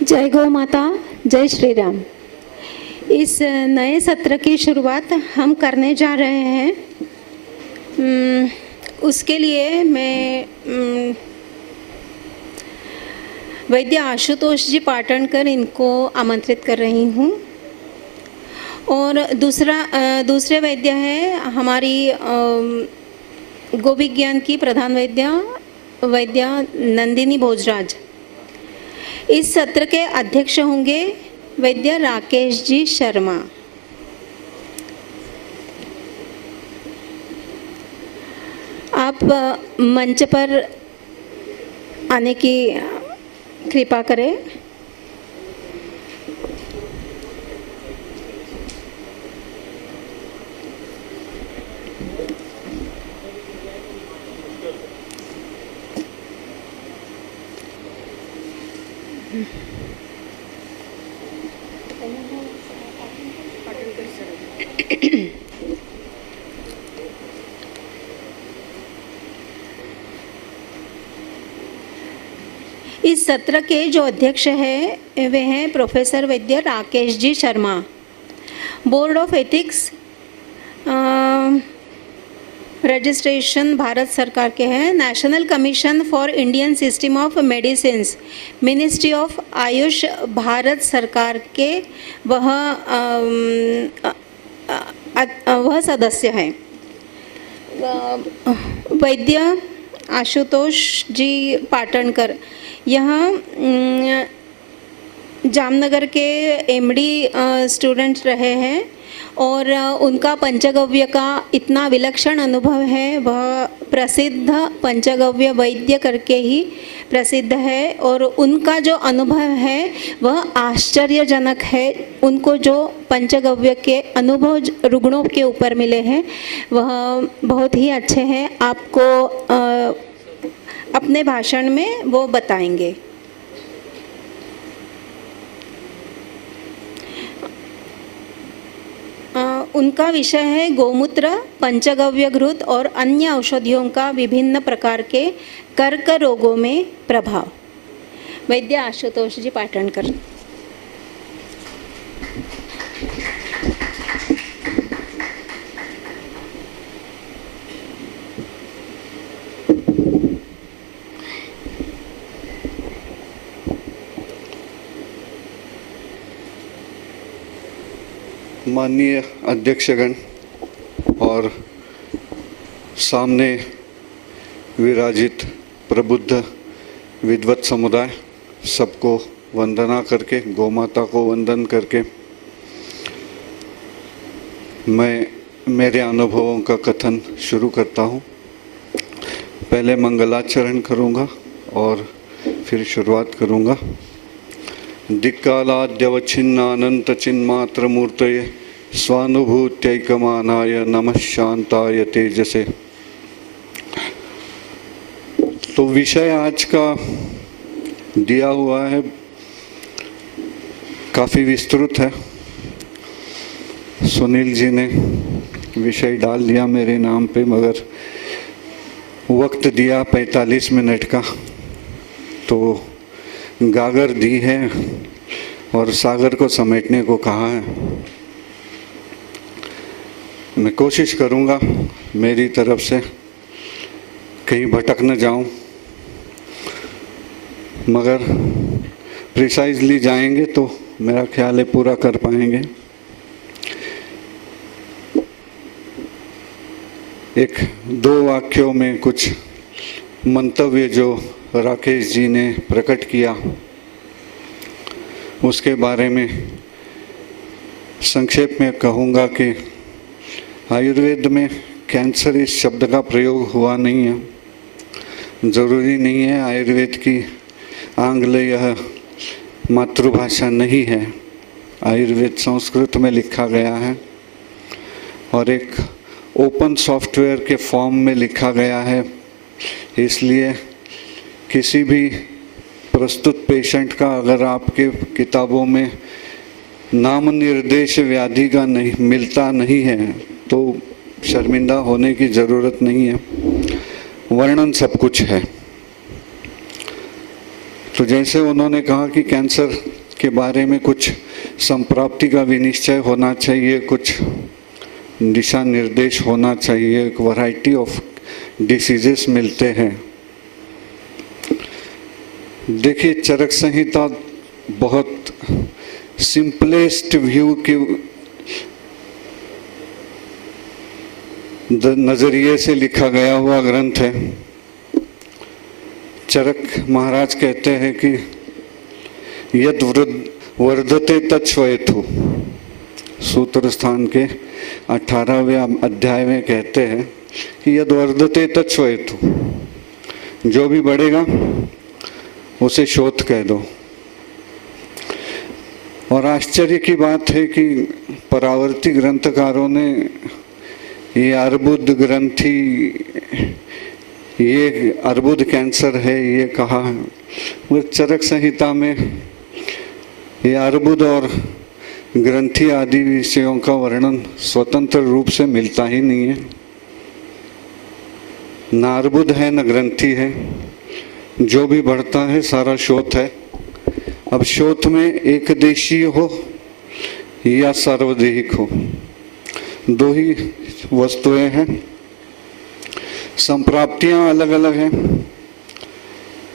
जय गौ माता, जय श्री राम। इस नए सत्र की शुरुआत हम करने जा रहे हैं। उसके लिए मैं वैद्य आशुतोष जी पाटणकर इनको आमंत्रित कर रही हूँ। और दूसरे वैद्य है हमारी गो विज्ञान की प्रधान वैद्य नंदिनी भोजराज। इस सत्र के अध्यक्ष होंगे वैद्य राकेश जी शर्मा। आप मंच पर आने की कृपा करें। इस सत्र के जो अध्यक्ष हैं वे हैं professor Vaidya Rakesh ji Sharma. Board of ethics registration Bharat सरकार के हैं। National commission for Indian system of medicine, ministry of AYUSH Bharat सरकार के वह सदस्य हैं। वैद्य आशुतोष जी पाटणकर यहाँ जामनगर के एमडी स्टूडेंट रहे हैं और उनका पंचगव्य का इतना विलक्षण अनुभव है। वह प्रसिद्ध पंचगव्य वैद्य करके ही प्रसिद्ध है और उनका जो अनुभव है वह आश्चर्यजनक है। उनको जो पंचगव्य के अनुभव रुग्णों के ऊपर मिले हैं वह बहुत ही अच्छे हैं। आपको अपने भाषण में वो बताएंगे। उनका विषय है गोमूत्र, पंचगव्य घृत और अन्य औषधियों का विभिन्न प्रकार के कर्क रोगों में प्रभाव। वैद्य आशुतोष जी पाटणकर। माननीय अध्यक्षगण और सामने विराजित प्रबुद्ध विद्वत समुदाय, सबको वंदना करके, गौ माता को वंदन करके मैं मेरे अनुभवों का कथन शुरू करता हूँ। पहले मंगलाचरण करूँगा और फिर शुरुआत करूँगा। दिक्कालाद्यवच्छिन्नानंत चिन्मात्र मूर्तये स्वानुभूत्यैकमानाय नमः शांताय तेजसे। तो विषय आज का दिया हुआ है, काफ़ी विस्तृत है। सुनील जी ने विषय डाल दिया मेरे नाम पे, मगर वक्त दिया 45 मिनट का, तो गागर दी है और सागर को समेटने को कहा है। मैं कोशिश करूँगा मेरी तरफ से कहीं भटक न जाऊँ, मगर प्रिसाइजली जाएंगे तो मेरा ख्याल है पूरा कर पाएंगे। एक दो वाक्यों में कुछ मंतव्य जो राकेश जी ने प्रकट किया उसके बारे में संक्षेप में कहूँगा कि आयुर्वेद में कैंसर इस शब्द का प्रयोग हुआ नहीं है। ज़रूरी नहीं है, आयुर्वेद की आंग्लेय मातृभाषा नहीं है। आयुर्वेद संस्कृत में लिखा गया है और एक ओपन सॉफ्टवेयर के फॉर्म में लिखा गया है। इसलिए किसी भी प्रस्तुत पेशेंट का अगर आपके किताबों में नाम निर्देश व्याधि का नहीं मिलता नहीं है तो शर्मिंदा होने की ज़रूरत नहीं है, वर्णन सब कुछ है। तो जैसे उन्होंने कहा कि कैंसर के बारे में कुछ संप्राप्ति का विनिश्चय होना चाहिए, कुछ दिशा निर्देश होना चाहिए, एक वैरायटी ऑफ डिसीजेस मिलते हैं। देखिए, चरक संहिता बहुत सिंपलेस्ट व्यू के नजरिए से लिखा गया हुआ ग्रंथ है। चरक महाराज कहते हैं कि यद वर्धते तच्छ्वेतु, सूत्र स्थान के 18वें अध्याय में कहते हैं कि यद वर्धते तच्छ्वेतु, जो भी बढ़ेगा उसे श्वेत कह दो। और आश्चर्य की बात है कि परावर्ती ग्रंथकारों ने ये अर्बुद ग्रंथि, ये अर्बुद कैंसर है ये कहा है, मगर चरक संहिता में ये अर्बुद और ग्रंथि आदि विषयों का वर्णन स्वतंत्र रूप से मिलता ही नहीं है। न अर्बुद है न ग्रंथि है, जो भी बढ़ता है सारा श्वेत है। अब श्वेत में एक देशीय हो या सार्वदेहिक हो, दो ही वस्तुएं हैं। संप्राप्तियां अलग अलग हैं।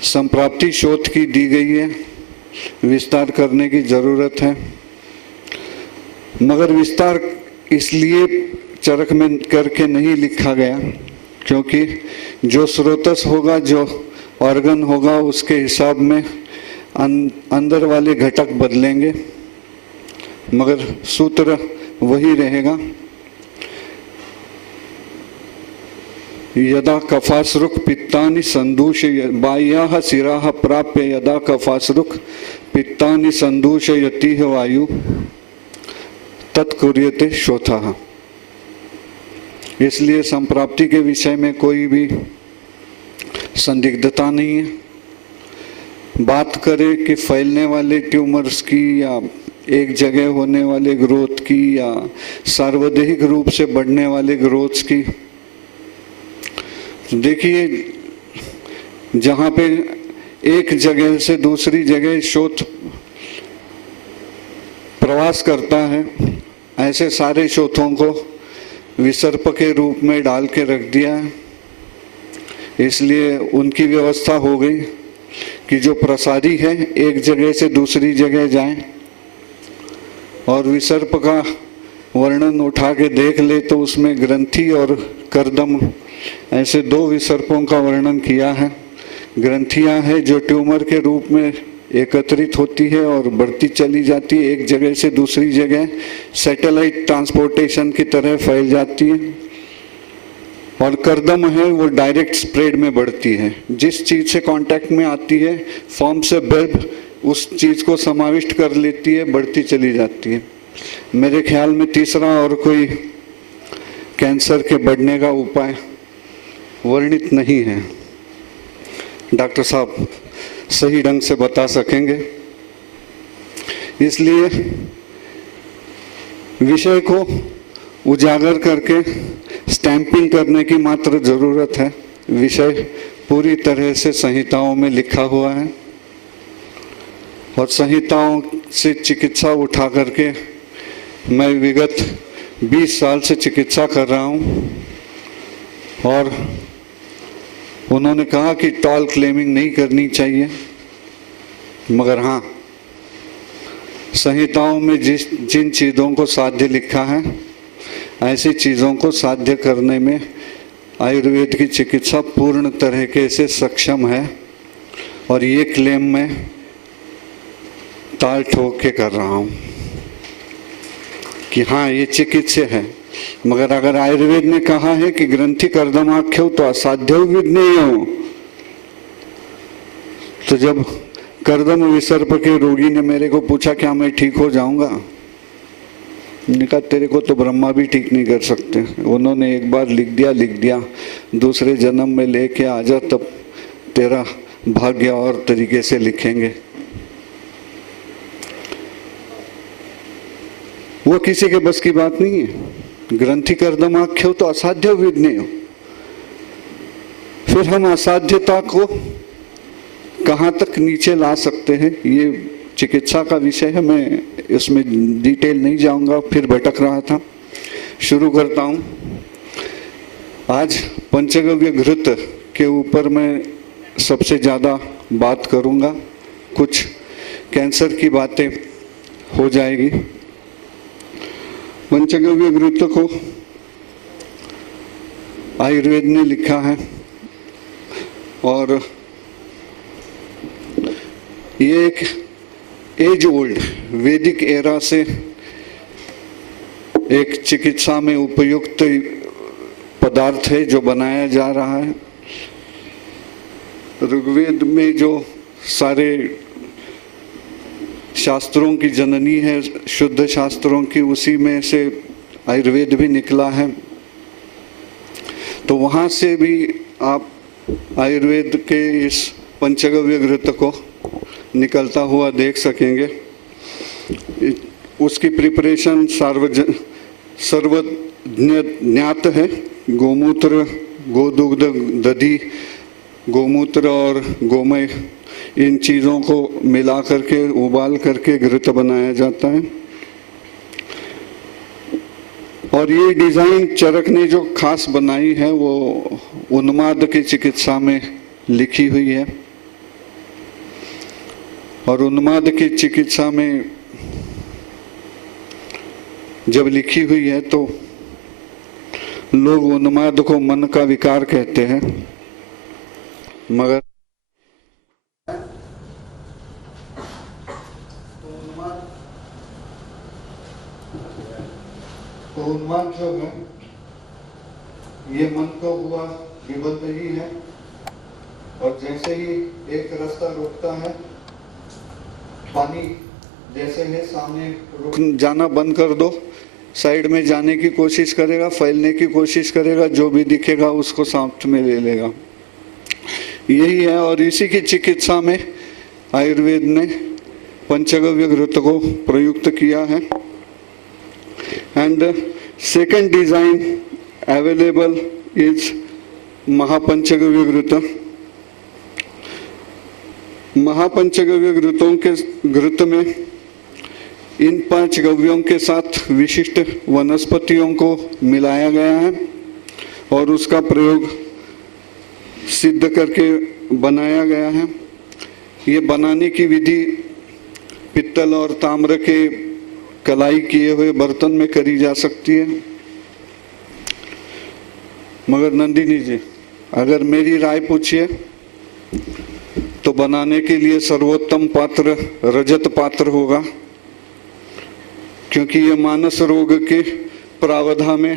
संप्राप्ति श्वेत की दी गई है, विस्तार करने की जरूरत है, मगर विस्तार इसलिए चरक में करके नहीं लिखा गया क्योंकि जो स्रोतस होगा, जो ऑर्गन होगा, उसके हिसाब में अंदर वाले घटक बदलेंगे, मगर सूत्र वही रहेगा। यदा कफासरुक पित्तानि संदूषय बाह्याः शिराः प्राप्य यदा कफासरुक पित्तानि संदूषयति वायु तत्कुर्यते श्रोतः। इसलिए संप्राप्ति के विषय में कोई भी संदिग्धता नहीं है। बात करें कि फैलने वाले ट्यूमर्स की या एक जगह होने वाले ग्रोथ की या सार्वदेहिक रूप से बढ़ने वाले ग्रोथ्स की, तो देखिए जहाँ पे एक जगह से दूसरी जगह श्वेत प्रवास करता है, ऐसे सारे श्वेतों को विसर्प के रूप में डाल के रख दिया है। इसलिए उनकी व्यवस्था हो गई कि जो प्रसारी है एक जगह से दूसरी जगह जाए, और विसर्प का वर्णन उठा के देख ले तो उसमें ग्रंथि और कर्दम ऐसे दो विसर्पों का वर्णन किया है। ग्रंथियां हैं जो ट्यूमर के रूप में एकत्रित होती है और बढ़ती चली जाती है, एक जगह से दूसरी जगह सैटेलाइट ट्रांसपोर्टेशन की तरह फैल जाती है। और कर्दम है वो डायरेक्ट स्प्रेड में बढ़ती है, जिस चीज से कांटेक्ट में आती है फॉर्म से बल्ब उस चीज को समाविष्ट कर लेती है, बढ़ती चली जाती है। मेरे ख्याल में तीसरा और कोई कैंसर के बढ़ने का उपाय वर्णित नहीं है। डॉक्टर साहब सही ढंग से बता सकेंगे। इसलिए विषय को उजागर करके स्टैंपिंग करने की मात्र जरूरत है। विषय पूरी तरह से संहिताओं में लिखा हुआ है और संहिताओं से चिकित्सा उठा करके मैं विगत 20 साल से चिकित्सा कर रहा हूँ। और उन्होंने कहा कि टॉल क्लेमिंग नहीं करनी चाहिए, मगर हाँ, संहिताओं में जिन चीज़ों को साध्य लिखा है ऐसी चीज़ों को साध्य करने में आयुर्वेद की चिकित्सा पूर्ण तरीके से सक्षम है। और ये क्लेम मैं ताल ठोक के कर रहा हूँ कि हाँ ये चिकित्सा है। मगर अगर आयुर्वेद ने कहा है कि ग्रंथि कर्दमाख्यो तो असाध्य विज्ञेय हो, तो जब कर्दम विसर्प के रोगी ने मेरे को पूछा क्या मैं ठीक हो जाऊंगा, मैंने कहा तेरे को तो ब्रह्मा भी ठीक नहीं कर सकते। उन्होंने एक बार लिख दिया, दूसरे जन्म में लेके आ जा, तब तेरा भाग्य और तरीके से लिखेंगे। वो किसी के बस की बात नहीं है। ग्रंथि कर्दमाख्यो तो असाध्य विज्ञेय हो। फिर हम असाध्यता को कहाँ तक नीचे ला सकते हैं, ये चिकित्सा का विषय है, मैं इसमें डिटेल नहीं जाऊंगा, फिर भटक रहा था। शुरू करता हूँ। आज पंचगव्य घृत के ऊपर मैं सबसे ज़्यादा बात करूंगा, कुछ कैंसर की बातें हो जाएगी। पंचगव्य घृत को आयुर्वेद ने लिखा है और ये एक एज ओल्ड वैदिक एरा से एक चिकित्सा में उपयुक्त पदार्थ है जो बनाया जा रहा है। ऋग्वेद में जो सारे शास्त्रों की जननी है, शुद्ध शास्त्रों की, उसी में से आयुर्वेद भी निकला है। तो वहाँ से भी आप आयुर्वेद के इस पंचगव्य घृत को निकलता हुआ देख सकेंगे। उसकी प्रिपरेशन सर्वज्ञात है। गोमूत्र, गोदुग्ध, दधि, गोमूत्र और गोमय, इन चीज़ों को मिला करके उबाल करके घृत बनाया जाता है। और ये डिज़ाइन चरक ने जो खास बनाई है वो उन्माद की चिकित्सा में लिखी हुई है। और उन्माद की चिकित्सा में जब लिखी हुई है तो लोग उन्माद को मन का विकार कहते हैं, मगर उन्माद जो है ये मन को हुआ विबद्ध ही है। और जैसे ही एक रास्ता रुकता है, पानी जैसे है सामने रुक जाना बंद कर दो, साइड में जाने की कोशिश करेगा, फैलने की कोशिश करेगा, जो भी दिखेगा उसको साथ में ले लेगा। यही है। और इसी की चिकित्सा में आयुर्वेद ने पंचगव्य घृत को प्रयुक्त किया है। And second design available is महापंचगव्य घृत। महापंचगव्य घृत में इन 5 गव्यों के साथ विशिष्ट वनस्पतियों को मिलाया गया है और उसका प्रयोग सिद्ध करके बनाया गया है। ये बनाने की विधि पित्तल और ताम्र के कलाई किए हुए बर्तन में करी जा सकती है। मगर नंदिनी जी, अगर मेरी राय पूछिए तो बनाने के लिए सर्वोत्तम पात्र रजत पात्र होगा, क्योंकि ये मानस रोग के प्रावधा में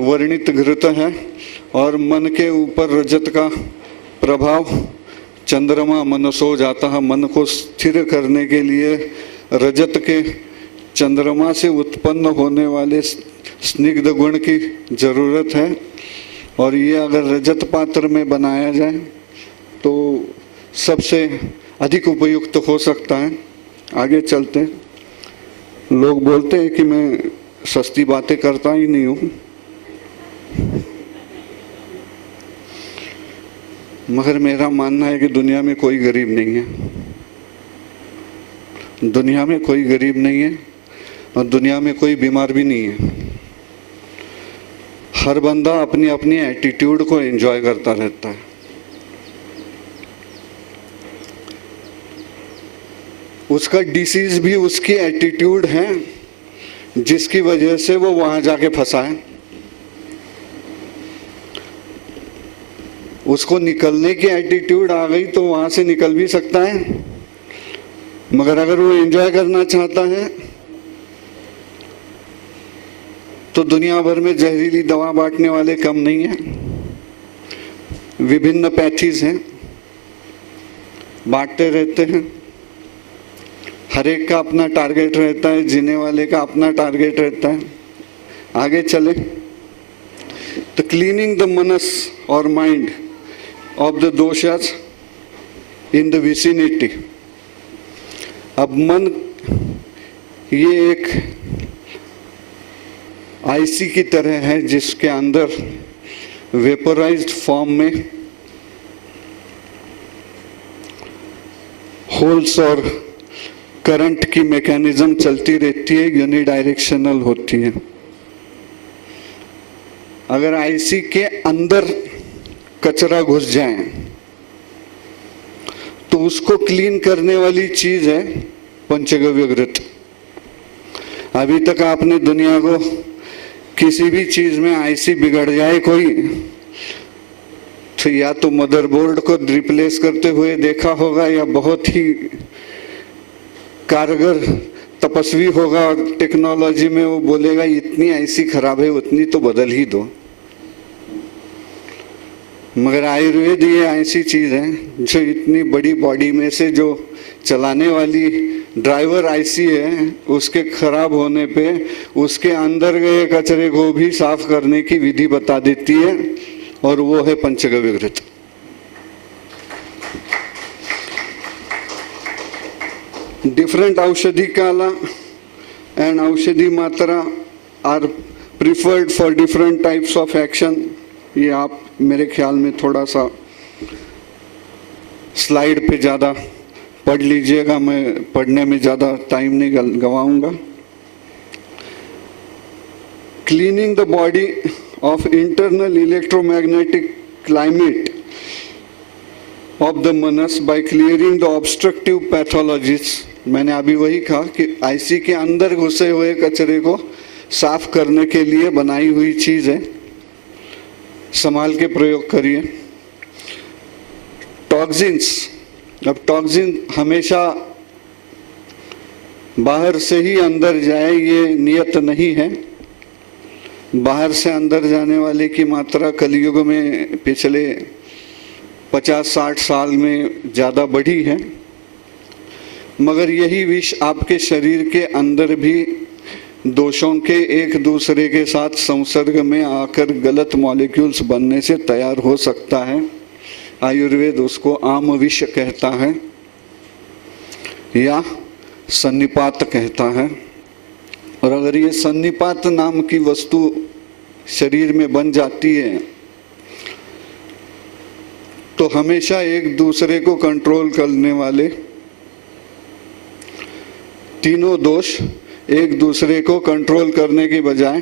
वर्णित घृत है और मन के ऊपर रजत का प्रभाव चंद्रमा मनसो जाता है। मन को स्थिर करने के लिए रजत के चंद्रमा से उत्पन्न होने वाले स्निग्ध गुण की जरूरत है। और ये अगर रजत पात्र में बनाया जाए तो सबसे अधिक उपयुक्त हो सकता है। आगे चलते हैं। लोग बोलते हैं कि मैं सस्ती बातें करता ही नहीं हूँ, मगर मेरा मानना है कि दुनिया में कोई गरीब नहीं है। दुनिया में कोई गरीब नहीं है और दुनिया में कोई बीमार भी नहीं है। हर बंदा अपनी अपनी एटीट्यूड को एंजॉय करता रहता है। उसका डिसीज भी उसकी एटीट्यूड है, जिसकी वजह से वो वहां जाके फंसा है। उसको निकलने की एटीट्यूड आ गई तो वहां से निकल भी सकता है, मगर अगर वो एंजॉय करना चाहता है तो दुनिया भर में जहरीली दवा बांटने वाले कम नहीं है। विभिन्न पैथीज हैं, बांटते रहते हैं। हर एक का अपना टारगेट रहता है, जीने वाले का अपना टारगेट रहता है। आगे चले तो क्लीनिंग द मनस और माइंड ऑफ द दोषास इन द विसिनिटी। अब मन ये एक आईसी की तरह है जिसके अंदर वेपराइज्ड फॉर्म में होल्स और करंट की मैकेनिज्म चलती रहती है, यूनिडायरेक्शनल होती है। अगर आईसी के अंदर कचरा घुस जाए तो उसको क्लीन करने वाली चीज है पंचगव्य घृत। अभी तक आपने दुनिया को किसी भी चीज में आईसी बिगड़ जाए कोई, तो या तो मदरबोर्ड को रिप्लेस करते हुए देखा होगा, या बहुत ही कारगर तपस्वी होगा और टेक्नोलॉजी में वो बोलेगा इतनी आईसी खराब है उतनी तो बदल ही दो। मगर आयुर्वेद ये ऐसी चीज है जो इतनी बड़ी बॉडी में से जो चलाने वाली ड्राइवर आईसी है, उसके खराब होने पे उसके अंदर गए कचरे को भी साफ करने की विधि बता देती है, और वो है पंचगव्य घृत। डिफरेंट औषधि काला एंड औषधि मात्रा are preferred for different types of action. ये आप मेरे ख्याल में थोड़ा सा स्लाइड पे ज़्यादा पढ़ लीजिएगा, मैं पढ़ने में ज़्यादा टाइम नहीं गवाऊंगा। Cleaning the body of internal electromagnetic climate of the मनस by clearing the obstructive pathologies. मैंने अभी वही कहा कि आईसी के अंदर घुसे हुए कचरे को साफ करने के लिए बनाई हुई चीज है, संभाल के प्रयोग करिए। टॉक्सिन्स, अब टॉक्सिन हमेशा बाहर से ही अंदर जाए ये नियत नहीं है। बाहर से अंदर जाने वाले की मात्रा कलयुग में पिछले 50-60 साल में ज़्यादा बढ़ी है, मगर यही विष आपके शरीर के अंदर भी दोषों के एक दूसरे के साथ संसर्ग में आकर गलत मॉलिक्यूल्स बनने से तैयार हो सकता है। आयुर्वेद उसको आम विष कहता है या सन्निपात कहता है। और अगर ये सन्निपात नाम की वस्तु शरीर में बन जाती है तो हमेशा एक दूसरे को कंट्रोल करने वाले तीनों दोष एक दूसरे को कंट्रोल करने की बजाय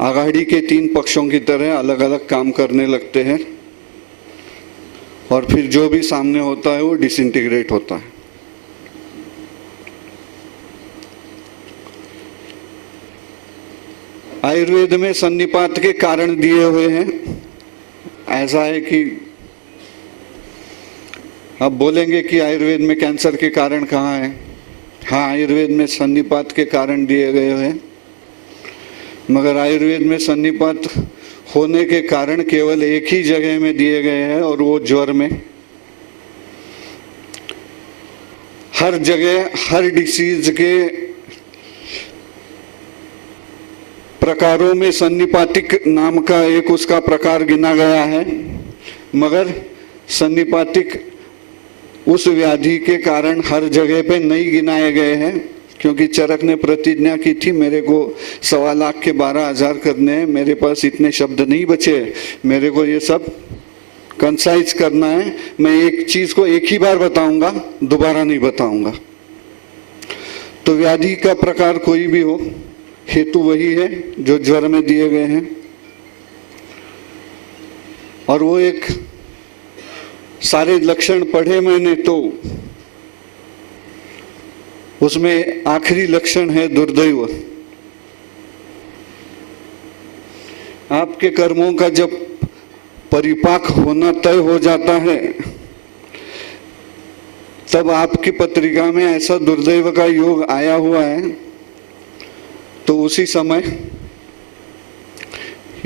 आघाड़ी के 3 पक्षों की तरह अलग अलग काम करने लगते हैं, और फिर जो भी सामने होता है वो डिसइंटीग्रेट होता है। आयुर्वेद में सन्निपात के कारण दिए हुए हैं। ऐसा है कि अब बोलेंगे कि आयुर्वेद में कैंसर के कारण कहाँ है। हाँ, आयुर्वेद में सन्निपात के कारण दिए गए हैं, मगर आयुर्वेद में सन्निपात होने के कारण केवल एक ही जगह में दिए गए हैं, और वो ज्वर में। हर जगह हर डिसीज के प्रकारों में सन्निपातिक नाम का एक उसका प्रकार गिना गया है, मगर सन्निपातिक उस व्याधि के कारण हर जगह पे नहीं गिनाए गए हैं, क्योंकि चरक ने प्रतिज्ञा की थी मेरे को 1.25 लाख के 12,000 करने हैं, मेरे पास इतने शब्द नहीं बचे, मेरे को ये सब कंसाइज करना है, मैं एक चीज को एक ही बार बताऊंगा, दोबारा नहीं बताऊंगा। तो व्याधि का प्रकार कोई भी हो, हेतु वही है जो ज्वर में दिए गए हैं, और वो एक सारे लक्षण पढ़े मैंने तो उसमें आखिरी लक्षण है दुर्दैव। आपके कर्मों का जब परिपाक होना तय हो जाता है तब आपकी पत्रिका में ऐसा दुर्दैव का योग आया हुआ है, तो उसी समय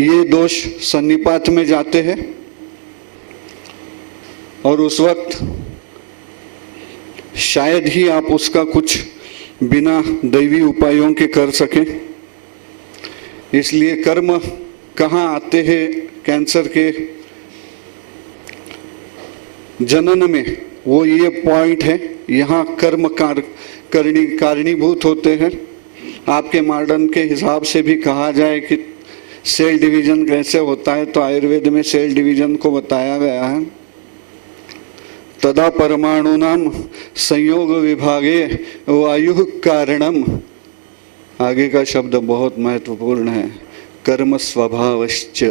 ये दोष सन्निपात में जाते हैं, और उस वक्त शायद ही आप उसका कुछ बिना दैवी उपायों के कर सकें। इसलिए कर्म कहाँ आते हैं कैंसर के जनन में, वो ये पॉइंट है। यहाँ कर्म कारणीभूत होते हैं। आपके मॉडर्न के हिसाब से भी कहा जाए कि सेल डिवीजन कैसे होता है, तो आयुर्वेद में सेल डिवीजन को बताया गया है, तदा परमाणुनाम संयोग विभागे वायु कारणम। आगे का शब्द बहुत महत्वपूर्ण है, कर्म स्वभावश्च।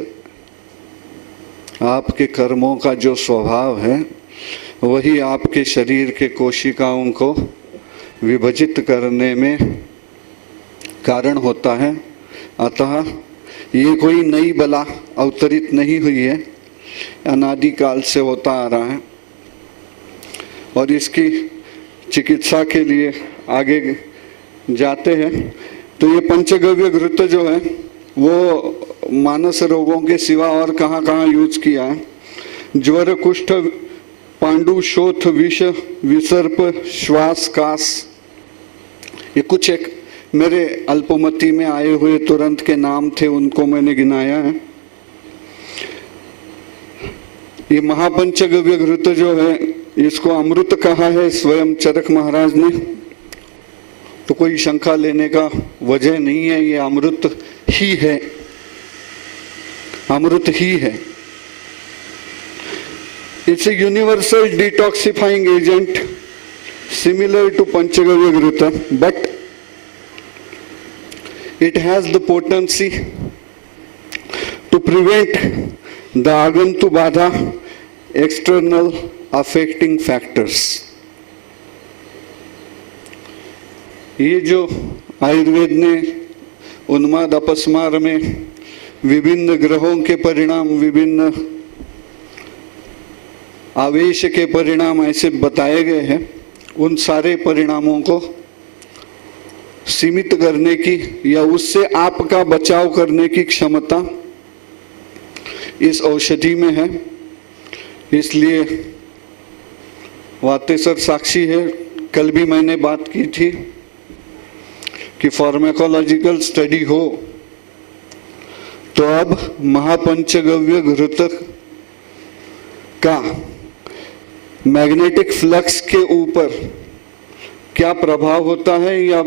आपके कर्मों का जो स्वभाव है वही आपके शरीर के कोशिकाओं को विभाजित करने में कारण होता है। अतः ये कोई नई बला अवतरित नहीं हुई है, अनादि काल से होता आ रहा है। और इसकी चिकित्सा के लिए आगे जाते हैं तो ये पंचगव्य घृत जो है वो मानस रोगों के सिवा और कहाँ कहाँ यूज किया है। ज्वर, कुष्ठ, पांडु, शोथ, विष, विसर्प, श्वास, कास, ये कुछ एक मेरे अल्पमति में आए हुए तुरंत के नाम थे, उनको मैंने गिनाया है। ये महापंचगव्य घृत जो है इसको अमृत कहा है स्वयं चरक महाराज ने, तो कोई शंका लेने का वजह नहीं है, ये अमृत ही है, अमृत ही है। It's a universal detoxifying agent similar to पंचगव्य घृत, but it has the potency to prevent the agantu badha, external affecting factors। ये जो आयुर्वेद ने उन्माद अपस्मार में विभिन्न ग्रहों के परिणाम, विभिन्न आवेश के परिणाम ऐसे बताए गए हैं, उन सारे परिणामों को सीमित करने की या उससे आपका बचाव करने की क्षमता इस औषधि में है। इसलिए वातेश्वर साक्षी है। कल भी मैंने बात की थी कि फार्माकोलॉजिकल स्टडी हो तो अब महापंचगव्य घृत का मैग्नेटिक फ्लक्स के ऊपर क्या प्रभाव होता है या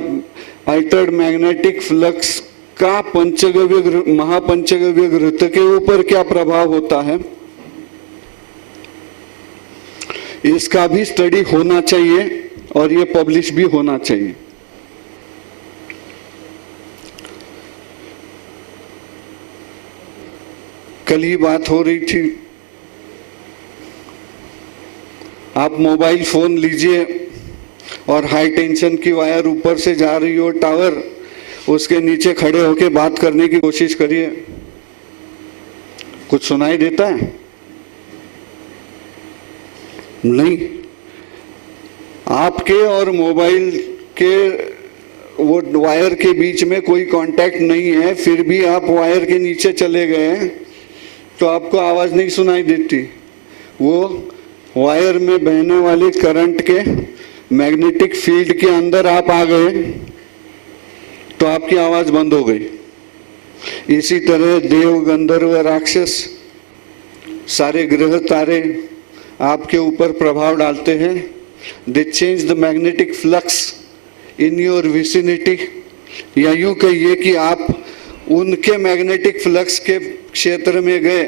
अल्टर्ड मैग्नेटिक फ्लक्स का महापंचगव्य घृत के ऊपर क्या प्रभाव होता है, इसका भी स्टडी होना चाहिए और ये पब्लिश भी होना चाहिए। कल ही बात हो रही थी, आप मोबाइल फोन लीजिए और हाई टेंशन की वायर ऊपर से जा रही हो, टावर, उसके नीचे खड़े होके बात करने की कोशिश करिए, कुछ सुनाई देता है? नहीं। आपके और मोबाइल के वो वायर के बीच में कोई कांटेक्ट नहीं है, फिर भी आप वायर के नीचे चले गए हैं तो आपको आवाज नहीं सुनाई देती। वो वायर में बहने वाले करंट के मैग्नेटिक फील्ड के अंदर आप आ गए तो आपकी आवाज बंद हो गई। इसी तरह देव, गंधर्व, राक्षस, सारे ग्रह तारे आपके ऊपर प्रभाव डालते हैं। दे change the magnetic flux in your vicinity, या यूं कहिए कि आप उनके मैग्नेटिक फ्लक्स के क्षेत्र में गए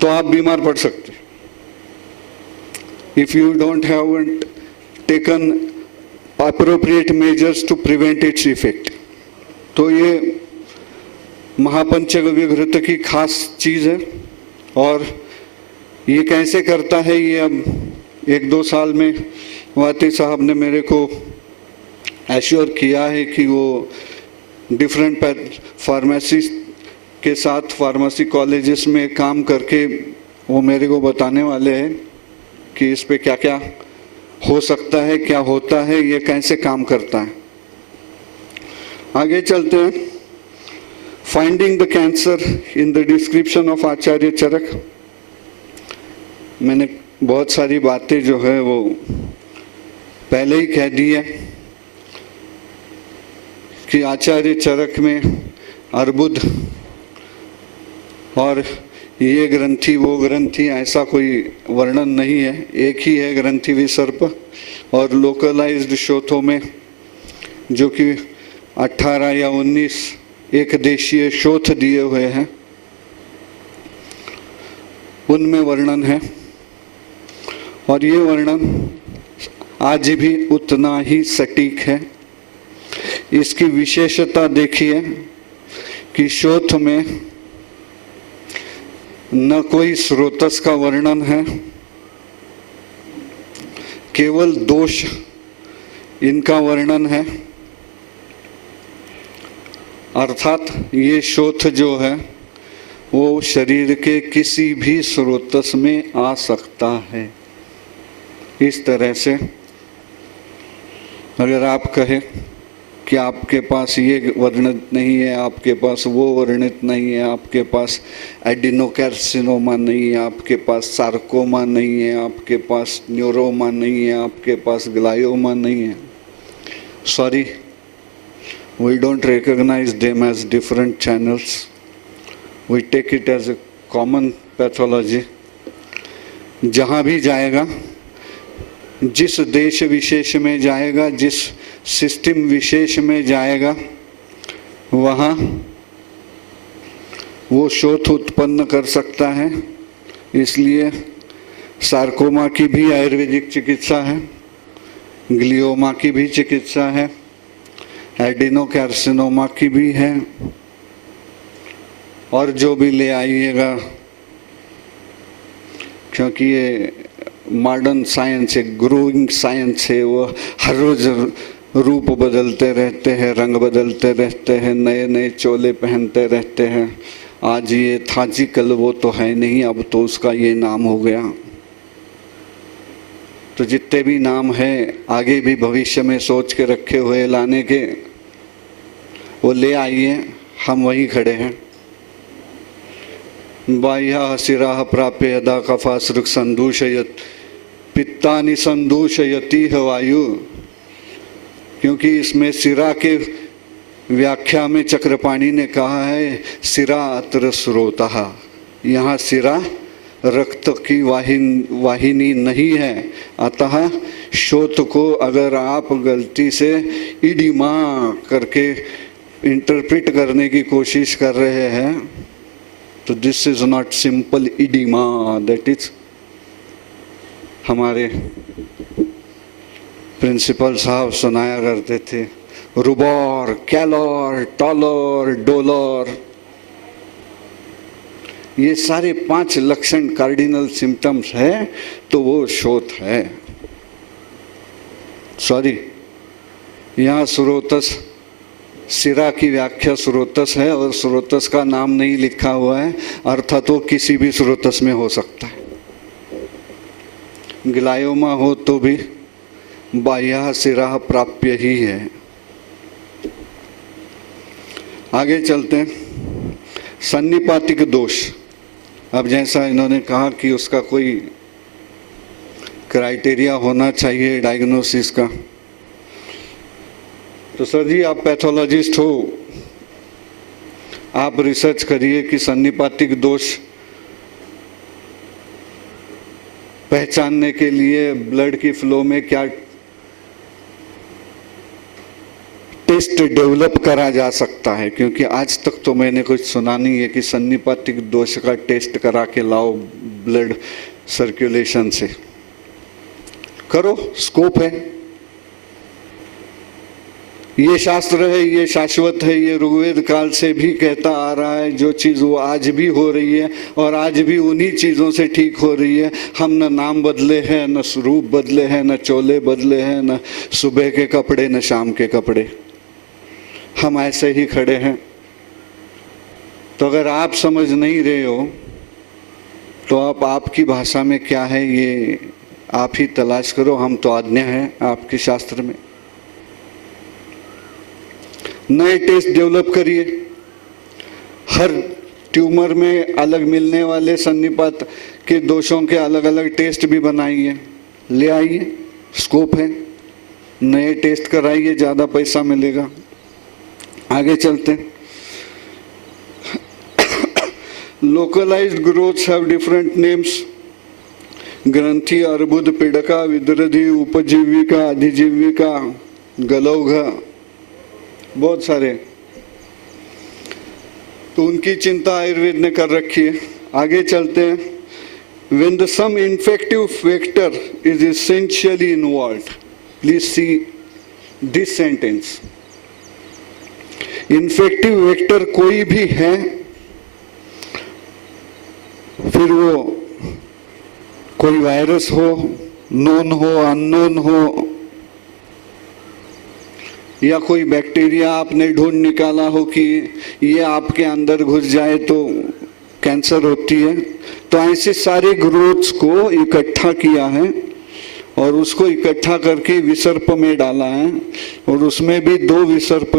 तो आप बीमार पड़ सकते if you don't have taken appropriate measures to prevent its effect। तो ये महापंचगव्य घृत की खास चीज है और ये कैसे करता है ये अब 1-2 साल में वाती साहब ने मेरे को एश्योर किया है कि वो डिफरेंट फार्मेसी के साथ फार्मेसी कॉलेजेस में काम करके वो मेरे को बताने वाले हैं कि इस पे क्या क्या हो सकता है, क्या होता है, ये कैसे काम करता है। आगे चलते हैं। Finding the cancer in the description of Acharya Charak. मैंने बहुत सारी बातें जो है वो पहले ही कह दी है कि आचार्य चरक में अर्बुद और ये ग्रंथि वो ग्रंथि ऐसा कोई वर्णन नहीं है, एक ही है ग्रंथि विसर्प। और लोकलाइज्ड शोथों में जो कि 18 या 19 एक देशीय शोध दिए हुए हैं, उनमें वर्णन है। और ये वर्णन आज भी उतना ही सटीक है। इसकी विशेषता देखिए कि शोध में न कोई स्रोतस का वर्णन है, केवल दोष इनका वर्णन है। अर्थात ये शोध जो है वो शरीर के किसी भी स्रोतस में आ सकता है। इस तरह से अगर आप कहें कि आपके पास ये वर्णित नहीं है, आपके पास वो वर्णित नहीं है, आपके पास एडिनोकार्सिनोमा नहीं है, आपके पास सार्कोमा नहीं है, आपके पास न्यूरोमा नहीं है, आपके पास ग्लायोमा नहीं है, sorry, we don't recognize them as different channels. We take it as a common pathology. जहाँ भी जाएगा, जिस देश विशेष में जाएगा, जिस सिस्टम विशेष में जाएगा, वहाँ वो शोथ उत्पन्न कर सकता है। इसलिए सार्कोमा की भी आयुर्वेदिक चिकित्सा है, ग्लियोमा की भी चिकित्सा है, एडिनोकार्सिनोमा की भी है, और जो भी ले आइएगा, क्योंकि ये मॉडर्न साइंस है, ग्रोइंग साइंस है, वो हर रोज रूप बदलते रहते हैं, रंग बदलते रहते हैं, नए नए चोले पहनते रहते हैं। आज ये था जी, कल वो तो है नहीं, अब तो उसका ये नाम हो गया। तो जितने भी नाम है आगे भी भविष्य में सोच के रखे हुए लाने के, वो ले आइए, हम वहीं खड़े हैं। बाह्या शिरा प्राप्य यदा कफासृक् संदूषयत पित्तानि संदूषयति वायु, क्योंकि इसमें सिरा के व्याख्या में चक्रपाणी ने कहा है सिरा अत्र स्रोतः, यहाँ सिरा रक्त की वाहिनी नहीं है। अतः शोथ को अगर आप गलती से इडिमा करके इंटरप्रेट करने की कोशिश कर रहे हैं, तो this is not simple oedema, that is, हमारे प्रिंसिपल साहब सुनाया करते थे, रुबॉर, कैलोर, टॉलोर, डोलोर, ये सारे 5 लक्षण कार्डिनल सिम्टम्स है, तो वो शोथ है। सॉरी, यहाँ स्रोतस, सिरा की व्याख्या स्रोतस है और स्रोतस का नाम नहीं लिखा हुआ है, अर्थात वो किसी भी स्रोतस में हो सकता है। ग्लायोमा हो तो भी बाह्य सिरा प्राप्य ही है। आगे चलते हैं। सन्निपातिक दोष, अब जैसा इन्होंने कहा कि उसका कोई क्राइटेरिया होना चाहिए डायग्नोसिस का, तो सर जी आप पैथोलॉजिस्ट हो, आप रिसर्च करिए कि सन्निपातिक दोष पहचानने के लिए ब्लड की फ्लो में क्या टेस्ट डेवलप करा जा सकता है, क्योंकि आज तक तो मैंने कुछ सुना नहीं है कि सन्निपातिक दोष का टेस्ट करा के लाओ ब्लड सर्कुलेशन से। करो, स्कोप है, ये शास्त्र है, ये शाश्वत है, ये ऋग्वेद काल से भी कहता आ रहा है। जो चीज़ वो आज भी हो रही है और आज भी उन्हीं चीज़ों से ठीक हो रही है। हम न नाम बदले हैं, न रूप बदले हैं, न चोले बदले हैं, न सुबह के कपड़े, न शाम के कपड़े, हम ऐसे ही खड़े हैं। तो अगर आप समझ नहीं रहे हो तो आप आपकी भाषा में क्या है ये आप ही तलाश करो, हम तो आज्ञा है आपके शास्त्र में। नए टेस्ट डेवलप करिए, हर ट्यूमर में अलग मिलने वाले सन्निपात के दोषों के अलग अलग टेस्ट भी बनाइए, ले आइए, स्कोप है, नए टेस्ट कराइए, ज़्यादा पैसा मिलेगा। आगे चलते हैं। Localised growths have different names, ग्रंथि, अर्बुद, पीड़का, विदृधि, उपजीविका, अधिजीविका, गलौघ, बहुत सारे। तो उनकी चिंता आयुर्वेद ने कर रखी है। आगे चलते हैं। When the some infective factor is essentially involved, please see this sentence. Infective factor कोई भी है, फिर वो कोई वायरस हो, नोन हो, अननोन हो, या कोई बैक्टीरिया आपने ढूंढ निकाला हो कि ये आपके अंदर घुस जाए तो कैंसर होती है, तो ऐसे सारे ग्रोथ्स को इकट्ठा किया है और उसको इकट्ठा करके विसर्प में डाला है। और उसमें भी 2 विसर्प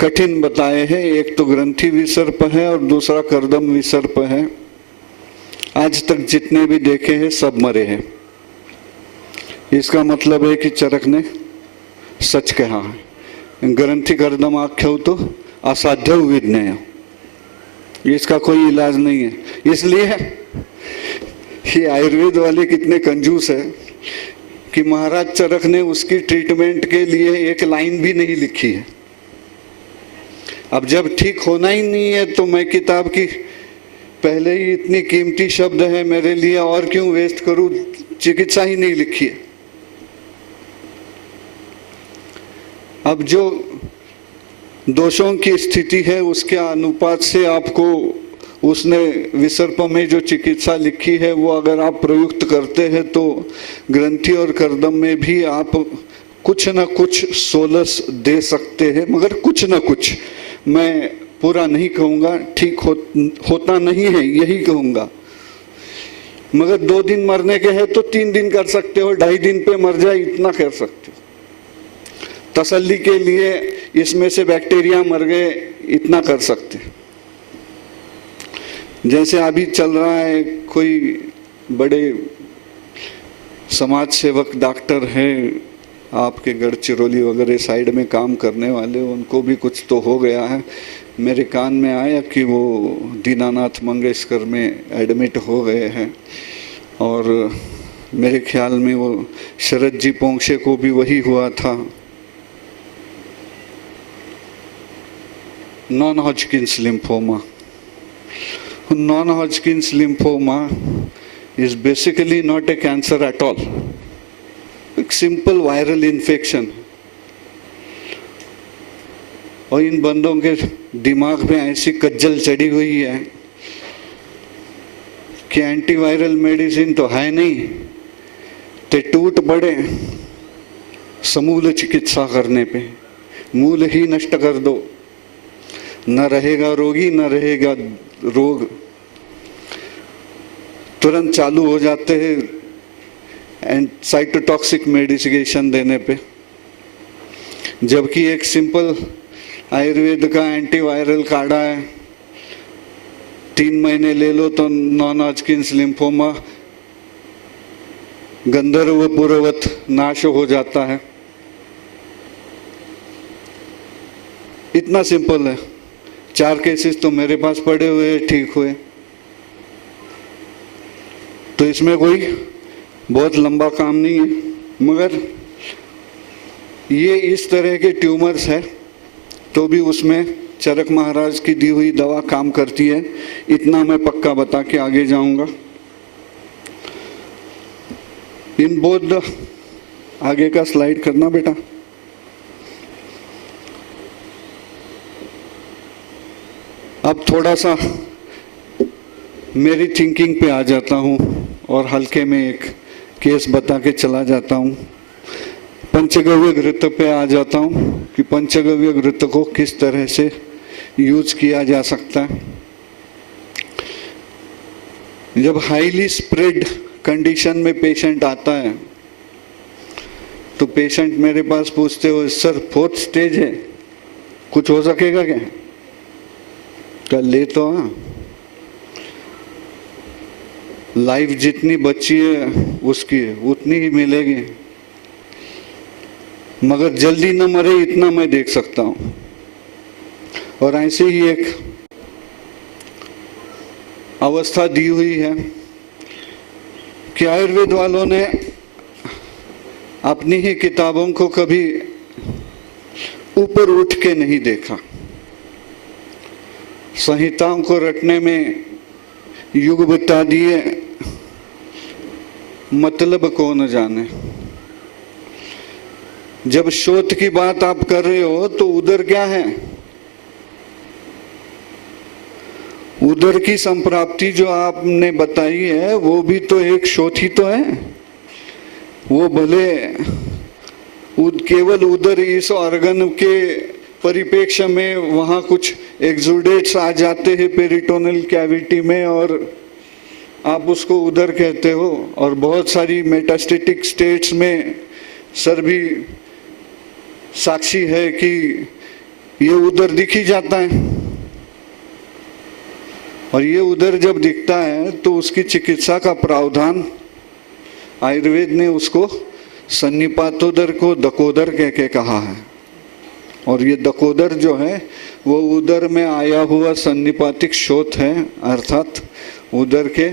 कठिन बताए हैं, एक तो ग्रंथि विसर्प है और दूसरा कर्दम विसर्प है। आज तक जितने भी देखे हैं सब मरे हैं। इसका मतलब है कि चरक ने सच कहा है। ग्रंथि कर्दम आख्यो तो असाध्य विज्ञेय, इसका कोई इलाज नहीं है। इसलिए ये आयुर्वेद वाले कितने कंजूस है कि महाराज चरक ने उसकी ट्रीटमेंट के लिए एक लाइन भी नहीं लिखी है। अब जब ठीक होना ही नहीं है तो मैं किताब की पहले ही इतनी कीमती शब्द है मेरे लिए, और क्यों वेस्ट करूं, चिकित्सा ही नहीं लिखी है। अब जो दोषों की स्थिति है उसके अनुपात से आपको उसने विसर्प में जो चिकित्सा लिखी है वो अगर आप प्रयुक्त करते हैं तो ग्रंथि और कर्दम में भी आप कुछ न कुछ सोलस दे सकते हैं, मगर कुछ न कुछ, मैं पूरा नहीं कहूँगा, ठीक होता नहीं है यही कहूँगा। मगर 2 दिन मरने के हैं तो 3 दिन कर सकते हो, 2.5 दिन पे मर जाए इतना कर सकते हो। तसल्ली के लिए इसमें से बैक्टीरिया मर गए इतना कर सकते। जैसे अभी चल रहा है, कोई बड़े समाज सेवक डॉक्टर हैं आपके गढ़चिरौली वगैरह साइड में काम करने वाले, उनको भी कुछ तो हो गया है। मेरे कान में आया कि वो दीनानाथ मंगेशकर में एडमिट हो गए हैं और मेरे ख्याल में वो शरद जी पोंक्षे को भी वही हुआ था। Non-Hodgkin's lymphoma. Non-Hodgkin's lymphoma is basically not a cancer at all. एक सिंपल वायरल इन्फेक्शन। और इन बंदों के दिमाग में ऐसी कज्जल चढ़ी हुई है कि एंटीवायरल मेडिसिन तो है नहीं, ते टूट पड़े समूल चिकित्सा करने पे, मूल ही नष्ट कर दो, न रहेगा रोगी न रहेगा रोग। तुरंत चालू हो जाते हैं एंड साइटोटॉक्सिक मेडिकेशन देने पे, जबकि एक सिंपल आयुर्वेद का एंटीवायरल काढ़ा है, 3 महीने ले लो तो नॉन-हॉजकिंस लिम्फोमा गंधर्व पूर्ववत नाश हो जाता है। इतना सिंपल है। 4 केसेस तो मेरे पास पड़े हुए ठीक हुए। तो इसमें कोई बहुत लंबा काम नहीं है, मगर ये इस तरह के ट्यूमर्स है तो भी उसमें चरक महाराज की दी हुई दवा काम करती है। इतना मैं पक्का बता के आगे जाऊंगा। इन बोध आगे का स्लाइड करना बेटा। अब थोड़ा सा मेरी थिंकिंग पे आ जाता हूँ और हल्के में एक केस बता के चला जाता हूँ। पंचगव्य घृत पे आ जाता हूँ कि पंचगव्य घृत को किस तरह से यूज किया जा सकता है। जब हाईली स्प्रेड कंडीशन में पेशेंट आता है तो पेशेंट मेरे पास पूछते हो, सर 4th स्टेज है, कुछ हो सकेगा क्या? कल ले तो हाँ, लाइफ जितनी बची है उसकी उतनी ही मिलेगी, मगर जल्दी न मरे इतना मैं देख सकता हूँ। और ऐसे ही एक अवस्था दी हुई है कि आयुर्वेद वालों ने अपनी ही किताबों को कभी ऊपर उठ के नहीं देखा। संहिताओं को रटने में युग बिता दिए, मतलब को न जाने। जब शोध की बात आप कर रहे हो तो उधर क्या है? उधर की संप्राप्ति जो आपने बताई है वो भी तो एक शोध ही तो है। वो भले केवल उधर इस ऑर्गन के परिप्रेक्ष्य में वहां कुछ एक्सुडेट्स आ जाते हैं पेरिटोनल कैविटी में और आप उसको उधर कहते हो, और बहुत सारी मेटास्टेटिक स्टेट्स में सर भी साक्षी है कि ये उधर दिख ही जाता है। और ये उधर जब दिखता है तो उसकी चिकित्सा का प्रावधान आयुर्वेद ने उसको सन्निपातोदर को दकोदर कह के कहा है। और ये दकोदर जो है वो उदर में आया हुआ सन्निपातिक शोथ है, अर्थात उदर के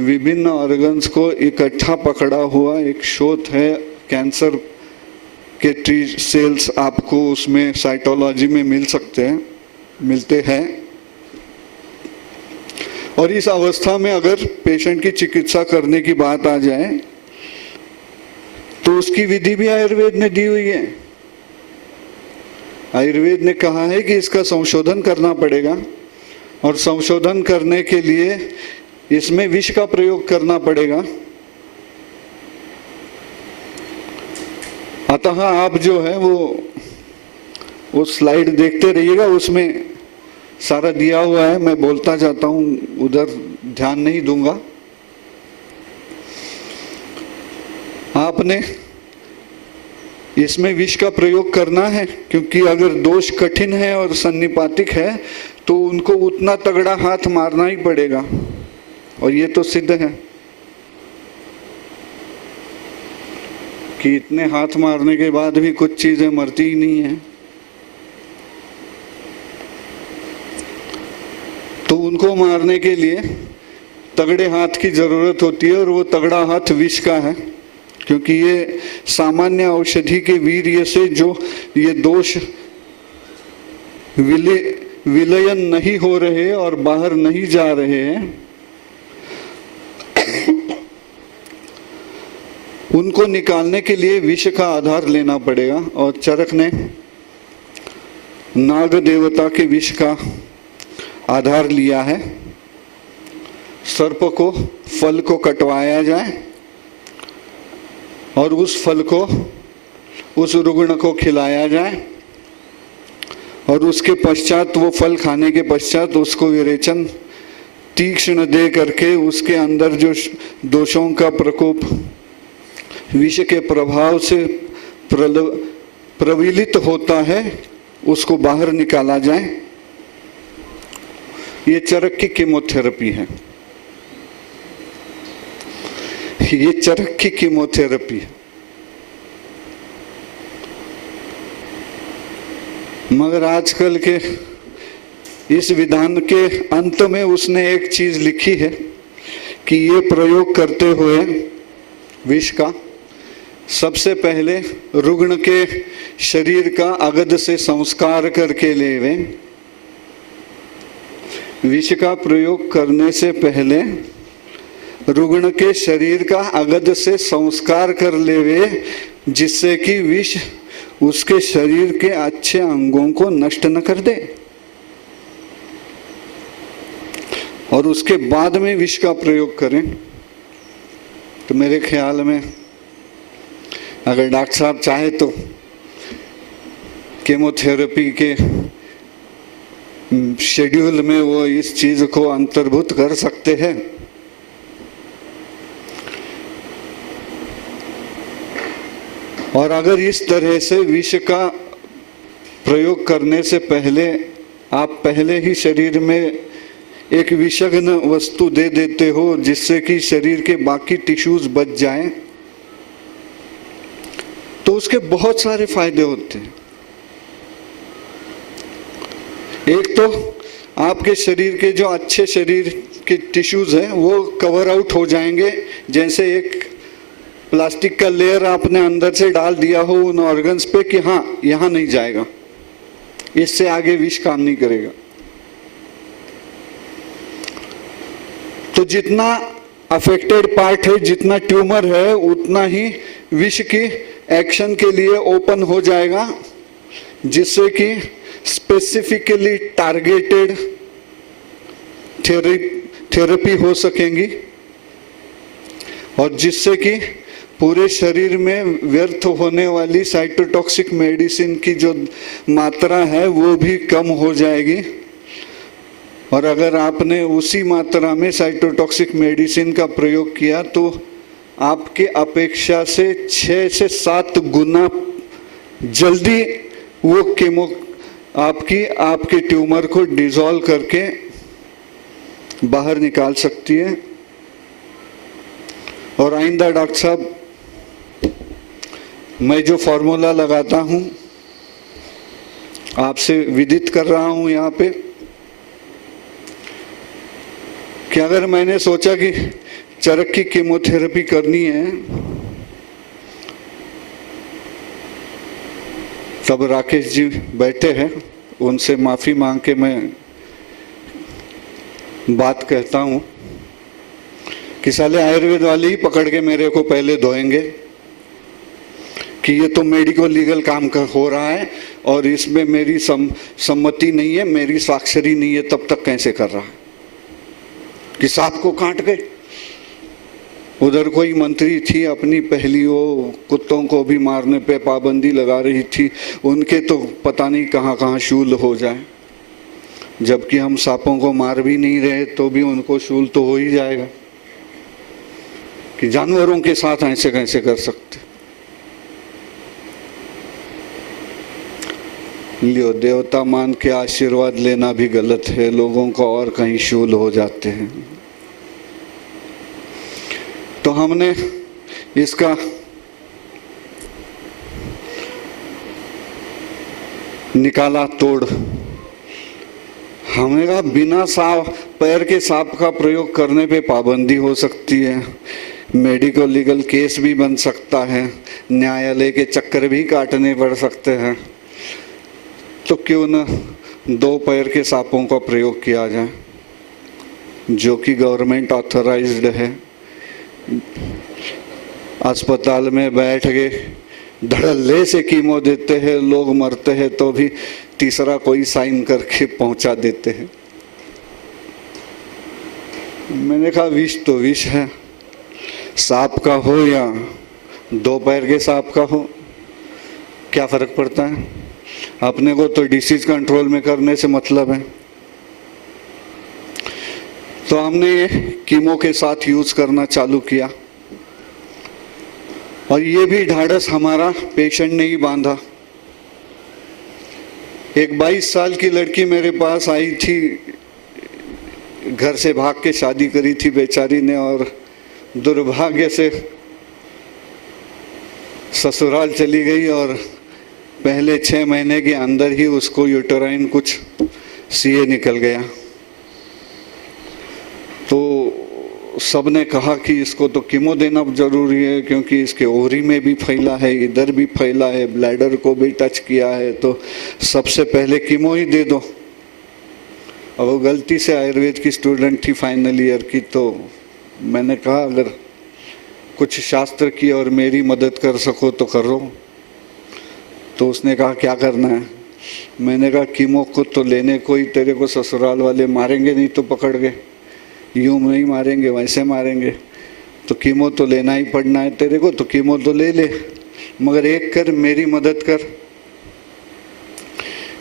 विभिन्न ऑर्गन्स को इकट्ठा पकड़ा हुआ एक शोथ है। कैंसर के टी सेल्स आपको उसमें साइटोलॉजी में मिलते हैं। और इस अवस्था में अगर पेशेंट की चिकित्सा करने की बात आ जाए तो उसकी विधि भी आयुर्वेद ने दी हुई है। आयुर्वेद ने कहा है कि इसका संशोधन करना पड़ेगा और संशोधन करने के लिए इसमें विष का प्रयोग करना पड़ेगा। अतः आप जो है वो स्लाइड देखते रहिएगा, उसमें सारा दिया हुआ है। मैं बोलता जाता हूं, उधर ध्यान नहीं दूंगा। आपने इसमें विष का प्रयोग करना है, क्योंकि अगर दोष कठिन है और सन्निपातिक है तो उनको उतना तगड़ा हाथ मारना ही पड़ेगा। और ये तो सिद्ध है कि इतने हाथ मारने के बाद भी कुछ चीजें मरती ही नहीं है। तो उनको मारने के लिए तगड़े हाथ की जरूरत होती है, और वो तगड़ा हाथ विष का है, क्योंकि ये सामान्य औषधि के वीर्य से जो ये दोष विलयन नहीं हो रहे और बाहर नहीं जा रहे हैं, उनको निकालने के लिए विष का आधार लेना पड़ेगा। और चरक ने नाग देवता के विष का आधार लिया है। सर्प को फल को कटवाया जाए और उस फल को उस रुग्ण को खिलाया जाए, और उसके पश्चात वो फल खाने के पश्चात उसको विरेचन तीक्ष्ण दे करके उसके अंदर जो दोषों का प्रकोप विष के प्रभाव से प्रविलित होता है उसको बाहर निकाला जाए। ये चरक की कीमोथेरेपी है। ये चरक की कीमोथेरेपी है। मगर आजकल के इस विधान के अंत में उसने एक चीज लिखी है कि ये प्रयोग करते हुए विष का सबसे पहले रुग्ण के शरीर का अगध से संस्कार करके लेवे। विष का प्रयोग करने से पहले रुग्ण के शरीर का अगध से संस्कार कर लेवे, जिससे कि विष उसके शरीर के अच्छे अंगों को नष्ट न कर दे, और उसके बाद में विष का प्रयोग करें। तो मेरे ख्याल में अगर डॉक्टर साहब चाहे तो केमोथेरेपी के शेड्यूल में वो इस चीज को अंतर्भूत कर सकते हैं। और अगर इस तरह से विष का प्रयोग करने से पहले आप पहले ही शरीर में एक विषग्न वस्तु दे देते हो जिससे कि शरीर के बाकी टिश्यूज बच जाएं, तो उसके बहुत सारे फायदे होते हैं। एक तो आपके शरीर के जो अच्छे शरीर के टिश्यूज हैं वो कवर आउट हो जाएंगे, जैसे एक प्लास्टिक का लेयर आपने अंदर से डाल दिया हो उन ऑर्गन्स पे कि हाँ यहाँ नहीं जाएगा, इससे आगे विष काम नहीं करेगा। तो जितना अफेक्टेड पार्ट है, जितना ट्यूमर है, उतना ही विष की एक्शन के लिए ओपन हो जाएगा, जिससे कि स्पेसिफिकली टारगेटेड थेरेपी हो सकेंगी और जिससे कि पूरे शरीर में व्यर्थ होने वाली साइटोटॉक्सिक मेडिसिन की जो मात्रा है वो भी कम हो जाएगी। और अगर आपने उसी मात्रा में साइटोटॉक्सिक मेडिसिन का प्रयोग किया तो आपके अपेक्षा से 6 से 7 गुना जल्दी वो कीमो आपके ट्यूमर को डिसॉल्व करके बाहर निकाल सकती है। और आइंदा डॉक्टर साहब, मैं जो फॉर्मूला लगाता हूं आपसे विदित कर रहा हूं यहाँ पे कि अगर मैंने सोचा कि चरक की कीमोथेरेपी करनी है, तब राकेश जी बैठे हैं, उनसे माफी मांग के मैं बात कहता हूं कि साले आयुर्वेद वाले ही पकड़ के मेरे को पहले धोएंगे कि ये तो मेडिको लीगल काम का हो रहा है और इसमें मेरी सम्मति नहीं है, मेरी स्वाक्षरी नहीं है, तब तक कैसे कर रहा है कि सांप को काट गए। उधर कोई मंत्री थी अपनी पहली वो कुत्तों को भी मारने पे पाबंदी लगा रही थी, उनके तो पता नहीं कहाँ कहाँ शूल हो जाए, जबकि हम सांपों को मार भी नहीं रहे तो भी उनको शूल तो हो ही जाएगा कि जानवरों के साथ ऐसे कैसे कर सकते। लियो, देवता मान के आशीर्वाद लेना भी गलत है, लोगों को और कहीं शूल हो जाते हैं। तो हमने इसका निकाला तोड़। हमने कहा बिना पैर के सांप का प्रयोग करने पे पाबंदी हो सकती है, मेडिको लीगल केस भी बन सकता है, न्यायालय के चक्कर भी काटने पड़ सकते हैं, तो क्यों न 2 पैर के सांपों का प्रयोग किया जाए जो कि गवर्नमेंट ऑथराइज्ड है। अस्पताल में बैठ के धड़ल्ले से कीमो देते हैं, लोग मरते हैं तो भी तीसरा कोई साइन करके पहुंचा देते हैं। मैंने कहा विष तो विष है, सांप का हो या 2 पैर के सांप का हो, क्या फर्क पड़ता है? अपने को तो डिसीज कंट्रोल में करने से मतलब है। तो हमने ये कीमो के साथ यूज करना चालू किया और ये भी ढाढ़स हमारा पेशेंट ने ही बांधा। एक 22 साल की लड़की मेरे पास आई थी, घर से भाग के शादी करी थी बेचारी ने और दुर्भाग्य से ससुराल चली गई और पहले 6 महीने के अंदर ही उसको यूटेराइन कुछ सीए निकल गया। तो सबने कहा कि इसको तो कीमो देना जरूरी है क्योंकि इसके ओवरी में भी फैला है, इधर भी फैला है, ब्लैडर को भी टच किया है, तो सबसे पहले कीमो ही दे दो। अब वो गलती से आयुर्वेद की स्टूडेंट थी फाइनल ईयर की, तो मैंने कहा अगर कुछ शास्त्र की और मेरी मदद कर सको तो करो। तो उसने कहा क्या करना है? मैंने कहा कीमो को तो लेने को ही तेरे को ससुराल वाले मारेंगे नहीं तो पकड़ के, यूं नहीं मारेंगे वैसे मारेंगे, तो कीमो तो लेना ही पड़ना है तेरे को, तो कीमो तो ले ले, मगर एक कर, मेरी मदद कर।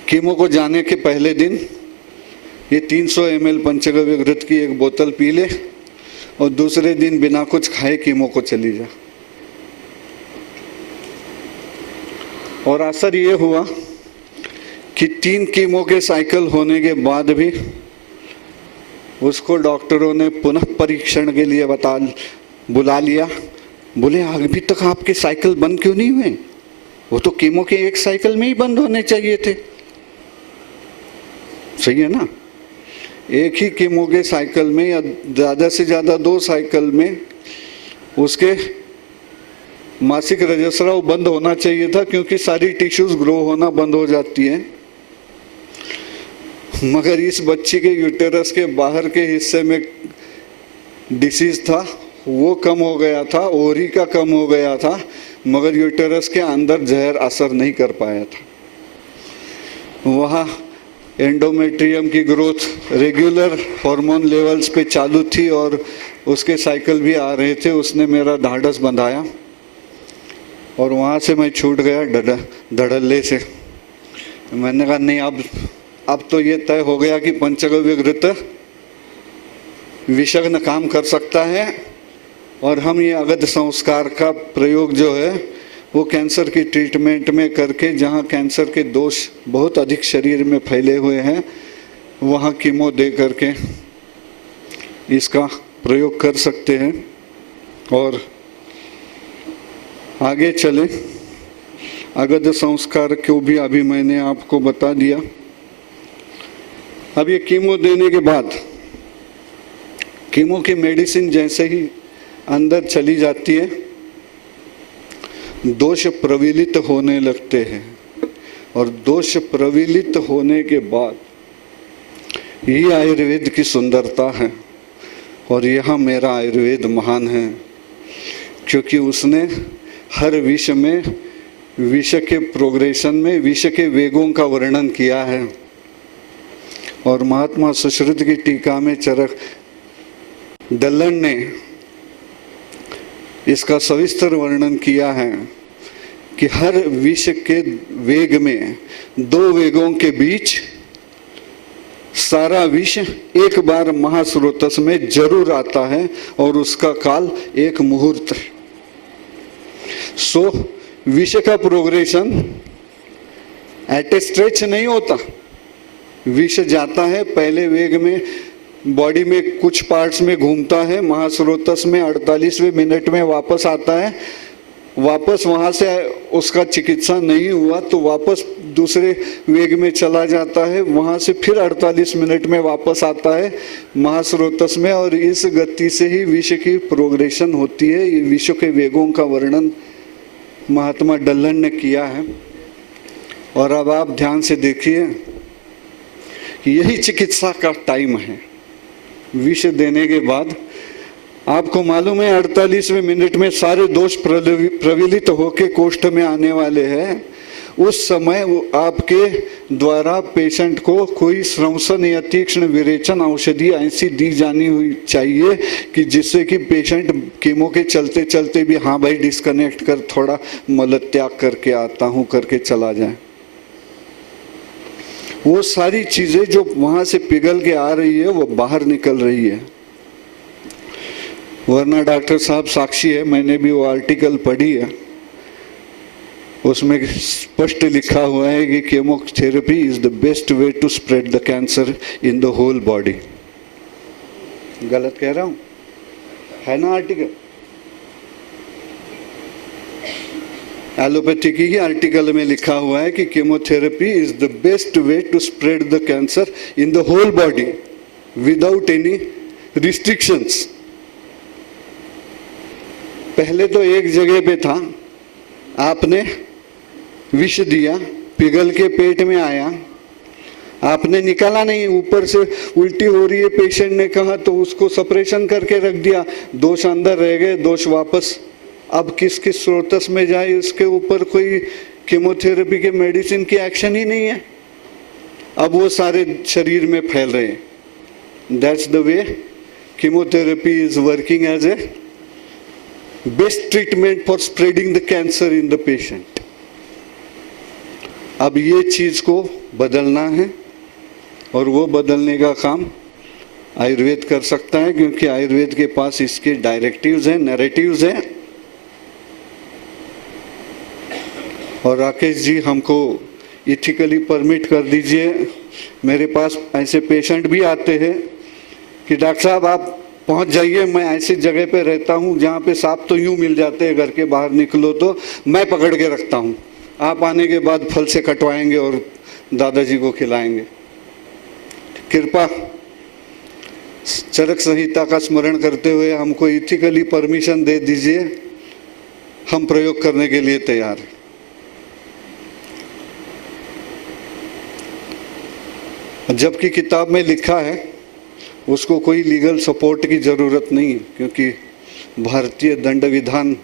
कीमो को जाने के पहले दिन ये 300 ml पंचगव्य घृत की एक बोतल पी ले और दूसरे दिन बिना कुछ खाए कीमो को चली जा। और असर ये हुआ कि 3 कीमो के साइकिल होने के बाद भी उसको डॉक्टरों ने पुनः परीक्षण के लिए बुला लिया। बोले अभी तक आपके साइकिल बंद क्यों नहीं हुए? वो तो कीमो के एक साइकिल में ही बंद होने चाहिए थे। सही है ना? एक ही कीमो के साइकिल में या ज़्यादा से ज़्यादा 2 साइकिल में उसके मासिक रजस्राव बंद होना चाहिए था, क्योंकि सारी टिश्यूज ग्रो होना बंद हो जाती है। मगर इस बच्ची के यूटेरस के बाहर के हिस्से में डिसीज था वो कम हो गया था, ओरी का कम हो गया था, मगर यूटेरस के अंदर जहर असर नहीं कर पाया था। वहाँ एंडोमेट्रियम की ग्रोथ रेगुलर हार्मोन लेवल्स पे चालू थी और उसके साइकिल भी आ रहे थे। उसने मेरा ढाढ़स बंधाया और वहाँ से मैं छूट गया धड़ल्ले से। मैंने कहा नहीं, अब तो ये तय हो गया कि पंचगव्य घृत विषग्न काम कर सकता है और हम ये अगध संस्कार का प्रयोग जो है वो कैंसर की ट्रीटमेंट में करके, जहाँ कैंसर के दोष बहुत अधिक शरीर में फैले हुए हैं वहाँ कीमो दे करके इसका प्रयोग कर सकते हैं और आगे चले। अगध संस्कार को भी अभी मैंने आपको बता दिया। अब ये कीमो देने के बाद कीमो की मेडिसिन जैसे ही अंदर चली जाती है दोष प्रविलित होने लगते हैं और दोष प्रविलित होने के बाद ये आयुर्वेद की सुंदरता है। और यह मेरा आयुर्वेद महान है क्योंकि उसने हर विष में, विष के प्रोग्रेशन में, विष के वेगों का वर्णन किया है। और महात्मा सुश्रुत की टीका में चरक दल्लन ने इसका सविस्तर वर्णन किया है कि हर विष के वेग में दो वेगों के बीच सारा विष एक बार महास्रोतस में जरूर आता है और उसका काल एक मुहूर्त है। सो विष का प्रोग्रेशन एट ए स्ट्रेच नहीं होता। विष जाता है पहले वेग में, बॉडी में कुछ पार्ट्स में घूमता है, महास्रोतस में 48वें मिनट में वापस आता है। वापस वहां से उसका चिकित्सा नहीं हुआ तो वापस दूसरे वेग में चला जाता है, वहां से फिर 48 मिनट में वापस आता है महास्रोतस में। और इस गति से ही विष की प्रोग्रेशन होती है। ये विष के वेगों का वर्णन महात्मा डल्लन ने किया है। और अब आप ध्यान से देखिए, यही चिकित्सा का टाइम है। विष देने के बाद आपको मालूम है 48वें मिनट में सारे दोष प्रविलित होके कोष्ठ में आने वाले हैं। उस समय वो आपके द्वारा पेशेंट को कोई श्रंसन या तीक्ष्ण विरेचन औषधि ऐसी दी जानी हुई चाहिए कि जिससे कि पेशेंट कीमो के चलते चलते भी हाँ भाई डिस्कनेक्ट कर, थोड़ा मल त्याग करके आता हूँ करके चला जाए। वो सारी चीजें जो वहां से पिघल के आ रही है वो बाहर निकल रही है। वरना डॉक्टर साहब साक्षी है, मैंने भी वो आर्टिकल पढ़ी है, उसमें स्पष्ट लिखा हुआ है कि chemotherapy is the best way to spread the cancer in the whole body. गलत कह रहा हूं? है ना आर्टिकल? एलोपैथिक ही आर्टिकल में लिखा हुआ है कि chemotherapy is the best way to spread the cancer in the whole body without any restrictions. पहले तो एक जगह पे था, आपने विष दिया, पिघल के पेट में आया, आपने निकाला नहीं, ऊपर से उल्टी हो रही है पेशेंट ने कहा तो उसको सप्रेशन करके रख दिया, दोष अंदर रह गए, दोष वापस। अब किस किस स्रोतस में जाए, इसके ऊपर कोई कीमोथेरेपी के मेडिसिन की एक्शन ही नहीं है। अब वो सारे शरीर में फैल रहे हैं। That's the way chemotherapy is working as a best treatment for spreading the cancer in the patient. अब ये चीज को बदलना है और वो बदलने का काम आयुर्वेद कर सकता है, क्योंकि आयुर्वेद के पास इसके डायरेक्टिव्स हैं, नैरेटिव्स हैं। और राकेश जी हमको इथिकली परमिट कर दीजिए, मेरे पास ऐसे पेशेंट भी आते हैं कि डॉक्टर साहब आप पहुंच जाइए, मैं ऐसी जगह पे रहता हूं जहां पे सांप तो यूं मिल जाते हैं, घर के बाहर निकलो तो मैं पकड़ के रखता हूं, आप आने के बाद फल से कटवाएंगे और दादाजी को खिलाएंगे। कृपा चरक संहिता का स्मरण करते हुए हमको इथिकली परमिशन दे दीजिए, हम प्रयोग करने के लिए तैयार हैं। जबकि किताब में लिखा है उसको कोई लीगल सपोर्ट की ज़रूरत नहीं है, क्योंकि भारतीय दंड विधान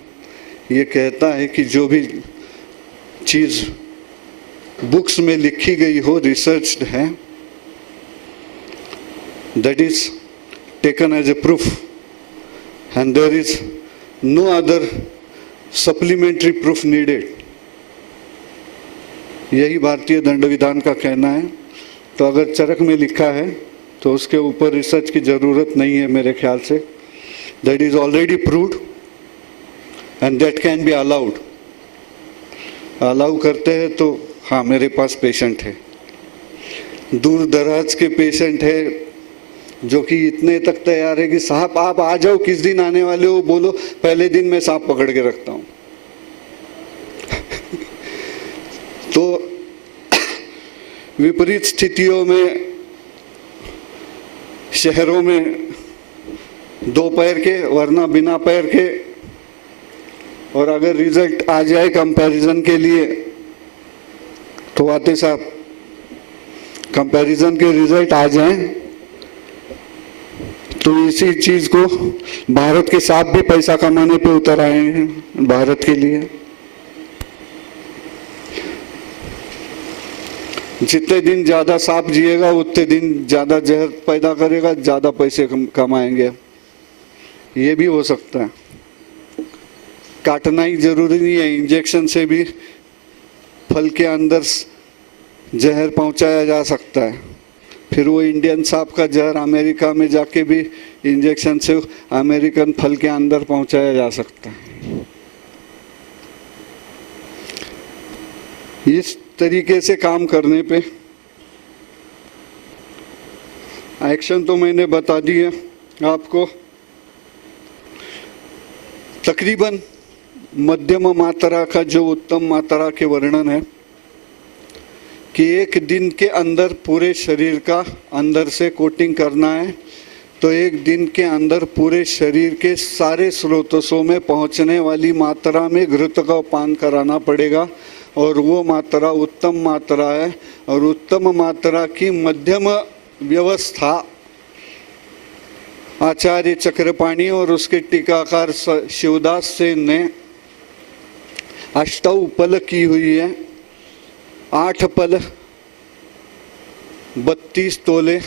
ये कहता है कि जो भी चीज़ बुक्स में लिखी गई हो, रिसर्च्ड है, that is taken as a proof and there is no other supplementary proof needed. यही भारतीय दंड विधान का कहना है। तो अगर चरक में लिखा है तो उसके ऊपर रिसर्च की ज़रूरत नहीं है मेरे ख्याल से। That is already proved and that can be allowed. Allow करते हैं तो हाँ, मेरे पास पेशेंट है, दूर दराज के पेशेंट है जो कि इतने तक तैयार है कि साहब आप आ जाओ, किस दिन आने वाले हो, बोलो, पहले दिन मैं सांप पकड़ के रखता हूँ। तो विपरीत स्थितियों में शहरों में 2 पैर के वरना बिना पैर के, और अगर रिजल्ट आ जाए कंपैरिजन के लिए तो आते साहब कंपैरिजन के रिजल्ट आ जाएं तो इसी चीज को भारत के सांप भी पैसा कमाने पे उतर आए हैं भारत के लिए। जितने दिन ज्यादा सांप जिएगा उतने दिन ज्यादा जहर पैदा करेगा, ज्यादा पैसे कमाएंगे। ये भी हो सकता है। काटना ही जरूरी नहीं है, इंजेक्शन से भी फल के अंदर जहर पहुंचाया जा सकता है। फिर वो इंडियन सांप का जहर अमेरिका में जाके भी इंजेक्शन से अमेरिकन फल के अंदर पहुंचाया जा सकता है। इस तरीके से काम करने पे एक्शन तो मैंने बता दी है आपको। तकरीबन मध्यम मात्रा का जो उत्तम मात्रा के वर्णन है कि 1 दिन के अंदर पूरे शरीर का अंदर से कोटिंग करना है, तो 1 दिन के अंदर पूरे शरीर के सारे स्रोतों में पहुंचने वाली मात्रा में घृत का पान कराना पड़ेगा। और वो मात्रा उत्तम मात्रा है, और उत्तम मात्रा की मध्यम व्यवस्था आचार्य चक्रपाणी और उसके टीकाकार शिवदास सेन ने 8 पल की हुई है। 8 पल 32 तोले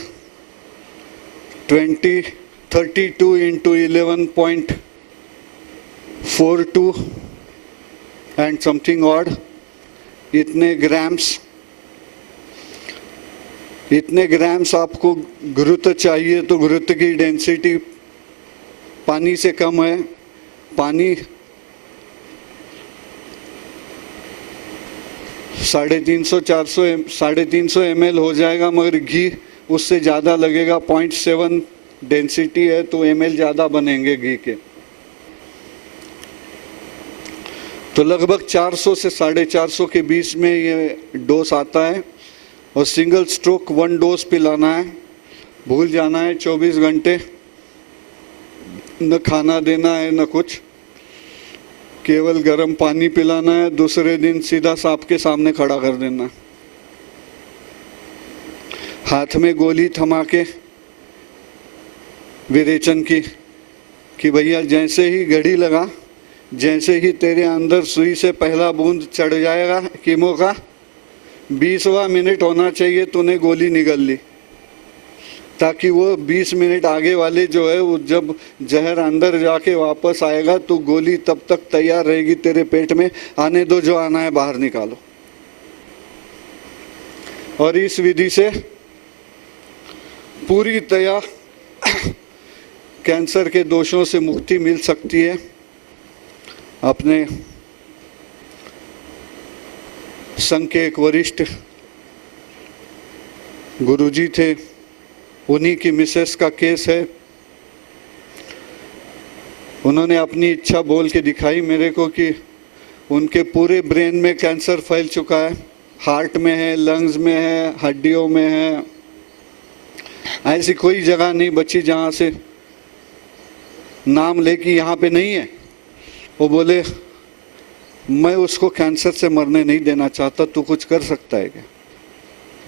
32 into 11.42 एंड समथिंग ऑड, इतने ग्राम्स आपको घृत चाहिए। तो घृत की डेंसिटी पानी से कम है। पानी 350 ml हो जाएगा, मगर घी उससे ज़्यादा लगेगा। 0.7 डेंसिटी है तो ml ज़्यादा बनेंगे घी के। तो लगभग 400 से 450 के बीच में ये डोज आता है। और सिंगल स्ट्रोक 1 डोज पिलाना है। भूल जाना है 24 घंटे, न खाना देना है न कुछ, केवल गर्म पानी पिलाना है। दूसरे दिन सीधा सांप के सामने खड़ा कर देना। हाथ में गोली थमा के विरेचन की कि भैया जैसे ही घड़ी लगा, जैसे ही तेरे अंदर सुई से पहला बूंद चढ़ जाएगा कीमो का, 20वां मिनट होना चाहिए तूने गोली निगल ली, ताकि वो 20 मिनट आगे वाले जो है वो जब जहर अंदर जाके वापस आएगा तो गोली तब तक तैयार रहेगी तेरे पेट में। आने दो, जो आना है बाहर निकालो। और इस विधि से पूरी तरह कैंसर के दोषों से मुक्ति मिल सकती है। अपने संघ के एक वरिष्ठ गुरुजी थे, उन्हीं की मिसेस का केस है। उन्होंने अपनी इच्छा बोल के दिखाई मेरे को कि उनके पूरे ब्रेन में कैंसर फैल चुका है। हार्ट में है, लंग्स में है, हड्डियों में है। ऐसी कोई जगह नहीं बची जहाँ से नाम ले कि यहाँ पे नहीं है। वो बोले मैं उसको कैंसर से मरने नहीं देना चाहता, तू कुछ कर सकता है क्या?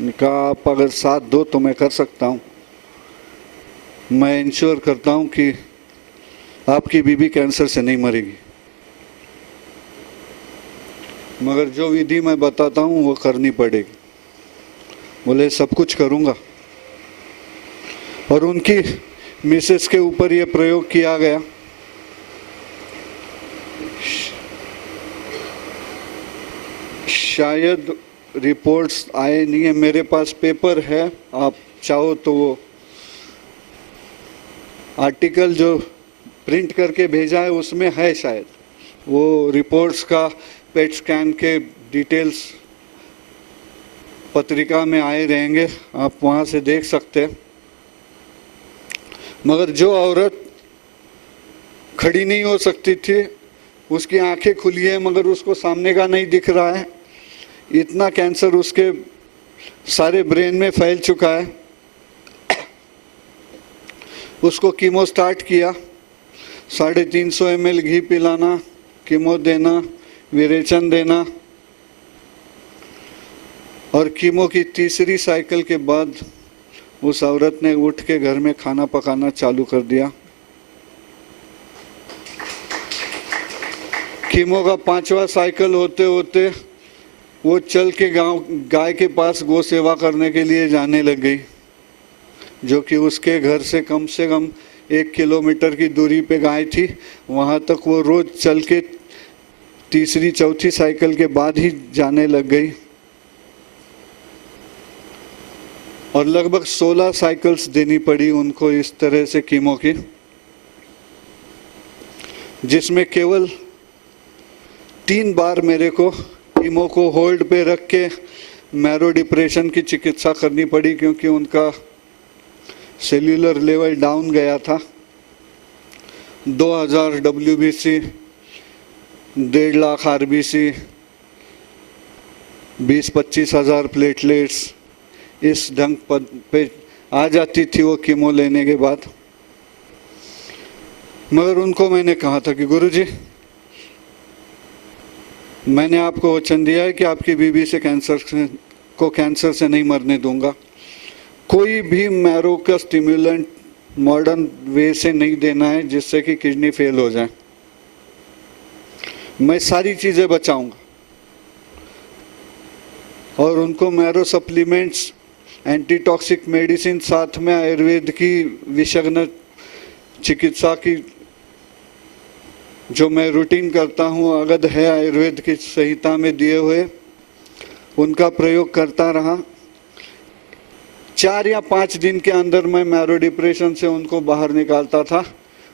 मैंने कहा आप अगर साथ दो तो मैं कर सकता हूँ। मैं इंश्योर करता हूं कि आपकी बीबी कैंसर से नहीं मरेगी, मगर जो विधि मैं बताता हूं वो करनी पड़ेगी। बोले सब कुछ करूंगा। और उनकी मिसेस के ऊपर ये प्रयोग किया गया। शायद रिपोर्ट्स आए नहीं है, मेरे पास पेपर है, आप चाहो तो वो आर्टिकल जो प्रिंट करके भेजा है उसमें है, शायद वो रिपोर्ट्स का पेट स्कैन के डिटेल्स पत्रिका में आए रहेंगे, आप वहाँ से देख सकते हैं। मगर जो औरत खड़ी नहीं हो सकती थी, उसकी आंखें खुली है मगर उसको सामने का नहीं दिख रहा है, इतना कैंसर उसके सारे ब्रेन में फैल चुका है। उसको कीमो स्टार्ट किया, 350 ml घी पिलाना, कीमो देना, विरेचन देना, और कीमो की तीसरी साइकिल के बाद उस औरत ने उठ के घर में खाना पकाना चालू कर दिया। कीमो का 5वां साइकिल होते होते वो चल के गाय के पास गौ सेवा करने के लिए जाने लग गई, जो कि उसके घर से कम 1 किलोमीटर की दूरी पे गाय थी। वहाँ तक वो रोज चल के तीसरी चौथी साइकिल के बाद ही जाने लग गई, और लगभग 16 साइकिल्स देनी पड़ी उनको इस तरह से कीमो की, जिसमें केवल 3 बार मेरे को कीमो को होल्ड पे रख के मैरो डिप्रेशन की चिकित्सा करनी पड़ी, क्योंकि उनका सेल्यूलर लेवल डाउन गया था। 2000 WBC, 1.5 लाख RBC, 20-25 हज़ार प्लेटलेट्स इस ढंग पे आ जाती थी वो कीमो लेने के बाद। मगर उनको मैंने कहा था कि गुरुजी, मैंने आपको वचन दिया है कि आपकी बीवी से कैंसर से नहीं मरने दूंगा। कोई भी मैरो का स्टिमुलेंट मॉडर्न वे से नहीं देना है जिससे कि किडनी फेल हो जाए। मैं सारी चीज़ें बचाऊंगा, और उनको मैरो सप्लीमेंट्स, एंटीटॉक्सिक मेडिसिन, साथ में आयुर्वेद की विशेषज्ञ चिकित्सा की जो मैं रूटीन करता हूँ, अगध है आयुर्वेद की संहिता में दिए हुए, उनका प्रयोग करता रहा। 4 या 5 दिन के अंदर मैं मैरो डिप्रेशन से उनको बाहर निकालता था,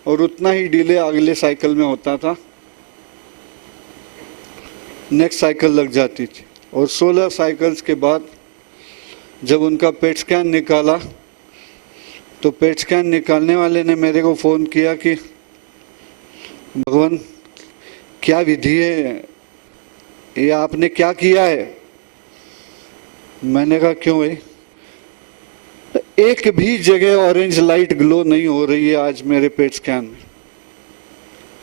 और उतना ही डिले अगले साइकिल में होता था, नेक्स्ट साइकिल लग जाती थी। और 16 साइकिल्स के बाद जब उनका पेट स्कैन निकाला, तो पेट स्कैन निकालने वाले ने मेरे को फ़ोन किया कि भगवान, क्या विधि है ये, आपने क्या किया है? मैंने कहा क्यों भाई? एक भी जगह ऑरेंज लाइट ग्लो नहीं हो रही है आज मेरे पेट स्कैन में,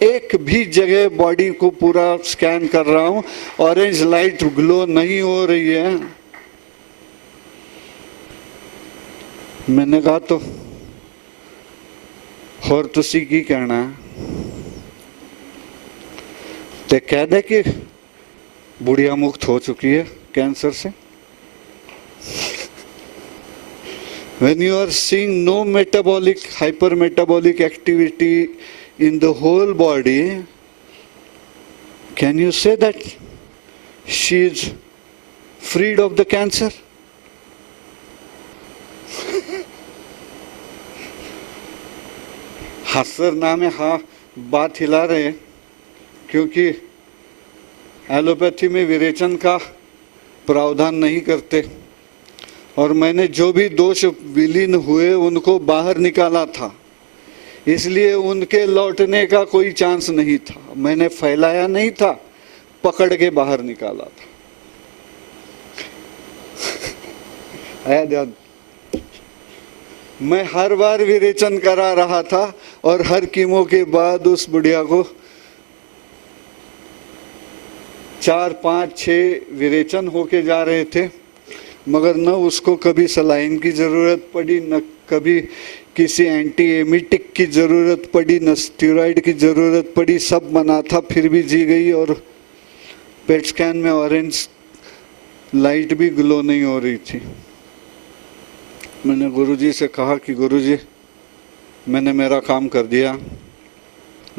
एक भी जगह बॉडी को पूरा स्कैन कर रहा हूं, ऑरेंज लाइट ग्लो नहीं हो रही है। मैंने कहा तो और तुसी की कहना है? ते कह दे कि बुढ़िया मुक्त हो चुकी है कैंसर से। When you are seeing no metabolic, hypermetabolic activity in the whole body, can you say that she is freed of the cancer? हसर नाम है, हाँ बात हिला रहे हैं, क्योंकि एलोपैथी में विरेचन का प्रावधान नहीं करते, और मैंने जो भी दोष विलीन हुए उनको बाहर निकाला था, इसलिए उनके लौटने का कोई चांस नहीं था। मैंने फैलाया नहीं था, पकड़ के बाहर निकाला था। आया ध्यान? मैं हर बार विरेचन करा रहा था, और हर कीमो के बाद उस बुढ़िया को 4, 5, 6 विरेचन होके जा रहे थे, मगर न उसको कभी सलाइन की ज़रूरत पड़ी, न कभी किसी एंटी एमिटिक की ज़रूरत पड़ी, न स्टेरॉइड की ज़रूरत पड़ी, सब बना था, फिर भी जी गई। और पेट स्कैन में ऑरेंज लाइट भी ग्लो नहीं हो रही थी। मैंने गुरुजी से कहा कि गुरुजी, मैंने मेरा काम कर दिया,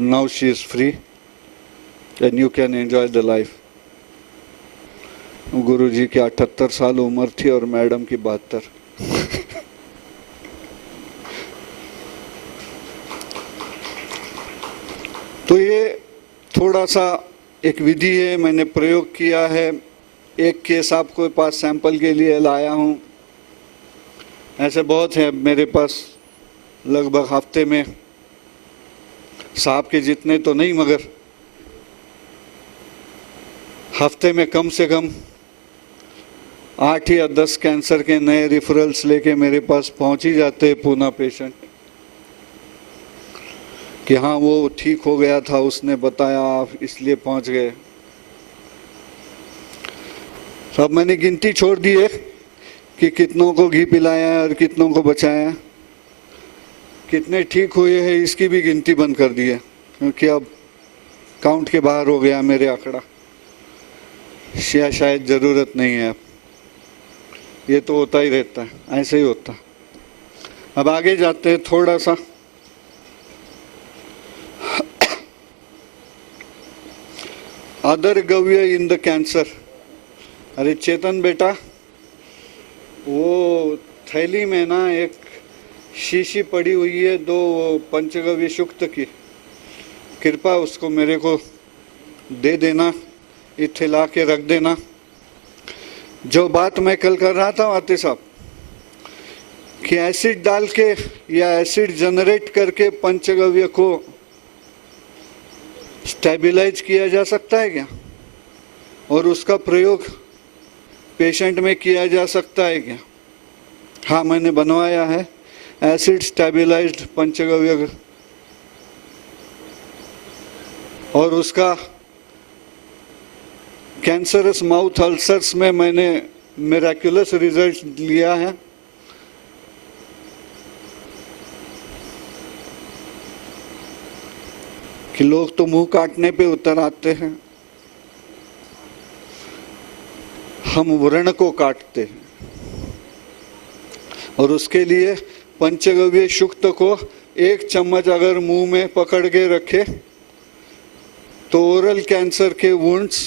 now she is free and you can enjoy the life. Guruji की 78 साल उम्र थी और मैडम की 72। तो ये थोड़ा सा एक विधि है, मैंने प्रयोग किया है। एक केस आपको पास सैंपल के लिए लाया हूँ। ऐसे बहुत है मेरे पास, लगभग हफ्ते में, साहब के जितने तो नहीं, मगर हफ्ते में कम से कम 8 या 10 कैंसर के नए रेफरल्स लेके मेरे पास पहुंच ही जाते हैं पूना पेशेंट कि हाँ वो ठीक हो गया था, उसने बताया, आप इसलिए पहुंच गए। तो अब मैंने गिनती छोड़ दी है कि कितनों को घी पिलाया है और कितनों को बचाया है, कितने ठीक हुए हैं, इसकी भी गिनती बंद कर दी है, क्योंकि अब काउंट के बाहर हो गया मेरे आंकड़ा। शायद ज़रूरत नहीं है अब, ये तो होता ही रहता है, ऐसे ही होता। अब आगे जाते हैं थोड़ा सा। अदर गव्य इन द कैंसर। अरे चेतन बेटा, वो थैली में ना एक शीशी पड़ी हुई है, 2 पंचगव्य शुक्त की, कृपा उसको मेरे को दे देना, इत्थे ला के रख देना। जो बात मैं कल कर रहा था आते साहब कि एसिड डाल के या एसिड जनरेट करके पंचगव्य को स्टेबलाइज किया जा सकता है क्या, और उसका प्रयोग पेशेंट में किया जा सकता है क्या? हाँ, मैंने बनवाया है एसिड स्टेबलाइज्ड पंचगव्य, और उसका कैंसरस माउथ अल्सर्स में मैंने मिरेक्युलस रिजल्ट लिया है। कि लोग तो मुंह काटने पे उतर आते हैं, हम व्रण को काटते हैं। और उसके लिए पंचगव्य शुक्त को 1 चम्मच अगर मुंह में पकड़ के रखे तो ओरल कैंसर के वुंड्स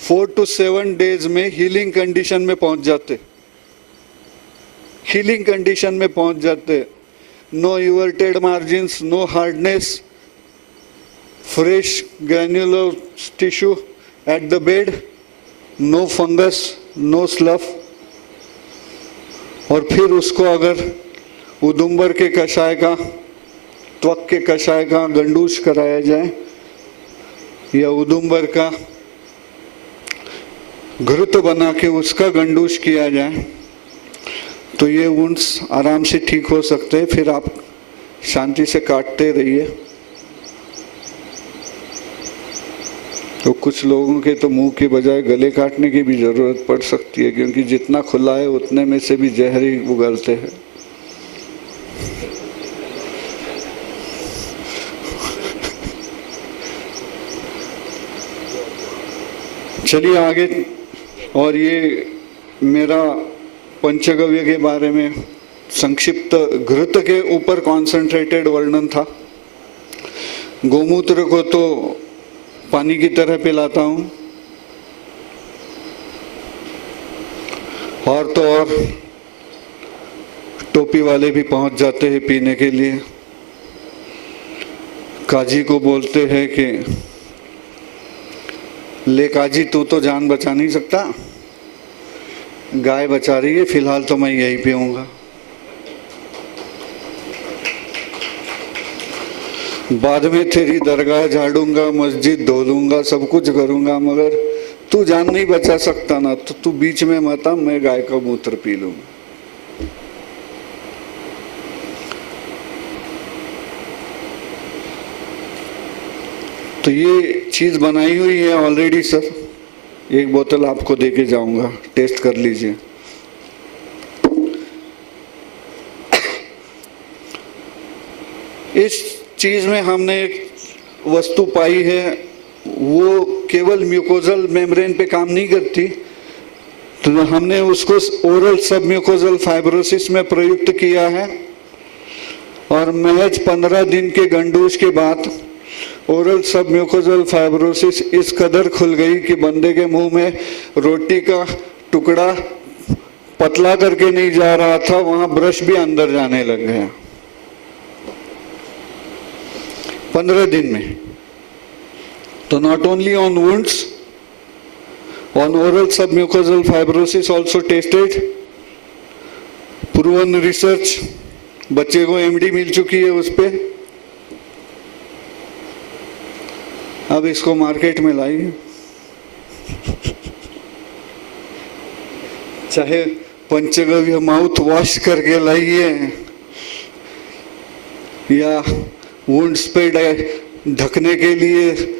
4 to 7 डेज में हीलिंग कंडीशन में पहुंच जाते, हीलिंग कंडीशन में पहुंच जाते। No everted margins, no hardness, fresh granular tissue at the bed, no fungus, no slough. और फिर उसको अगर उदुम्बर के कषाय का, त्वक के कषाय का गंडूश कराया जाए या उदुम्बर का घृत बना के उसका गंडूश किया जाए तो ये वुंड्स आराम से ठीक हो सकते हैं। फिर आप शांति से काटते रहिए। तो कुछ लोगों के तो मुंह के बजाय गले काटने की भी जरूरत पड़ सकती है, क्योंकि जितना खुला है उतने में से भी जहर ही उगलते हैं। चलिए आगे। और ये मेरा पंचगव्य के बारे में संक्षिप्त घृत के ऊपर कॉन्सेंट्रेटेड वर्णन था। गोमूत्र को तो पानी की तरह पिलाता हूँ, और तो और टोपी वाले भी पहुंच जाते हैं पीने के लिए। काजी को बोलते हैं कि ले काजी, तू तो जान बचा नहीं सकता, गाय बचा रही है, फिलहाल तो मैं यही पीऊंगा। बाद में तेरी दरगाह झाड़ूंगा, मस्जिद धो लूंगा, सब कुछ करूंगा, मगर तू जान नहीं बचा सकता ना, तो तू बीच में मत आ, मैं गाय का मूत्र पी लूंगा। तो ये चीज बनाई हुई है ऑलरेडी सर, 1 बोतल आपको देके जाऊंगा, टेस्ट कर लीजिए। इस चीज़ में हमने एक वस्तु पाई है, वो केवल म्यूकोजल मेम्ब्रेन पे काम नहीं करती, तो हमने उसको ओरल सबम्यूकोजल फाइब्रोसिस में प्रयुक्त किया है और महज 15 दिन के गंडूस के बाद ओरल सबम्यूकोजल फाइब्रोसिस इस कदर खुल गई कि बंदे के मुंह में रोटी का टुकड़ा पतला करके नहीं जा रहा था, वहां ब्रश भी अंदर जाने लग गया 15 दिन में। तो not only on wounds, on oral submucosal fibrosis also tested, proven research, बच्चे को एमडी मिल चुकी है उस पे। अब इसको मार्केट में लाइए, चाहे पंचगव्य माउथ वॉश करके लाइए या वुंड्स पे ढकने के लिए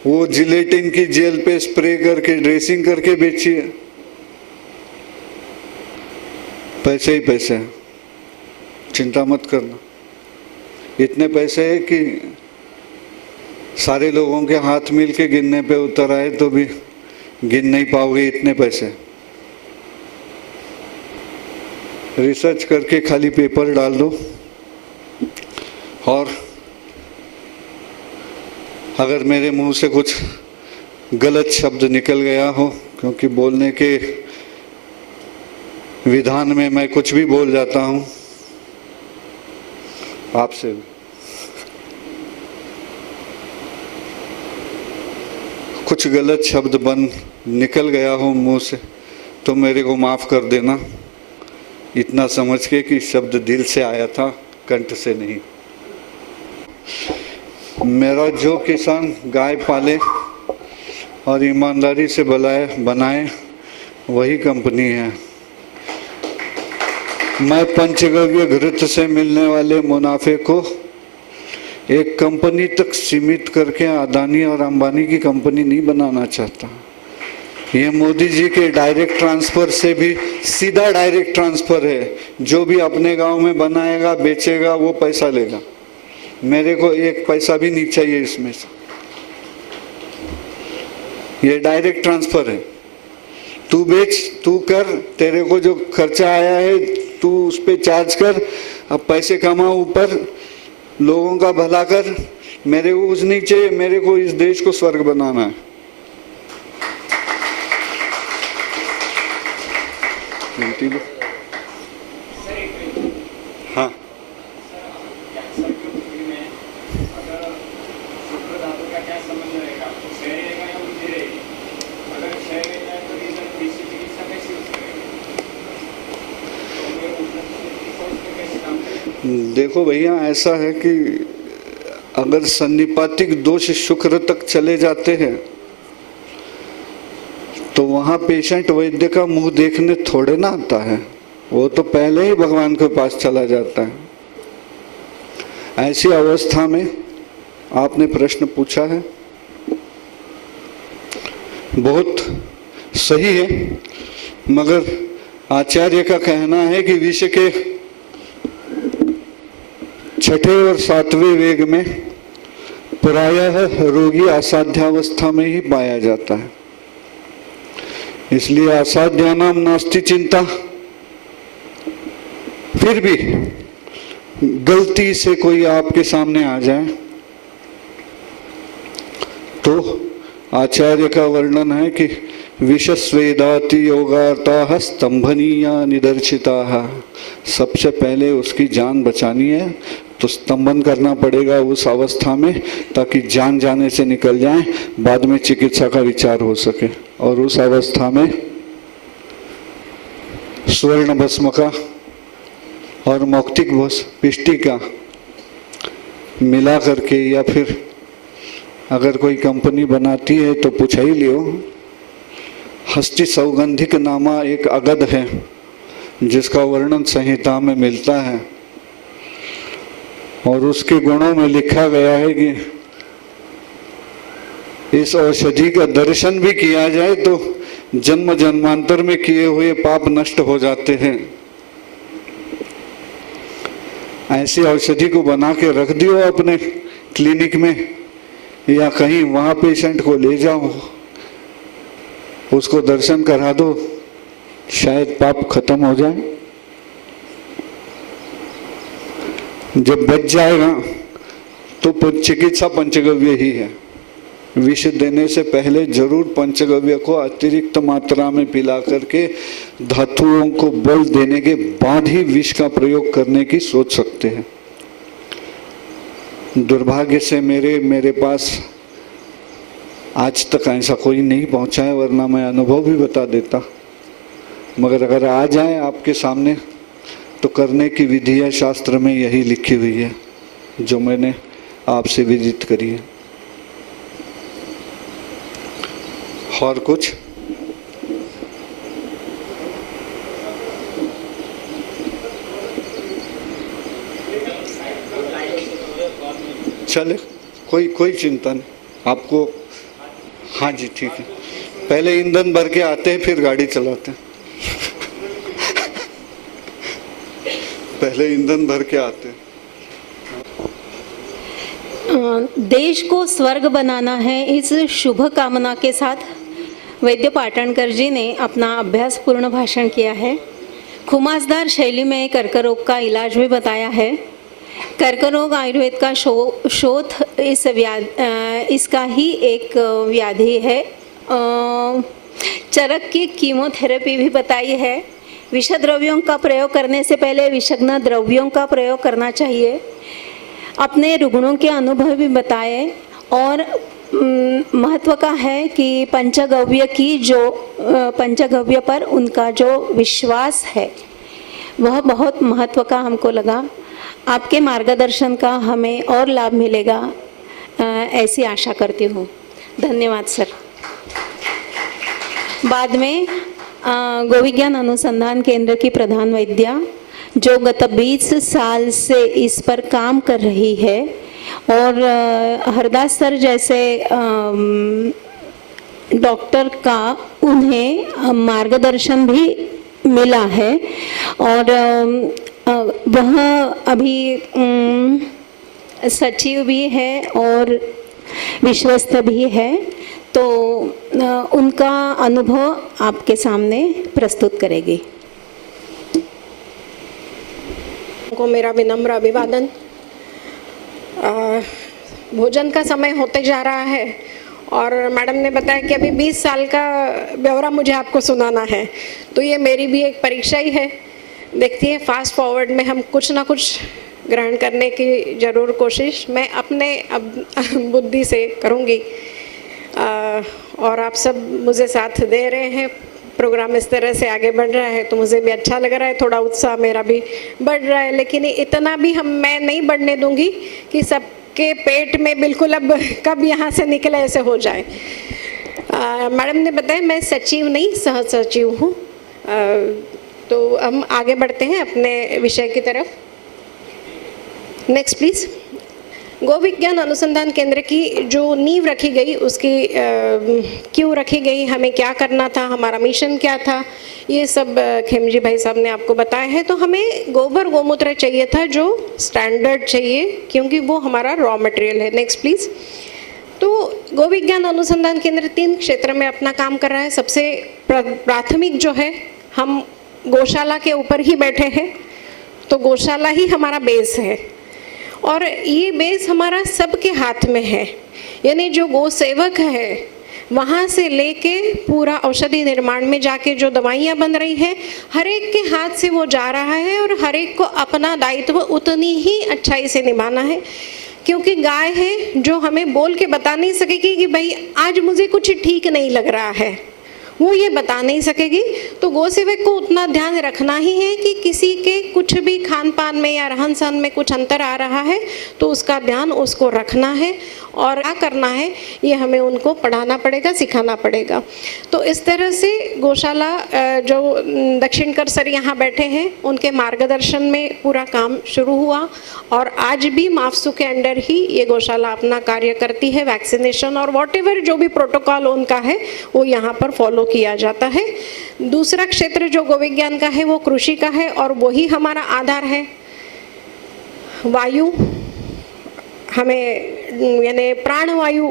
वो जिलेटिन की जेल पे स्प्रे करके ड्रेसिंग करके बेचिए, पैसे ही पैसे हैं, चिंता मत करना। इतने पैसे है कि सारे लोगों के हाथ मिल के गिनने पे उतर आए तो भी गिन नहीं पाओगे, इतने पैसे। रिसर्च करके खाली पेपर डाल दो, और अगर मेरे मुंह से कुछ गलत शब्द निकल गया हो, क्योंकि बोलने के विधान में मैं कुछ भी बोल जाता हूं, आपसे कुछ गलत शब्द निकल गया हो मुंह से तो मेरे को माफ कर देना, इतना समझ के कि शब्द दिल से आया था, कंठ से नहीं। मेरा जो किसान गाय पाले और ईमानदारी से बनाए वही कंपनी है। मैं पंचगव्य घृत से मिलने वाले मुनाफे को एक कंपनी तक सीमित करके अदानी और अंबानी की कंपनी नहीं बनाना चाहता। ये मोदी जी के डायरेक्ट ट्रांसफर से भी सीधा डायरेक्ट ट्रांसफर है, जो भी अपने गांव में बनाएगा बेचेगा वो पैसा लेगा, मेरे को एक पैसा भी नहीं चाहिए इसमें से। ये डायरेक्ट ट्रांसफर है, तू बेच, तू कर, तेरे को जो खर्चा आया है तू उस पे चार्ज कर, अब पैसे कमा, ऊपर लोगों का भला कर, मेरे को कुछ नहीं चाहिए, मेरे को इस देश को स्वर्ग बनाना है। हाँ, देखो भैया, ऐसा है कि अगर सन्निपातिक दोष शुक्र तक चले जाते हैं तो वहां पेशेंट वैद्य का मुंह देखने थोड़े ना आता है, वो तो पहले ही भगवान के पास चला जाता है। ऐसी अवस्था में आपने प्रश्न पूछा है, बहुत सही है, मगर आचार्य का कहना है कि विश्व के 6ठे और 7वें वेग में प्रायः रोगी असाध्यावस्था में ही पाया जाता है। इसलिए असाध्यानाम नास्ति चिंता। फिर भी गलती से कोई आपके सामने आ जाए तो आचार्य का वर्णन है कि विशस्वेदाति योगार्ताः स्तंभनीया निदर्शिताः। सबसे पहले उसकी जान बचानी है तो स्तंभन करना पड़ेगा उस अवस्था में, ताकि जान जाने से निकल जाए, बाद में चिकित्सा का विचार हो सके। और उस अवस्था में स्वर्ण भस्म का और मौक्तिक पिष्टि का मिला करके, या फिर अगर कोई कंपनी बनाती है तो पूछा ही लियो। हस्ती सौगंधिक नामा एक अगध है जिसका वर्णन संहिता में मिलता है, और उसके गुणों में लिखा गया है कि इस औषधि का दर्शन भी किया जाए तो जन्म जन्मांतर में किए हुए पाप नष्ट हो जाते हैं। ऐसी औषधि को बना के रख दियो अपने क्लिनिक में या कहीं, वहां पेशेंट को ले जाओ, उसको दर्शन करा दो, शायद पाप खत्म हो जाए। जब बच जाएगा तो चिकित्सा पंचगव्य ही है। विष देने से पहले जरूर पंचगव्य को अतिरिक्त मात्रा में पिला करके धातुओं को बल देने के बाद ही विष का प्रयोग करने की सोच सकते हैं। दुर्भाग्य से मेरे पास आज तक ऐसा कोई नहीं पहुंचा है, वरना मैं अनुभव भी बता देता। मगर अगर आ जाए आपके सामने तो करने की विधि है, शास्त्र में यही लिखी हुई है जो मैंने आपसे विदित करी है। और कुछ? चले, कोई चिंता नहीं आपको। हाँ जी ठीक है, पहले ईंधन भर के आते हैं फिर गाड़ी चलाते हैं। पहले ईंधन भर के आते हैं। देश को स्वर्ग बनाना है, इस शुभ कामना के साथ वैद्य पाटणकर जी ने अपना अभ्यास पूर्ण भाषण किया है। खुमासदार शैली में कर्करोग का इलाज भी बताया है। कर्करोग आयुर्वेद का शोध इसका ही एक व्याधि है। चरक की कीमोथेरेपी भी बताई है। विष द्रव्यों का प्रयोग करने से पहले विषग्न द्रव्यों का प्रयोग करना चाहिए। अपने रुग्णों के अनुभव भी बताए और महत्व का है कि पंचगव्य पर उनका जो विश्वास है वह बहुत महत्व का हमको लगा। आपके मार्गदर्शन का हमें और लाभ मिलेगा, ऐसी आशा करती हूँ। धन्यवाद सर। बाद में गोविज्ञान अनुसंधान केंद्र की प्रधान वैद्या जो गत 20 साल से इस पर काम कर रही है और हरदास सर जैसे डॉक्टर का उन्हें मार्गदर्शन भी मिला है और वह अभी सचिव भी है और विश्वस्त भी है, तो उनका अनुभव आपके सामने प्रस्तुत करेगी। को मेरा विनम्र अभिवादन। भोजन का समय होते जा रहा है और मैडम ने बताया कि अभी 20 साल का ब्यौरा मुझे आपको सुनाना है, तो ये मेरी भी एक परीक्षा ही है। देखती है फास्ट फॉरवर्ड में हम कुछ ना कुछ ग्रहण करने की ज़रूर कोशिश मैं अपने बुद्धि से करूँगी। और आप सब मुझे साथ दे रहे हैं, प्रोग्राम इस तरह से आगे बढ़ रहा है तो मुझे भी अच्छा लग रहा है, थोड़ा उत्साह मेरा भी बढ़ रहा है। लेकिन इतना भी मैं नहीं बढ़ने दूंगी कि सबके पेट में बिल्कुल अब कब यहाँ से निकले ऐसे हो जाए। मैडम ने बताया मैं सचिव नहीं सह सचिव हूँ। तो हम आगे बढ़ते हैं अपने विषय की तरफ। Next please. गोविज्ञान अनुसंधान केंद्र की जो नींव रखी गई उसकी क्यों रखी गई, हमें क्या करना था, हमारा मिशन क्या था, ये सब खेमजी भाई साहब ने आपको बताया है। तो हमें गोबर गोमूत्र चाहिए था जो स्टैंडर्ड चाहिए, क्योंकि वो हमारा रॉ मटेरियल है। Next please. तो गोविज्ञान अनुसंधान केंद्र 3 क्षेत्र में अपना काम कर रहा है। सबसे प्राथमिक जो है, हम गौशाला के ऊपर ही बैठे हैं, तो गौशाला ही हमारा बेस है और ये बेस हमारा सबके हाथ में है। यानी जो गौ सेवक है वहाँ से लेके पूरा औषधि निर्माण में जाके जो दवाइयाँ बन रही है, हर एक के हाथ से वो जा रहा है और हर एक को अपना दायित्व उतनी ही अच्छाई से निभाना है। क्योंकि गाय है जो हमें बोल के बता नहीं सकेगी कि भाई आज मुझे कुछ ठीक नहीं लग रहा है, वो ये बता नहीं सकेगी। तो गौ सेवक को उतना ध्यान रखना ही है कि किसी के कुछ भी खान पान में या रहन सहन में कुछ अंतर आ रहा है तो उसका ध्यान उसको रखना है और क्या करना है ये हमें उनको पढ़ाना पड़ेगा, सिखाना पड़ेगा। तो इस तरह से गौशाला जो दक्षिणकर सर यहाँ बैठे हैं उनके मार्गदर्शन में पूरा काम शुरू हुआ और आज भी माफसू के अंडर ही ये गौशाला अपना कार्य करती है। वैक्सीनेशन और वॉटेवर जो भी प्रोटोकॉल उनका है वो यहाँ पर फॉलो किया जाता है। दूसरा क्षेत्र जो गोविज्ञान का है वो कृषि का है और वही हमारा आधार है। वायु हमें यानी प्राणवायु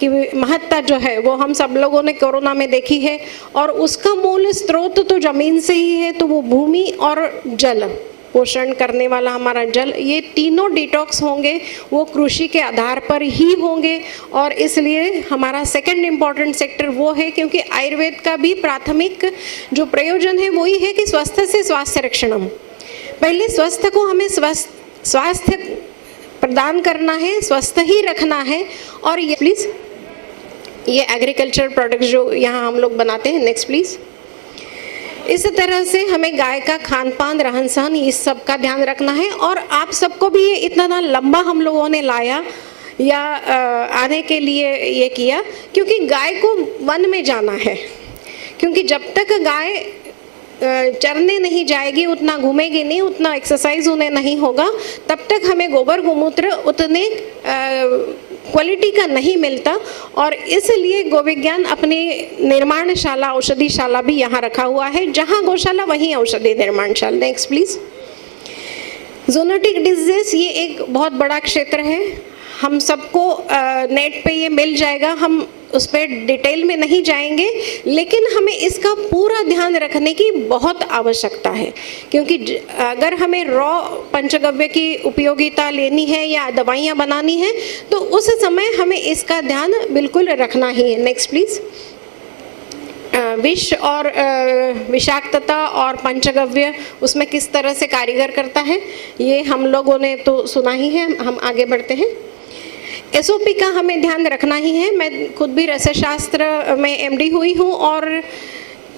की महत्ता जो है वो हम सब लोगों ने कोरोना में देखी है, और उसका मूल स्रोत तो जमीन से ही है। तो वो भूमि और जल, पोषण करने वाला हमारा जल, ये तीनों डिटॉक्स होंगे वो कृषि के आधार पर ही होंगे। और इसलिए हमारा सेकंड इम्पॉर्टेंट सेक्टर वो है, क्योंकि आयुर्वेद का भी प्राथमिक जो प्रयोजन है वही है कि स्वस्थ से स्वास्थ्य रक्षणम। पहले स्वस्थ को हमें स्वास्थ्य प्रदान करना है, स्वस्थ ही रखना है। और ये प्लीज़ ये एग्रीकल्चर प्रोडक्ट्स जो यहाँ हम लोग बनाते हैं, नेक्स्ट प्लीज़। इस तरह से हमें गाय का खान पान, रहन सहन, इस सब का ध्यान रखना है। और आप सबको भी ये इतना लंबा हम लोगों ने लाया या आने के लिए ये किया, क्योंकि गाय को वन में जाना है। क्योंकि जब तक गाय चरने नहीं जाएगी, उतना घूमेगी नहीं, उतना एक्सरसाइज उन्हें नहीं होगा, तब तक हमें गोबर गोमूत्र उतने क्वालिटी का नहीं मिलता। और इसलिए गोविज्ञान अपनी निर्माणशाला, औषधिशाला भी यहाँ रखा हुआ है। जहाँ गौशाला वहीं औषधि निर्माणशाला। Next please. ज़ूनोटिक डिजीज ये एक बहुत बड़ा क्षेत्र है, हम सबको नेट पे ये मिल जाएगा, हम उस पर डिटेल में नहीं जाएंगे, लेकिन हमें इसका पूरा ध्यान रखने की बहुत आवश्यकता है। क्योंकि अगर हमें रॉ पंचगव्य की उपयोगिता लेनी है या दवाइयाँ बनानी है, तो उस समय हमें इसका ध्यान बिल्कुल रखना ही है। Next please. विष और विषाक्तता और पंचगव्य उसमें किस तरह से कारीगर करता है, ये हम लोगों ने तो सुना ही है। हम आगे बढ़ते हैं। एसओपी का हमें ध्यान रखना ही है। मैं खुद भी रसशास्त्र में एमडी हुई हूँ, और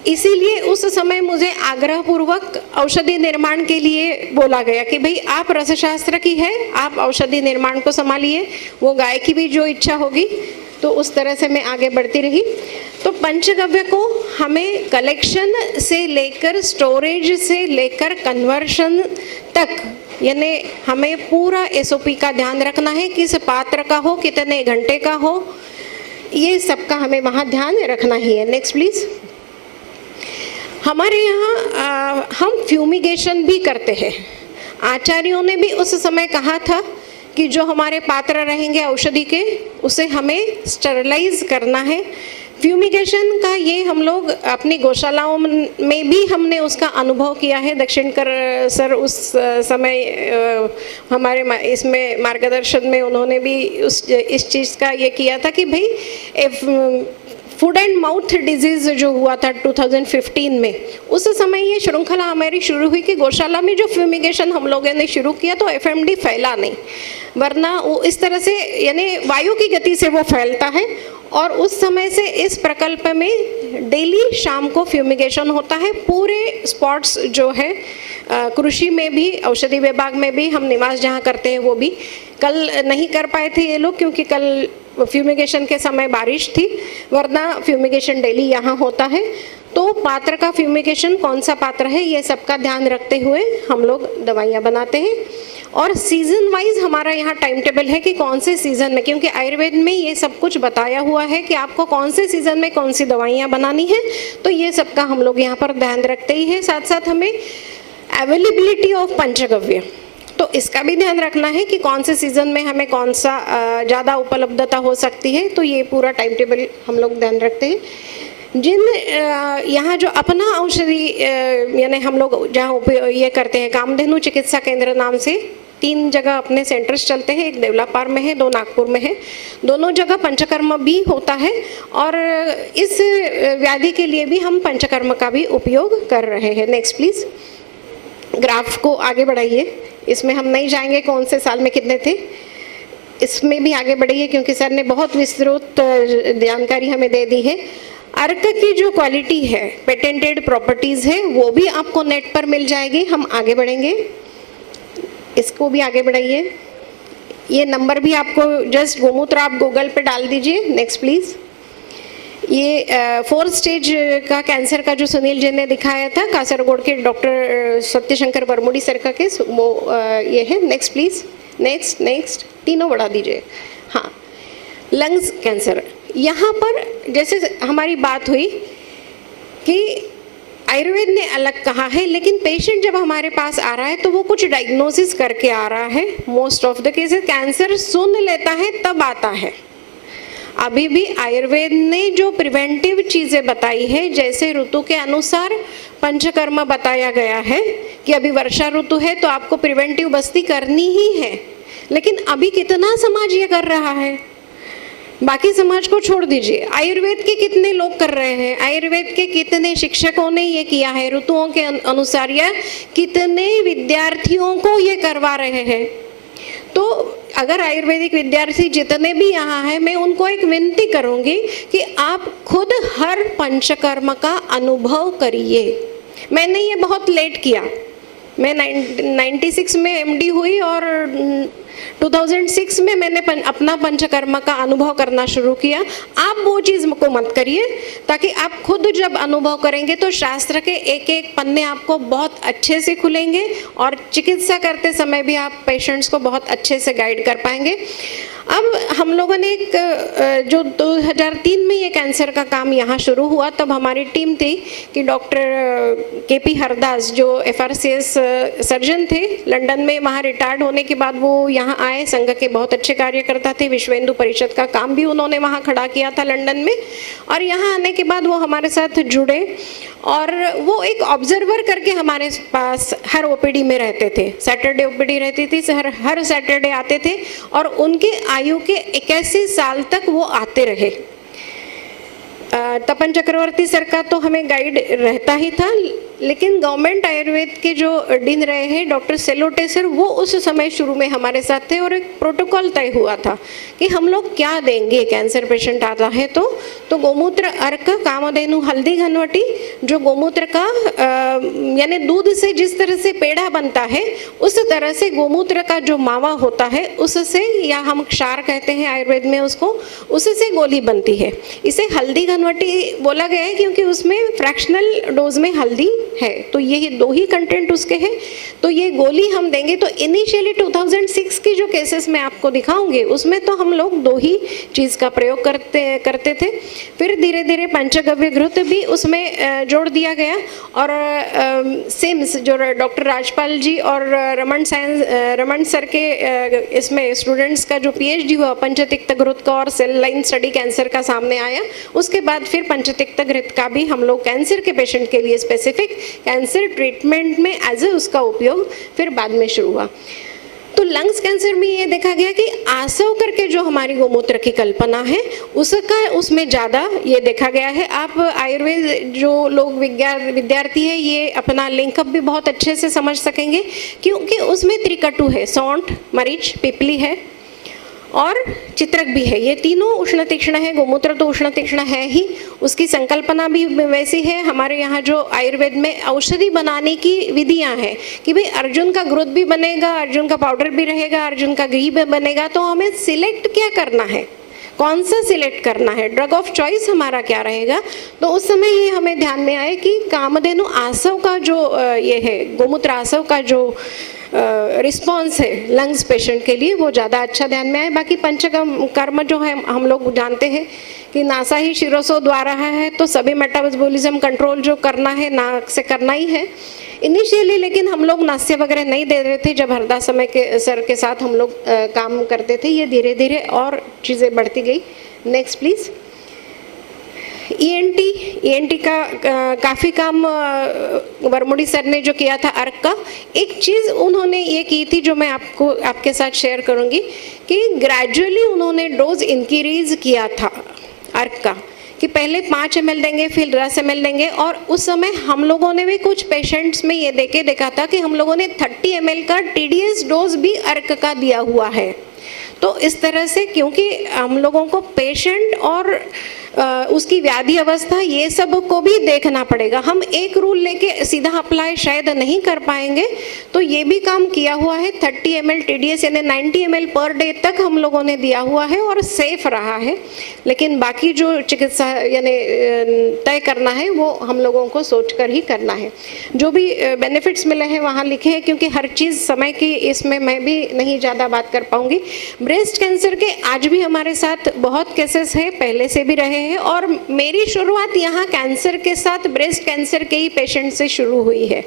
इसीलिए उस समय मुझे आग्रहपूर्वक औषधि निर्माण के लिए बोला गया कि भाई आप रसशास्त्र की है, आप औषधि निर्माण को संभालिए। वो गाय की भी जो इच्छा होगी, तो उस तरह से मैं आगे बढ़ती रही। तो पंचगव्य को हमें कलेक्शन से लेकर, स्टोरेज से लेकर कन्वर्शन तक, यानी हमें पूरा एसओपी का ध्यान रखना है। किस पात्र का हो, कितने घंटे का हो, ये सब का हमें वहाँ ध्यान रखना ही है। Next please. हमारे यहाँ हम फ्यूमिगेशन भी करते हैं। आचार्यों ने भी उस समय कहा था कि जो हमारे पात्र रहेंगे औषधि के, उसे हमें स्टरलाइज करना है। फ्यूमिगेशन का ये हम लोग अपनी गौशालाओं में भी हमने उसका अनुभव किया है। दक्षिणकर सर उस समय हमारे इसमें मार्गदर्शन में उन्होंने भी इस चीज़ का ये किया था कि भाई फूड एंड माउथ डिजीज जो हुआ था 2015 में, उस समय ये श्रृंखला हमारी शुरू हुई कि गौशाला में जो फ्यूमिगेशन हम लोगों ने शुरू किया तो एफएमडी फैला नहीं, वरना वो इस तरह से यानी वायु की गति से वो फैलता है। और उस समय से इस प्रकल्प में डेली शाम को फ्यूमिगेशन होता है। पूरे स्पॉट्स जो है कृषि में भी, औषधि विभाग में भी, हम निवास जहाँ करते हैं वो भी। कल नहीं कर पाए थे ये लोग क्योंकि कल फ्यूमिगेशन के समय बारिश थी, वरना फ्यूमिगेशन डेली यहाँ होता है। तो पात्र का फ्यूमिगेशन कौन सा पात्र है, ये सब का ध्यान रखते हुए हम लोग दवाइयाँ बनाते हैं। और सीजन वाइज हमारा यहाँ टाइम टेबल है कि कौन से सीजन में, क्योंकि आयुर्वेद में ये सब कुछ बताया हुआ है कि आपको कौन से सीजन में कौन सी दवाइयाँ बनानी है। तो ये सब का हम लोग यहाँ पर ध्यान रखते ही है। साथ साथ हमें अवेलेबिलिटी ऑफ पंचगव्य, तो इसका भी ध्यान रखना है कि कौन से सीजन में हमें कौन सा ज़्यादा उपलब्धता हो सकती है। तो ये पूरा टाइम टेबल हम लोग ध्यान रखते हैं। जिन यहाँ जो अपना औषधि यानी हम लोग जहाँ उपयोग ये करते हैं, कामधेनु चिकित्सा केंद्र नाम से 3 जगह अपने सेंटर्स चलते हैं। एक देवलापार में है, 2 नागपुर में है। दोनों जगह पंचकर्म भी होता है, और इस व्याधि के लिए भी हम पंचकर्म का भी उपयोग कर रहे हैं। Next please. ग्राफ को आगे बढ़ाइए। इसमें हम नहीं जाएंगे कौन से साल में कितने थे, इसमें भी आगे बढ़िए क्योंकि सर ने बहुत विस्तृत जानकारी हमें दे दी है। अर्क की जो क्वालिटी है, पेटेंटेड प्रॉपर्टीज़ है, वो भी आपको नेट पर मिल जाएगी। हम आगे बढ़ेंगे, इसको भी आगे बढ़ाइए। ये नंबर भी आपको जस्ट गोमूत्र आप गूगल पे डाल दीजिए। Next please. ये 4th स्टेज का कैंसर का जो सुनील जी ने दिखाया था, कासरगोड के डॉक्टर सत्यशंकर बरमुडी सर का केस, वो ये है। Next please. नेक्स्ट नेक्स्ट, तीनों बढ़ा दीजिए। हाँ, लंग्स कैंसर। यहाँ पर जैसे हमारी बात हुई कि आयुर्वेद ने अलग कहा है, लेकिन पेशेंट जब हमारे पास आ रहा है तो वो कुछ डायग्नोसिस करके आ रहा है। Most of the cases cancer सुन लेता है तब आता है। अभी भी आयुर्वेद ने जो प्रिवेंटिव चीजें बताई है, जैसे ऋतु के अनुसार पंचकर्म बताया गया है कि अभी वर्षा ऋतु है तो आपको प्रिवेंटिव बस्ती करनी ही है, लेकिन अभी कितना समाज ये कर रहा है? बाकी समाज को छोड़ दीजिए, आयुर्वेद के कितने लोग कर रहे हैं? आयुर्वेद के कितने शिक्षकों ने ये किया है ऋतुओं के अनुसार, या कितने विद्यार्थियों को ये करवा रहे हैं? तो अगर आयुर्वेदिक विद्यार्थी जितने भी यहाँ हैं, मैं उनको एक विनती करूँगी कि आप खुद हर पंचकर्म का अनुभव करिए। मैंने ये बहुत लेट किया। मैं 96 में एमडी हुई और 2006 में मैंने अपना पंचकर्म का अनुभव करना शुरू किया। आप वो चीज़ को मत करिए, ताकि आप खुद जब अनुभव करेंगे तो शास्त्र के एक एक पन्ने आपको बहुत अच्छे से खुलेंगे और चिकित्सा करते समय भी आप पेशेंट्स को बहुत अच्छे से गाइड कर पाएंगे। अब हम लोगों ने एक जो 2003 में ये कैंसर का काम यहाँ शुरू हुआ, तब हमारी टीम थी कि डॉक्टर केपी हरदास जो FRCS सर्जन थे लंदन में, वहाँ रिटायर्ड होने के बाद वो यहाँ आए। संघ के बहुत अच्छे कार्यकर्ता थे, विश्व हिंदू परिषद का काम भी उन्होंने वहाँ खड़ा किया था लंदन में, और यहाँ आने के बाद वो हमारे साथ जुड़े और वो एक ऑब्जर्वर करके हमारे पास हर OPD में रहते थे। सैटरडे OPD रहती थी, हर सैटरडे आते थे और उनके आयु के 81 साल तक वो आते रहे। तपन चक्रवर्ती सर का तो हमें गाइड रहता ही था, लेकिन गवर्नमेंट आयुर्वेद के जो डीन रहे हैं डॉक्टर सेलोटे सर, वो उस समय शुरू में हमारे साथ थे और एक प्रोटोकॉल तय हुआ था कि हम लोग क्या देंगे कैंसर पेशेंट आता है तो गोमूत्र अर्क, कामधेनु हल्दी घनवटी, जो गोमूत्र का यानी दूध से जिस तरह से पेड़ा बनता है उस तरह से गोमूत्र का जो मावा होता है उससे, या हम क्षार कहते हैं आयुर्वेद में उसको, उससे गोली बनती है। इसे हल्दी घनवटी बोला गया है क्योंकि उसमें फ्रैक्शनल डोज में हल्दी है, तो ये दो ही कंटेंट उसके हैं। तो ये गोली हम देंगे। तो इनिशियली 2006 की जो केसेस मैं आपको दिखाऊंगी उसमें तो हम लोग दो ही चीज़ का प्रयोग करते थे। फिर धीरे धीरे पंचगव्य घृत भी उसमें जोड़ दिया गया और सिम्स जो डॉक्टर राजपाल जी और रमन सर के इसमें स्टूडेंट्स का जो PhD हुआ पंचतिक्त घृत का और सेल लाइन स्टडी कैंसर का सामने आया। उसके बाद फिर पंचतिक्त घृत का भी हम लोग कैंसर के पेशेंट के लिए स्पेसिफिक कैंसर ट्रीटमेंट में एज ए उसका उपयोग फिर बाद में शुरू हुआ। तो लंग्स कैंसर में ये देखा गया कि आसव करके जो हमारी गोमूत्र की कल्पना है उसका उसमें ज़्यादा ये देखा गया है। आप आयुर्वेद जो लोग विद्यार्थी है ये अपना लिंकअप भी बहुत अच्छे से समझ सकेंगे, क्योंकि उसमें त्रिकटु है, सौंठ, मरीच, पिपली है और चित्रक भी है। ये तीनों उष्ण तीक्ष्ण है। गोमूत्र तो उष्ण तीक्ष्ण है ही, उसकी संकल्पना भी वैसी है। हमारे यहाँ जो आयुर्वेद में औषधि बनाने की विधियाँ हैं कि भाई अर्जुन का घृत भी बनेगा, अर्जुन का पाउडर भी रहेगा, अर्जुन का घी भी बनेगा, तो हमें सिलेक्ट क्या करना है, कौन सा सिलेक्ट करना है, ड्रग ऑफ चॉइस हमारा क्या रहेगा। तो उस समय ये हमें ध्यान में आए कि कामधेनु आसव का जो ये है, गोमूत्र आसव का जो रिस्पॉन्स है लंग्स पेशेंट के लिए वो ज़्यादा अच्छा ध्यान में आए। बाकी पंचकर्म जो है हम लोग जानते हैं कि नासा ही शिरोसो द्वारा है, तो सभी मेटाबॉलिज्म कंट्रोल जो करना है नाक से करना ही है इनिशियली। लेकिन हम लोग नास्य वगैरह नहीं दे रहे थे जब हरदास समय के सर के साथ हम लोग काम करते थे। ये धीरे धीरे और चीज़ें बढ़ती गई। Next please. ENT का काफ़ी काम वर्मुडी सर ने जो किया था अर्क का। एक चीज़ उन्होंने ये की थी जो मैं आपके साथ शेयर करूँगी कि ग्रेजुअली उन्होंने डोज इंक्रीज किया था अर्क का, कि पहले 5 ml देंगे फिर 10 ml देंगे। और उस समय हम लोगों ने भी कुछ पेशेंट्स में ये देखा था कि हम लोगों ने 30 ml का TDS डोज भी अर्क का दिया हुआ है। तो इस तरह से, क्योंकि हम लोगों को पेशेंट और उसकी व्याधि अवस्था ये सब को भी देखना पड़ेगा। हम एक रूल लेके सीधा अप्लाई शायद नहीं कर पाएंगे, तो ये भी काम किया हुआ है। 30 ml TDS यानी 90 ml पर डे तक हम लोगों ने दिया हुआ है और सेफ रहा है। लेकिन बाकी जो चिकित्सा यानी तय करना है वो हम लोगों को सोच कर ही करना है। जो भी बेनिफिट्स मिले हैं वहाँ लिखे हैं, क्योंकि हर चीज़ समय की इसमें मैं भी नहीं ज़्यादा बात कर पाऊँगी। ब्रेस्ट कैंसर के आज भी हमारे साथ बहुत केसेस हैं, पहले से भी रहे हैं और मेरी शुरुआत यहाँ कैंसर के साथ ब्रेस्ट कैंसर के ही पेशेंट से शुरू हुई है।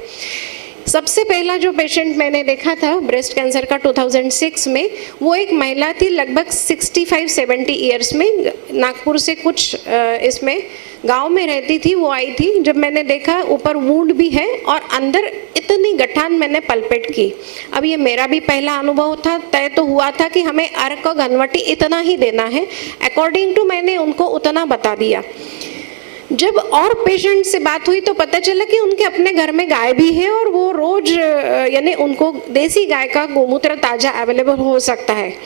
सबसे पहला जो पेशेंट मैंने देखा था ब्रेस्ट कैंसर का 2006 में, वो एक महिला थी लगभग 65-70 ईयर्स में, नागपुर से कुछ इसमें गांव में रहती थी। वो आई थी, जब मैंने देखा ऊपर वुंड भी है और अंदर इतनी गठान, मैंने पलपेट की। अब ये मेरा भी पहला अनुभव था, तय तो हुआ था कि हमें अर्क और घनवटी इतना ही देना है, अकॉर्डिंग टू मैंने उनको उतना बता दिया। जब और पेशेंट से बात हुई तो पता चला कि उनके अपने घर में गाय भी है और वो रोज यानी उनको देसी गाय का गोमूत्र ताज़ा अवेलेबल हो सकता है।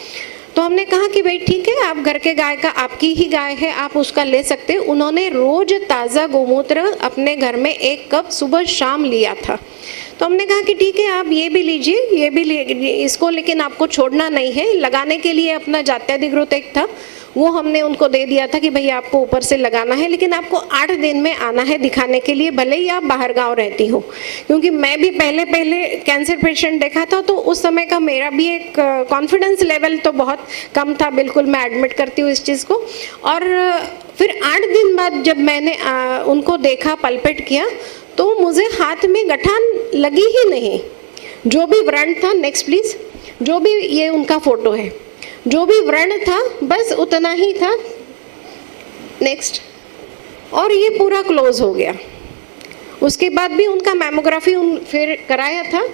तो हमने कहा कि भाई ठीक है, आप घर के गाय का, आपकी ही गाय है, आप उसका ले सकते हो। उन्होंने रोज ताज़ा गोमूत्र अपने घर में 1 कप सुबह शाम लिया था। तो हमने कहा कि ठीक है, आप ये भी लीजिए, ये भी इसको, लेकिन आपको छोड़ना नहीं है। लगाने के लिए अपना जात्याधिकृत एक था, वो हमने उनको दे दिया था कि भाई आपको ऊपर से लगाना है, लेकिन आपको 8 दिन में आना है दिखाने के लिए, भले ही आप बाहर गांव रहती हो। क्योंकि मैं भी पहले कैंसर पेशेंट देखा था, तो उस समय का मेरा भी एक कॉन्फिडेंस लेवल तो बहुत कम था, बिल्कुल मैं एडमिट करती हूँ इस चीज़ को। और फिर 8 दिन बाद जब मैंने उनको देखा, पलपेट किया, तो मुझे हाथ में गठान लगी ही नहीं। जो भी व्रण था, नेक्स्ट प्लीज, जो भी ये उनका फोटो है, जो भी व्रण था बस उतना ही था, नेक्स्ट, और ये पूरा क्लोज हो गया। उसके बाद भी उनका मैमोग्राफी फिर कराया था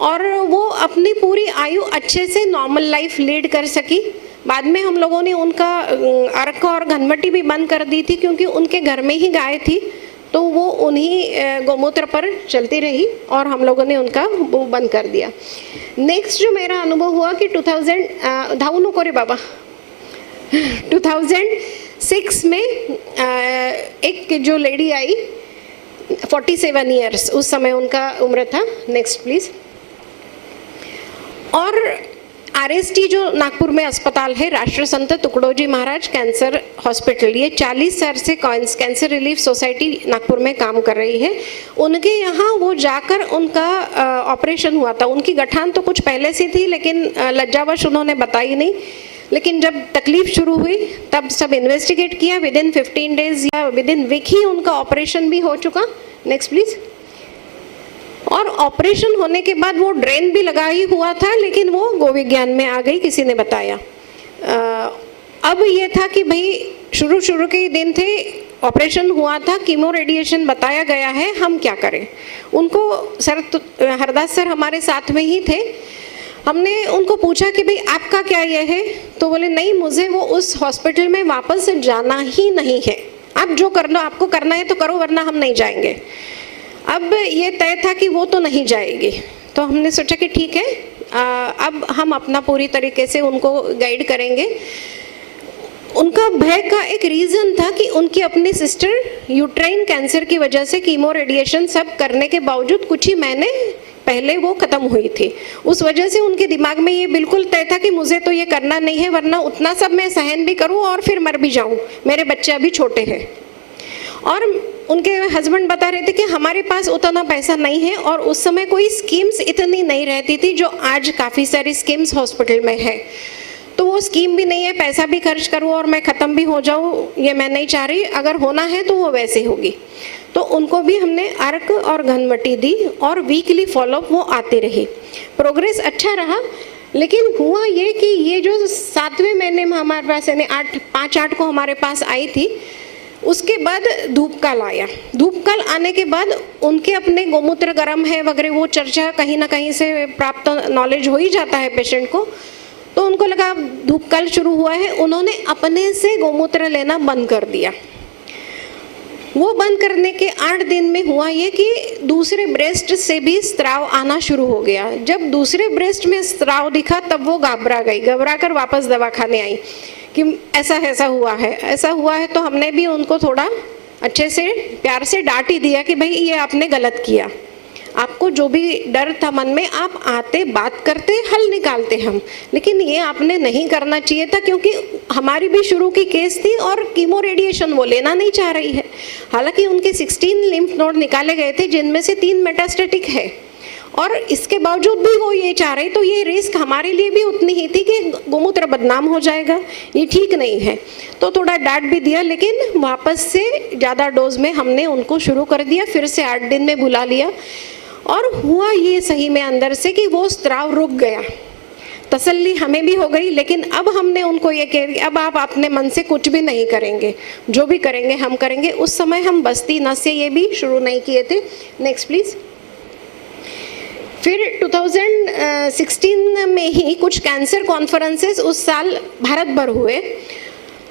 और वो अपनी पूरी आयु अच्छे से नॉर्मल लाइफ लीड कर सकी। बाद में हम लोगों ने उनका अर्क और घनवटी भी बंद कर दी थी, क्योंकि उनके घर में ही गाय थी, तो वो उन्हीं गोमूत्र पर चलती रही और हम लोगों ने उनका वो बंद कर दिया। नेक्स्ट जो मेरा अनुभव हुआ कि 2006 में एक जो लेडी आई, 47 ईयर्स उस समय उनका उम्र था, नेक्स्ट प्लीज, और RST जो नागपुर में अस्पताल है, राष्ट्र संत तुकडोजी महाराज कैंसर हॉस्पिटल, ये 40 साल से कैंसर रिलीफ सोसाइटी नागपुर में काम कर रही है। उनके यहाँ वो जाकर उनका ऑपरेशन हुआ था। उनकी गठान तो कुछ पहले से थी, लेकिन लज्जावश उन्होंने बताई नहीं। लेकिन जब तकलीफ शुरू हुई तब सब इन्वेस्टिगेट किया, विदिन 15 डेज या विदिन वीक ही उनका ऑपरेशन भी हो चुका। Next please. और ऑपरेशन होने के बाद वो ड्रेन भी लगा ही हुआ था, लेकिन वो गोविज्ञान में आ गई, किसी ने बताया। अब ये था कि भाई शुरू के ही दिन थे, ऑपरेशन हुआ था, कीमो रेडिएशन बताया गया है, हम क्या करें। उनको हरदास सर हमारे साथ में ही थे। हमने उनको पूछा कि भाई आपका क्या ये है, तो बोले नहीं, मुझे वो उस हॉस्पिटल में वापस जाना ही नहीं है, आप जो कर लो, आपको करना है तो करो, वरना हम नहीं जाएंगे। अब ये तय था कि वो तो नहीं जाएगी, तो हमने सोचा कि ठीक है, अब हम अपना पूरी तरीके से उनको गाइड करेंगे। उनका भय का एक रीज़न था कि उनकी अपनी सिस्टर यूट्राइन कैंसर की वजह से कीमो रेडिएशन सब करने के बावजूद कुछ ही महीने पहले वो ख़त्म हुई थी। उस वजह से उनके दिमाग में ये बिल्कुल तय था कि मुझे तो ये करना नहीं है, वरना उतना सब मैं सहन भी करूँ और फिर मर भी जाऊँ, मेरे बच्चे अभी छोटे हैं। और उनके हस्बैंड बता रहे थे कि हमारे पास उतना पैसा नहीं है, और उस समय कोई स्कीम्स इतनी नहीं रहती थी जो आज काफ़ी सारी स्कीम्स हॉस्पिटल में है। तो वो स्कीम भी नहीं है, पैसा भी खर्च करूँ और मैं ख़त्म भी हो जाऊँ, ये मैं नहीं चाह रही। अगर होना है तो वो वैसे होगी। तो उनको भी हमने अर्क और घनवटी दी और वीकली फॉलोअप वो आती रही। प्रोग्रेस अच्छा रहा, लेकिन हुआ ये कि ये जो 7वें महीने में हमारे पास यानी 5-8 को हमारे पास आई थी, उसके बाद धूपकाल आया। धूपकाल आने के बाद उनके अपने गोमूत्र गर्म है वगैरह, वो चर्चा कहीं ना कहीं से प्राप्त नॉलेज हो ही जाता है पेशेंट को। तो उनको लगा धूपकाल शुरू हुआ है, उन्होंने अपने से गोमूत्र लेना बंद कर दिया। वो बंद करने के 8 दिन में हुआ ये कि दूसरे ब्रेस्ट से भी स्त्राव आना शुरू हो गया। जब दूसरे ब्रेस्ट में स्त्राव दिखा तब वो घबरा गई, घबरा कर वापस दवाखाने आई कि ऐसा हुआ है। तो हमने भी उनको थोड़ा अच्छे से प्यार से डांट ही दिया कि भाई ये आपने गलत किया, आपको जो भी डर था मन में, आप आते बात करते हल निकालते हम, लेकिन ये आपने नहीं करना चाहिए था, क्योंकि हमारी भी शुरू की केस थी और कीमो रेडिएशन वो लेना नहीं चाह रही है। हालांकि उनके 16 लिम्फ नोड निकाले गए थे, जिनमें से 3 मेटास्टेटिक है और इसके बावजूद भी वो ये चाह रहे, तो ये रिस्क हमारे लिए भी उतनी ही थी कि गोमूत्र बदनाम हो जाएगा, ये ठीक नहीं है। तो थोड़ा डांट भी दिया, लेकिन वापस से ज़्यादा डोज में हमने उनको शुरू कर दिया, फिर से 8 दिन में बुला लिया। और हुआ ये सही में अंदर से कि वो स्त्राव रुक गया, तसल्ली हमें भी हो गई। लेकिन अब हमने उनको ये कह दिया, अब आप अपने मन से कुछ भी नहीं करेंगे, जो भी करेंगे हम करेंगे। उस समय हम बस्ती नस से ये भी शुरू नहीं किए थे। Next please. फिर 2016 में ही कुछ कैंसर कॉन्फ्रेंसेस उस साल भारत भर हुए।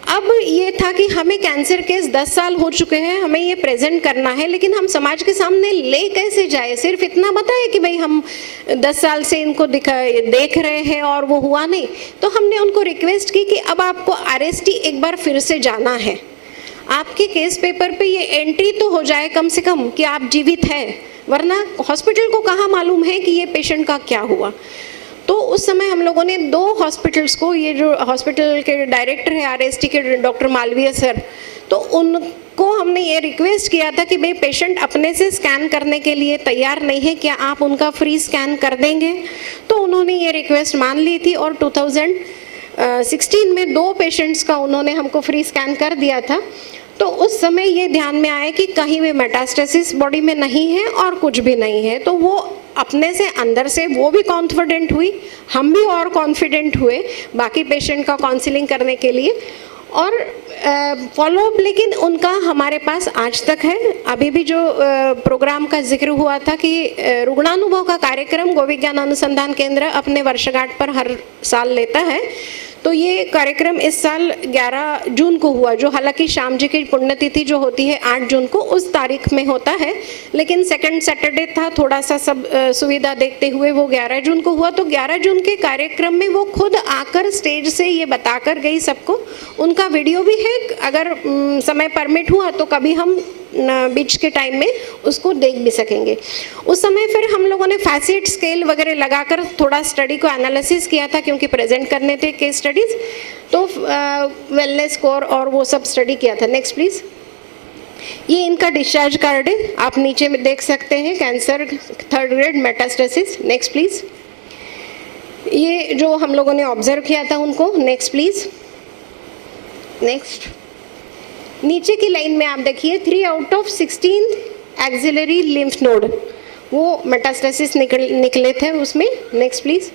अब ये था कि हमें कैंसर केस 10 साल हो चुके हैं, हमें ये प्रेजेंट करना है, लेकिन हम समाज के सामने ले कैसे जाए। सिर्फ इतना बताए कि भाई हम 10 साल से इनको देख रहे हैं और वो हुआ नहीं। तो हमने उनको रिक्वेस्ट की कि अब आपको RST एक बार फिर से जाना है, आपके केस पेपर पे ये एंट्री तो हो जाए कम से कम कि आप जीवित हैं, वरना हॉस्पिटल को कहाँ मालूम है कि ये पेशेंट का क्या हुआ। तो उस समय हम लोगों ने 2 हॉस्पिटल्स को, ये जो हॉस्पिटल के डायरेक्टर है RST के डॉक्टर मालवीय सर, तो उनको हमने ये रिक्वेस्ट किया था कि भाई पेशेंट अपने से स्कैन करने के लिए तैयार नहीं है, क्या आप उनका फ्री स्कैन कर देंगे। तो उन्होंने ये रिक्वेस्ट मान ली थी और 2016 में 2 पेशेंट्स का उन्होंने हमको फ्री स्कैन कर दिया था। तो उस समय ये ध्यान में आया कि कहीं भी मेटास्टेसिस बॉडी में नहीं है और कुछ भी नहीं है। तो वो अपने से अंदर से वो भी कॉन्फिडेंट हुई, हम भी और कॉन्फिडेंट हुए बाकी पेशेंट का काउंसलिंग करने के लिए। और फॉलोअप लेकिन उनका हमारे पास आज तक है। अभी भी जो प्रोग्राम का जिक्र हुआ था कि रुग्णानुभव का कार्यक्रम गोविज्ञान अनुसंधान केंद्र अपने वर्षगांठ पर हर साल लेता है। तो ये कार्यक्रम इस साल 11 जून को हुआ, जो हालांकि श्याम जी की पुण्यतिथि जो होती है 8 जून को, उस तारीख में होता है, लेकिन सेकंड सैटरडे था, थोड़ा सा सब सुविधा देखते हुए वो 11 जून को हुआ। तो 11 जून के कार्यक्रम में वो खुद आकर स्टेज से ये बताकर गई सबको। उनका वीडियो भी है, अगर समय परमिट हुआ तो कभी हम बीच के टाइम में उसको देख भी सकेंगे। उस समय फिर हम लोगों ने फैसेट स्केल वगैरह लगाकर थोड़ा स्टडी को एनालिसिस किया था, क्योंकि प्रेजेंट करने थे केस स्टडीज। तो वेलनेस स्कोर और वो सब स्टडी किया था। Next please. ये इनका डिस्चार्ज कार्ड है, आप नीचे में देख सकते हैं, cancer 3rd grade metastasis. Next please. ये जो हम लोगों ने ऑब्जर्व किया था उनको। Next please. नेक्स्ट। नीचे की लाइन में आप देखिए 3 out of 16 axillary lymph node, वो मेटास्टेसिस निकले थे उसमें। Next please.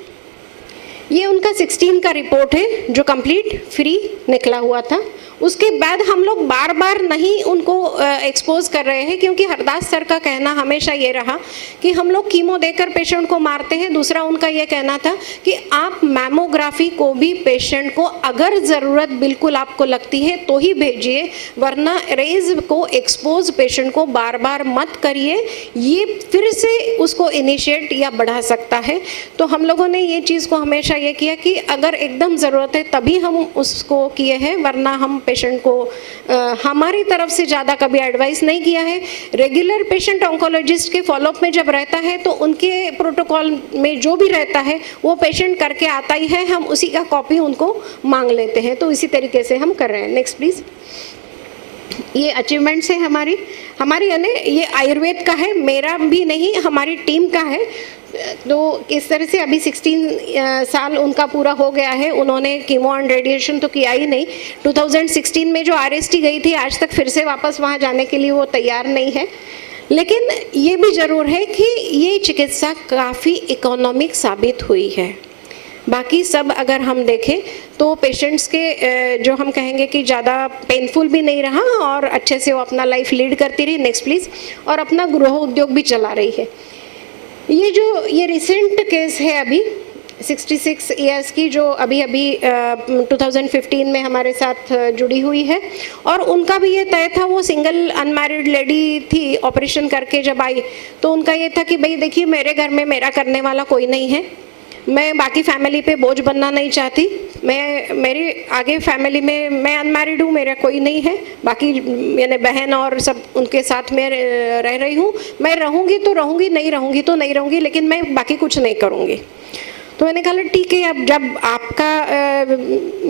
ये उनका 16 का रिपोर्ट है जो कंप्लीट फ्री निकला हुआ था। उसके बाद हम लोग बार बार नहीं उनको एक्सपोज कर रहे हैं, क्योंकि हरदास सर का कहना हमेशा ये रहा कि हम लोग कीमो देकर पेशेंट को मारते हैं। दूसरा उनका ये कहना था कि आप मैमोग्राफी को भी पेशेंट को अगर ज़रूरत बिल्कुल आपको लगती है तो ही भेजिए, वरना रेज को एक्सपोज पेशेंट को बार बार मत करिए, ये फिर से उसको इनिशिएट या बढ़ा सकता है। तो हम लोगों ने ये चीज़ को हमेशा ये किया कि अगर एकदम ज़रूरत है तभी हम उसको किए हैं, वरना हम पेशेंट को हमारी तरफ से ज़्यादा कभी एडवाइस नहीं किया है। रेगुलर पेशेंट ऑन्कोलॉजिस्ट के फॉलोअप में जब रहता है तो उनके प्रोटोकॉल में जो भी रहता है वो पेशेंट करके आता ही है, हम उसी का कॉपी उनको मांग लेते हैं। तो इसी तरीके से हम कर रहे हैं। Next please. ये अचीवमेंट्स है हमारी यानी ये आयुर्वेद का है, मेरा भी नहीं, हमारी टीम का है। तो इस तरह से अभी 16 साल उनका पूरा हो गया है। उन्होंने कीमो एंड रेडिएशन तो किया ही नहीं। 2016 में जो RST गई थी, आज तक फिर से वापस वहाँ जाने के लिए वो तैयार नहीं है। लेकिन ये भी ज़रूर है कि ये चिकित्सा काफ़ी इकोनॉमिक साबित हुई है। बाकी सब अगर हम देखें तो पेशेंट्स के जो हम कहेंगे कि ज़्यादा पेनफुल भी नहीं रहा और अच्छे से वो अपना लाइफ लीड करती रही। Next please. और अपना गृह उद्योग भी चला रही है। ये रिसेंट केस है अभी 66 इयर्स की, जो अभी 2015 में हमारे साथ जुड़ी हुई है। और उनका भी ये तय था, वो सिंगल अनमैरिड लेडी थी, ऑपरेशन करके जब आई तो उनका ये था कि भाई देखिए मेरे घर में मेरा करने वाला कोई नहीं है, मैं बाकी फैमिली पे बोझ बनना नहीं चाहती, मेरी आगे फैमिली में मैं अनमैरिड हूँ, मेरा कोई नहीं है, बाकी यानी बहन और सब उनके साथ में रह रही हूँ, मैं रहूँगी तो रहूँगी, नहीं रहूँगी तो नहीं रहूँगी, लेकिन मैं बाकी कुछ नहीं करूँगी। तो मैंने कहा ठीक है, अब जब आपका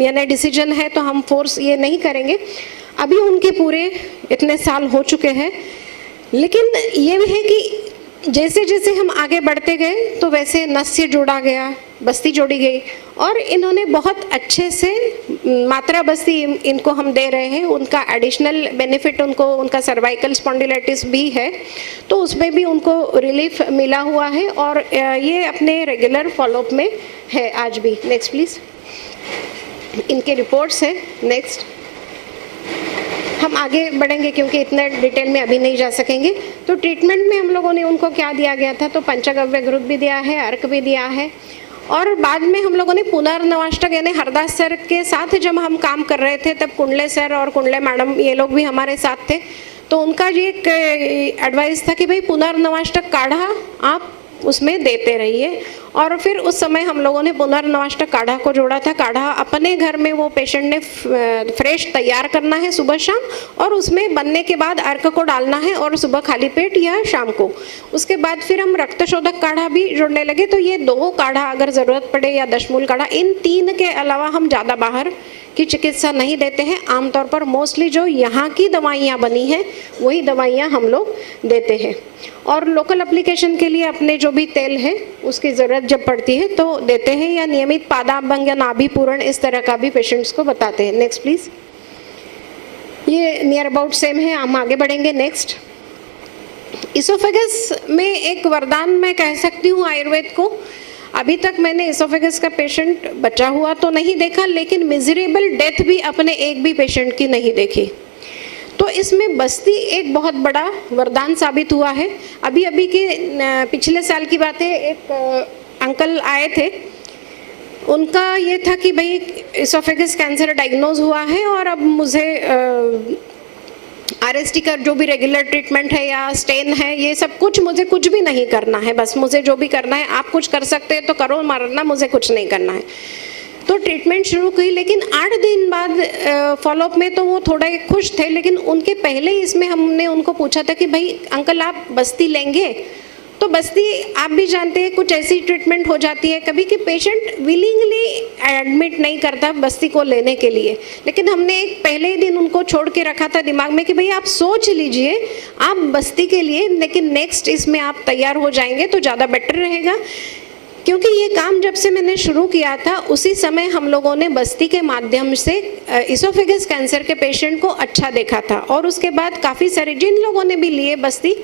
यानी डिसीजन है तो हम फोर्स ये नहीं करेंगे। अभी उनके पूरे इतने साल हो चुके हैं, लेकिन ये भी है कि जैसे जैसे हम आगे बढ़ते गए तो वैसे नस से जोड़ा गया, बस्ती जोड़ी गई और इन्होंने बहुत अच्छे से मात्रा बस्ती इनको हम दे रहे हैं। उनका एडिशनल बेनिफिट उनको उनका सर्वाइकल स्पॉन्डिलाइटिस भी है तो उसमें भी उनको रिलीफ मिला हुआ है और ये अपने रेगुलर फॉलोअप में है आज भी। नेक्स्ट प्लीज़, इनके रिपोर्ट्स है। नेक्स्ट हम आगे बढ़ेंगे क्योंकि इतना डिटेल में अभी नहीं जा सकेंगे। तो ट्रीटमेंट में हम लोगों ने उनको क्या दिया गया था, तो पंचगव्य ग्रुप भी दिया है, अर्क भी दिया है और बाद में हम लोगों ने पुनर्नवाष्टक यानी हरदास सर के साथ जब हम काम कर रहे थे तब कुंडले सर और कुंडले मैडम ये लोग भी हमारे साथ थे। तो उनका ये एक एडवाइस था कि भाई पुनर्नवाष्टक काढ़ा आप उसमें देते रहिए और फिर उस समय हम लोगों ने पुनर्नवाष्टक काढ़ा को जोड़ा था। काढ़ा अपने घर में वो पेशेंट ने फ्रेश तैयार करना है सुबह शाम और उसमें बनने के बाद अर्क को डालना है और सुबह खाली पेट या शाम को। उसके बाद फिर हम रक्तशोधक काढ़ा भी जोड़ने लगे। तो ये 2 काढ़ा अगर ज़रूरत पड़े या दशमूल काढ़ा, इन 3 के अलावा हम ज़्यादा बाहर की चिकित्सा नहीं देते हैं। आमतौर पर मोस्टली जो यहाँ की दवाइयाँ बनी हैं वही दवाइयाँ हम लोग देते हैं और लोकल एप्लीकेशन के लिए अपने जो भी तेल है उसकी ज़रूरत जब पड़ती है तो देते हैं या नियमित पादाभंग या नाभि पूरण इस तरह का भी पेशेंट्स को बताते हैं। नेक्स्ट प्लीज़, ये नियर अबाउट सेम है, हम आगे बढ़ेंगे। नेक्स्ट, इसोफेगस में एक वरदान मैं कह सकती हूँ आयुर्वेद को। अभी तक मैंने इसोफेगस का पेशेंट बचा हुआ तो नहीं देखा लेकिन मिजरेबल डेथ भी अपने एक भी पेशेंट की नहीं देखी। तो इसमें बस्ती एक बहुत बड़ा वरदान साबित हुआ है। अभी अभी के पिछले साल की बात है, एक अंकल आए थे, उनका ये था कि भाई इसोफेगस कैंसर डायग्नोज हुआ है और अब मुझे आरएसटी का जो भी रेगुलर ट्रीटमेंट है या स्टेन है ये सब कुछ मुझे कुछ भी नहीं करना है, बस मुझे जो भी करना है आप कुछ कर सकते हैं तो करो, मरना मुझे कुछ नहीं करना है। तो ट्रीटमेंट शुरू की लेकिन 8 दिन बाद फॉलोअप में तो वो थोड़ा खुश थे लेकिन उनके पहले ही इसमें हमने उनको पूछा था कि भाई अंकल आप बस्ती लेंगे। तो बस्ती आप भी जानते हैं कुछ ऐसी ट्रीटमेंट हो जाती है कभी कि पेशेंट विलिंगली एडमिट नहीं करता बस्ती को लेने के लिए, लेकिन हमने एक पहले ही दिन उनको छोड़ के रखा था दिमाग में कि भाई आप सोच लीजिए आप बस्ती के लिए, लेकिन नेक्स्ट इसमें आप तैयार हो जाएंगे तो ज़्यादा बेटर रहेगा। क्योंकि ये काम जब से मैंने शुरू किया था उसी समय हम लोगों ने बस्ती के माध्यम से इसोफेगस कैंसर के पेशेंट को अच्छा देखा था और उसके बाद काफ़ी सारे जिन लोगों ने भी लिए बस्ती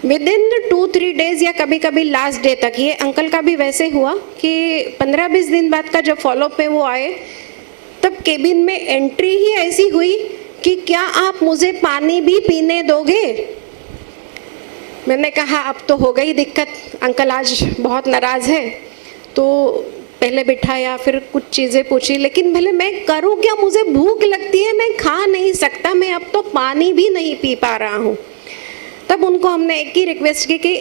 विद इन 2-3 डेज या कभी कभी लास्ट डे तक, ये अंकल का भी वैसे हुआ कि 15-20 दिन बाद का जब फॉलोअप में वो आए तब केबिन में एंट्री ही ऐसी हुई कि क्या आप मुझे पानी भी पीने दोगे। मैंने कहा अब तो हो गई दिक्कत, अंकल आज बहुत नाराज़ है। तो पहले बिठाया फिर कुछ चीज़ें पूछी लेकिन भले मैं करूं क्या, मुझे भूख लगती है, मैं खा नहीं सकता, मैं अब तो पानी भी नहीं पी पा रहा हूं। तब उनको हमने एक ही रिक्वेस्ट की कि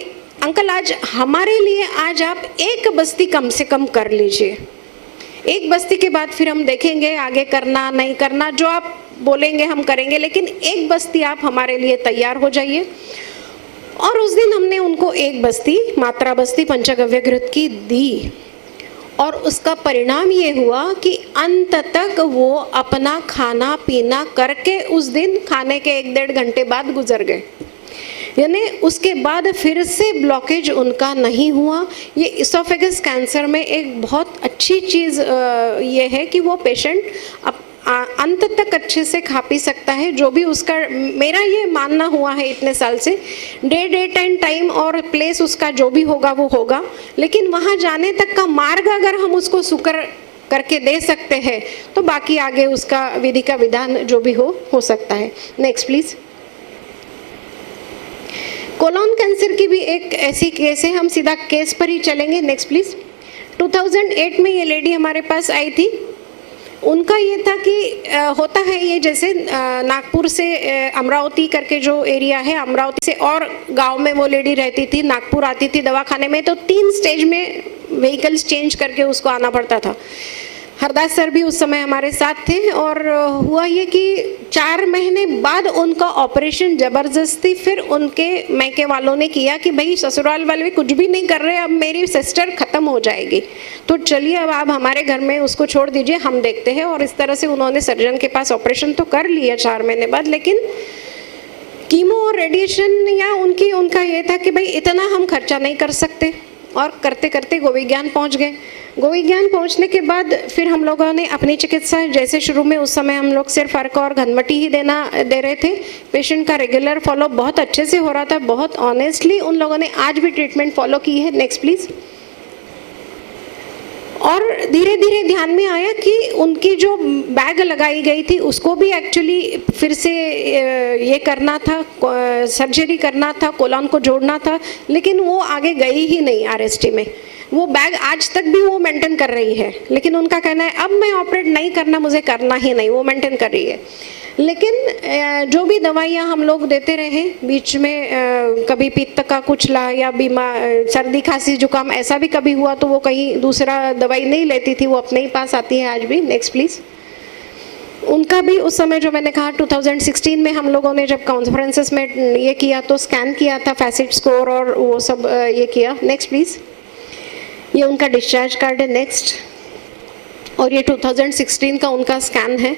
अंकल आज हमारे लिए आज आप एक बस्ती कम से कम कर लीजिए, एक बस्ती के बाद फिर हम देखेंगे आगे करना नहीं करना, जो आप बोलेंगे हम करेंगे, लेकिन एक बस्ती आप हमारे लिए तैयार हो जाइए। और उस दिन हमने उनको एक बस्ती मात्रा बस्ती पंचगव्य घृत की दी और उसका परिणाम ये हुआ कि अंत तक वो अपना खाना पीना करके उस दिन खाने के 1-1.5 घंटे बाद गुजर गए, यानी उसके बाद फिर से ब्लॉकेज उनका नहीं हुआ। ये इसोफेगस कैंसर में एक बहुत अच्छी चीज़ ये है कि वो पेशेंट अंत तक अच्छे से खा पी सकता है। जो भी उसका मेरा ये मानना हुआ है इतने साल से, डेट एंड टाइम और प्लेस उसका जो भी होगा वो होगा, लेकिन वहाँ जाने तक का मार्ग अगर हम उसको सुकर करके दे सकते हैं तो बाकी आगे उसका विधि का विधान जो भी हो सकता है। Next please. कोलोन कैंसर की भी एक ऐसी केस है, हम सीधा केस पर ही चलेंगे। Next please. 2008 में ये लेडी हमारे पास आई थी। उनका ये था कि होता है ये जैसे नागपुर से अमरावती करके जो एरिया है, अमरावती से और गांव में वो लेडी रहती थी, नागपुर आती थी दवाखाने में, तो 3 स्टेज में व्हीकल्स चेंज करके उसको आना पड़ता था। हरदास सर भी उस समय हमारे साथ थे और हुआ ये कि 4 महीने बाद उनका ऑपरेशन ज़बरदस्ती फिर उनके मैके वालों ने किया कि भाई ससुराल वाले कुछ भी नहीं कर रहे, अब मेरी सिस्टर ख़त्म हो जाएगी, तो चलिए अब आप हमारे घर में उसको छोड़ दीजिए, हम देखते हैं। और इस तरह से उन्होंने सर्जन के पास ऑपरेशन तो कर लिया 4 महीने बाद, लेकिन कीमो और रेडिएशन या उनका ये था कि भाई इतना हम खर्चा नहीं कर सकते, और करते करते गोविज्ञान पहुंच गए। गोविज्ञान पहुंचने के बाद फिर हम लोगों ने अपनी चिकित्सा, जैसे शुरू में उस समय हम लोग सिर्फ अर्क और घनमटी ही दे रहे थे, पेशेंट का रेगुलर फॉलो बहुत अच्छे से हो रहा था, बहुत ऑनेस्टली उन लोगों ने आज भी ट्रीटमेंट फॉलो की है। Next please. और धीरे धीरे ध्यान में आया कि उनकी जो बैग लगाई गई थी उसको भी एक्चुअली फिर से ये करना था, सर्जरी करना था, कोलन को जोड़ना था, लेकिन वो आगे गई ही नहीं आरएसटी में। वो बैग आज तक भी वो मेंटेन कर रही है, लेकिन उनका कहना है अब मैं ऑपरेट नहीं करना, मुझे करना ही नहीं, वो मेंटेन कर रही है। लेकिन जो भी दवाइयाँ हम लोग देते रहे बीच में, कभी पित्त का कुचला या सर्दी खांसी जुकाम ऐसा भी कभी हुआ तो वो कहीं दूसरा दवाई नहीं लेती थी, वो अपने ही पास आती है आज भी। Next please. उनका भी उस समय जो मैंने कहा 2016 में हम लोगों ने जब कॉन्फ्रेंसेस में ये किया तो स्कैन किया था, फैसिट स्कोर और वो सब ये किया। Next please. ये उनका डिस्चार्ज कार्ड है। नेक्स्ट। और ये 2016 का उनका स्कैन है।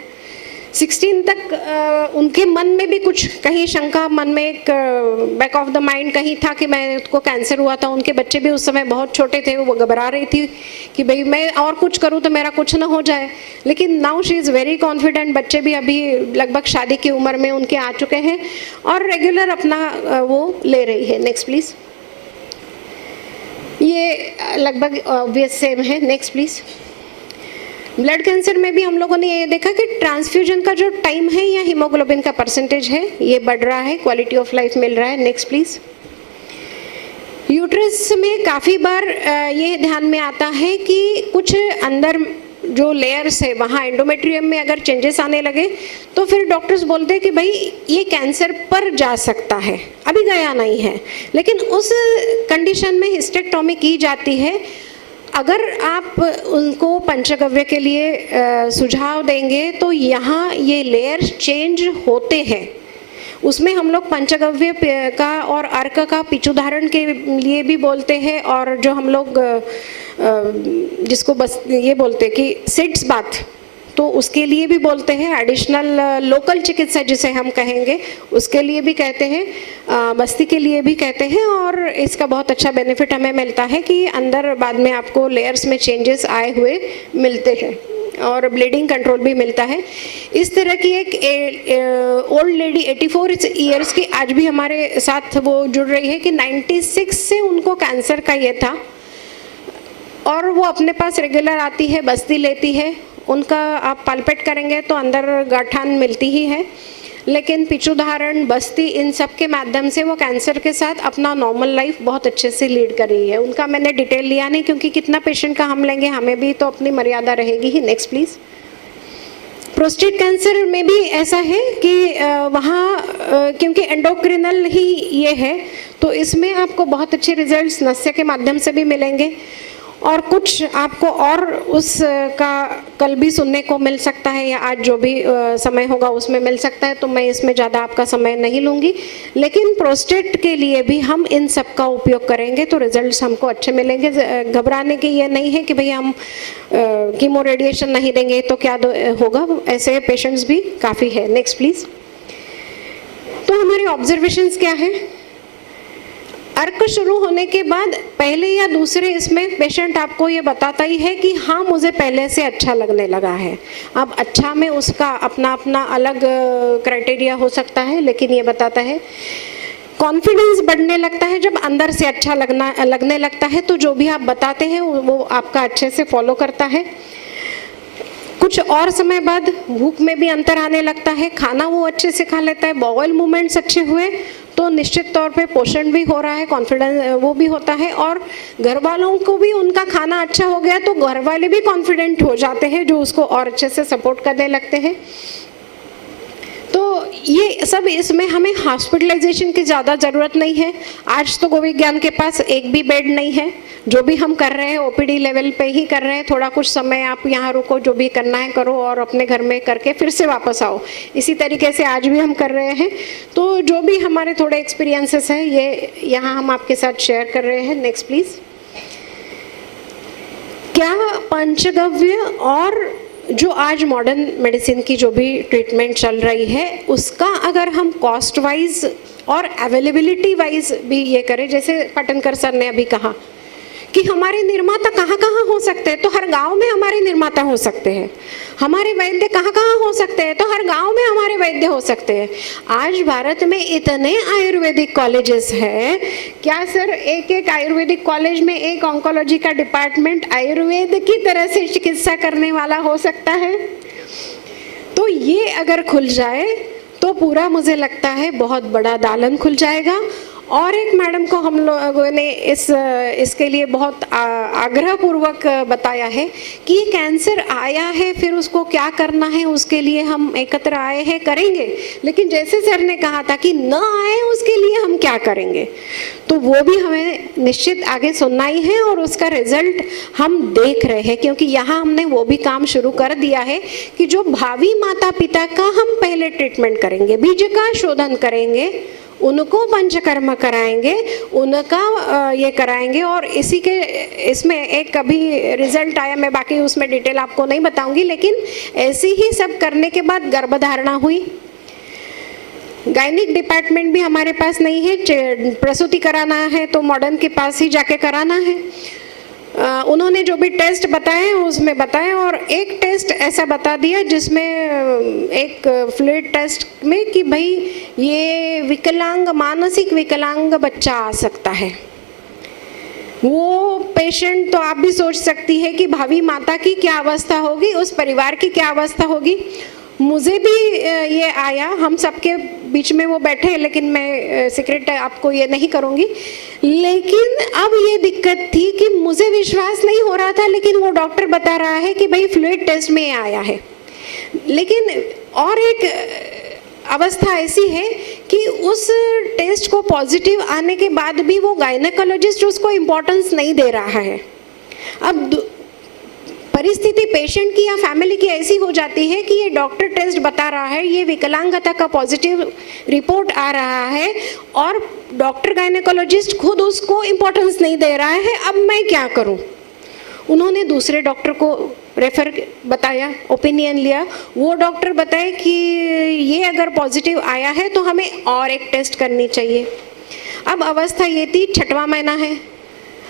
16 तक उनके मन में भी कुछ कहीं शंका, मन में एक बैक ऑफ द माइंड कहीं था कि मैं उसको कैंसर हुआ था। उनके बच्चे भी उस समय बहुत छोटे थे, वो घबरा रही थी कि भाई मैं और कुछ करूँ तो मेरा कुछ ना हो जाए। लेकिन now she is very confident. बच्चे भी अभी लगभग शादी की उम्र में उनके आ चुके हैं और रेगुलर अपना वो ले रही है। Next please. ये लगभग ऑब्वियस सेम है। Next please. ब्लड कैंसर में भी हम लोगों ने ये देखा कि ट्रांसफ्यूजन का जो टाइम है या हीमोग्लोबिन का परसेंटेज है ये बढ़ रहा है, क्वालिटी ऑफ लाइफ मिल रहा है। Next please. यूट्रस में काफ़ी बार ये ध्यान में आता है कि कुछ अंदर जो लेयर्स है वहाँ एंडोमेट्रियम में अगर चेंजेस आने लगे तो फिर डॉक्टर्स बोलते हैं कि भाई ये कैंसर पर जा सकता है, अभी गया नहीं है, लेकिन उस कंडीशन में हिस्टेक्टोमी की जाती है। अगर आप उनको पंचगव्य के लिए सुझाव देंगे तो यहाँ ये लेयर्स चेंज होते हैं। उसमें हम लोग पंचगव्य का और अर्क का पिछुधारण के लिए भी बोलते हैं, और जो हम लोग जिसको बस ये बोलते हैं कि सिड्स बाथ तो उसके लिए भी बोलते हैं। एडिशनल लोकल चिकित्सा जिसे हम कहेंगे उसके लिए भी कहते हैं, बस्ती के लिए भी कहते हैं। और इसका बहुत अच्छा बेनिफिट हमें मिलता है कि अंदर बाद में आपको लेयर्स में चेंजेस आए हुए मिलते हैं और ब्लीडिंग कंट्रोल भी मिलता है। इस तरह की एक ओल्ड लेडी 84 ईयर्स की आज भी हमारे साथ वो जुड़ रही है कि 96 से उनको कैंसर का ये था और वो अपने पास रेगुलर आती है, बस्ती लेती है। उनका आप पालपेट करेंगे तो अंदर गाठान मिलती ही है, लेकिन पिछुधारण, बस्ती, इन सब के माध्यम से वो कैंसर के साथ अपना नॉर्मल लाइफ बहुत अच्छे से लीड कर रही है। उनका मैंने डिटेल लिया नहीं क्योंकि कितना पेशेंट का हम लेंगे, हमें भी तो अपनी मर्यादा रहेगी ही। Next please. प्रोस्टेट कैंसर में भी ऐसा है कि वहाँ क्योंकि एंडोक्रिनल ही ये है तो इसमें आपको बहुत अच्छे रिजल्ट्स नस्य के माध्यम से भी मिलेंगे और कुछ आपको और उसका कल भी सुनने को मिल सकता है या आज जो भी समय होगा उसमें मिल सकता है, तो मैं इसमें ज़्यादा आपका समय नहीं लूँगी। लेकिन प्रोस्टेट के लिए भी हम इन सब का उपयोग करेंगे तो रिजल्ट्स हमको अच्छे मिलेंगे। घबराने की ये नहीं है कि भैया हम कीमो रेडिएशन नहीं देंगे तो क्या होगा, ऐसे पेशेंट्स भी काफ़ी है। Next please. तो हमारे ऑब्जर्वेशंस क्या है? अर्क शुरू होने के बाद पहले या दूसरे इसमें पेशेंट आपको ये बताता ही है कि हाँ मुझे पहले से अच्छा लगने लगा है। अब अच्छा में उसका अपना अपना अलग क्राइटेरिया हो सकता है, लेकिन ये बताता है। कॉन्फिडेंस बढ़ने लगता है जब अंदर से अच्छा लगने लगता है, तो जो भी आप बताते हैं वो आपका अच्छे से फॉलो करता है। कुछ और समय बाद भूख में भी अंतर आने लगता है, खाना वो अच्छे से खा लेता है, बॉवल मूवमेंट्स अच्छे हुए तो निश्चित तौर पे पोषण भी हो रहा है, कॉन्फिडेंस वो भी होता है, और घर वालों को भी उनका खाना अच्छा हो गया तो घर वाले भी कॉन्फिडेंट हो जाते हैं जो उसको और अच्छे से सपोर्ट करने लगते हैं। तो ये सब, इसमें हमें हॉस्पिटलाइजेशन की ज़्यादा ज़रूरत नहीं है। आज तो गोविज्ञान के पास एक भी बेड नहीं है, जो भी हम कर रहे हैं ओपीडी लेवल पे ही कर रहे हैं। थोड़ा कुछ समय आप यहाँ रुको, जो भी करना है करो और अपने घर में करके फिर से वापस आओ। इसी तरीके से आज भी हम कर रहे हैं। तो जो भी हमारे थोड़े एक्सपीरियंसेस हैं ये यहाँ हम आपके साथ शेयर कर रहे हैं। Next please. क्या पंचगव्य और जो आज मॉडर्न मेडिसिन की जो भी ट्रीटमेंट चल रही है उसका अगर हम कॉस्ट वाइज और अवेलेबिलिटी वाइज भी ये करें, जैसे पटनकर सर ने अभी कहा कि हमारे निर्माता कहाँ कहाँ हो सकते हैं, तो हर गांव में हमारे निर्माता हो सकते हैं। हमारे वैद्य कहाँ कहाँ हो सकते हैं, तो हर गांव में हमारे वैद्य हो सकते हैं। आज भारत में इतने आयुर्वेदिक कॉलेजेस हैं, क्या सर एक एक आयुर्वेदिक कॉलेज में एक ऑन्कोलॉजी का डिपार्टमेंट आयुर्वेद की तरह से चिकित्सा करने वाला हो सकता है? तो ये अगर खुल जाए तो पूरा मुझे लगता है बहुत बड़ा दालन खुल जाएगा। और एक मैडम को हम लोगों ने इसके लिए बहुत आग्रह पूर्वक बताया है कि ये कैंसर आया है, फिर उसको क्या करना है उसके लिए हम एकत्र आए हैं, करेंगे, लेकिन जैसे सर ने कहा था कि न आए उसके लिए हम क्या करेंगे, तो वो भी हमें निश्चित आगे सुनना ही है और उसका रिजल्ट हम देख रहे हैं। क्योंकि यहाँ हमने वो भी काम शुरू कर दिया है कि जो भावी माता पिता का हम पहले ट्रीटमेंट करेंगे, बीज का शोधन करेंगे, उनको पंचकर्म कराएंगे, उनका ये कराएंगे। और इसी के इसमें एक अभी रिजल्ट आया, मैं बाकी उसमें डिटेल आपको नहीं बताऊंगी, लेकिन ऐसे ही सब करने के बाद गर्भधारणा हुई। गायनिक डिपार्टमेंट भी हमारे पास नहीं है, प्रसूति कराना है तो मॉडर्न के पास ही जाके कराना है। उन्होंने जो भी टेस्ट बताए उसमें बताए, और एक टेस्ट ऐसा बता दिया जिसमें एक फ्लूइड टेस्ट में कि भाई ये विकलांग, मानसिक विकलांग बच्चा आ सकता है। वो पेशेंट तो आप भी सोच सकती है कि भावी माता की क्या अवस्था होगी, उस परिवार की क्या अवस्था होगी। मुझे भी ये आया, हम सबके बीच में वो बैठे, लेकिन मैं सीक्रेट आपको ये नहीं करूँगी। लेकिन अब ये दिक्कत थी कि मुझे विश्वास नहीं हो रहा था, लेकिन वो डॉक्टर बता रहा है कि भाई फ्लूइड टेस्ट में आया है। लेकिन और एक अवस्था ऐसी है कि उस टेस्ट को पॉजिटिव आने के बाद भी वो गायनेकोलॉजिस्ट उसको इम्पोर्टेंस नहीं दे रहा है। अब परिस्थिति पेशेंट की या फैमिली की ऐसी हो जाती है कि ये डॉक्टर टेस्ट बता रहा है, ये विकलांगता का पॉजिटिव रिपोर्ट आ रहा है, और डॉक्टर गायनेकोलॉजिस्ट खुद उसको इम्पोर्टेंस नहीं दे रहा है। अब मैं क्या करूं? उन्होंने दूसरे डॉक्टर को रेफर बताया, ओपिनियन लिया। वो डॉक्टर बताए कि ये अगर पॉजिटिव आया है तो हमें और एक टेस्ट करनी चाहिए। अब अवस्था ये थी, 6वां महीना है,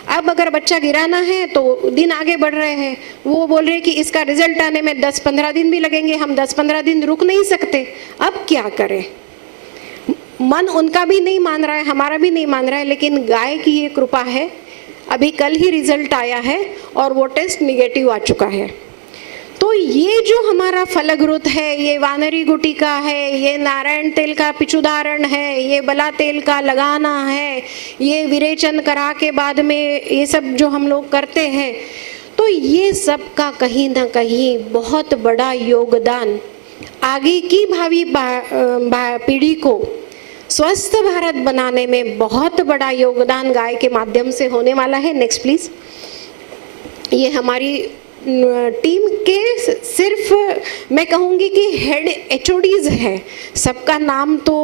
अब अगर बच्चा गिराना है तो दिन आगे बढ़ रहे हैं। वो बोल रहे हैं कि इसका रिजल्ट आने में 10-15 दिन भी लगेंगे, हम 10-15 दिन रुक नहीं सकते। अब क्या करें? मन उनका भी नहीं मान रहा है, हमारा भी नहीं मान रहा है, लेकिन गाय की ये कृपा है, अभी कल ही रिजल्ट आया है और वो टेस्ट निगेटिव आ चुका है। तो ये जो हमारा फलग्रुत है, ये वानरी गुटिका है, ये नारायण तेल का पिचुदारण है, ये बला तेल का लगाना है, ये विरेचन करा के बाद में ये सब जो हम लोग करते हैं, तो ये सब का कहीं ना कहीं बहुत बड़ा योगदान आगे की भावी पीढ़ी को स्वस्थ भारत बनाने में बहुत बड़ा योगदान गाय के माध्यम से होने वाला है। Next please. ये हमारी टीम के सिर्फ मैं कहूँगी कि हेड HODs हैं, सबका नाम तो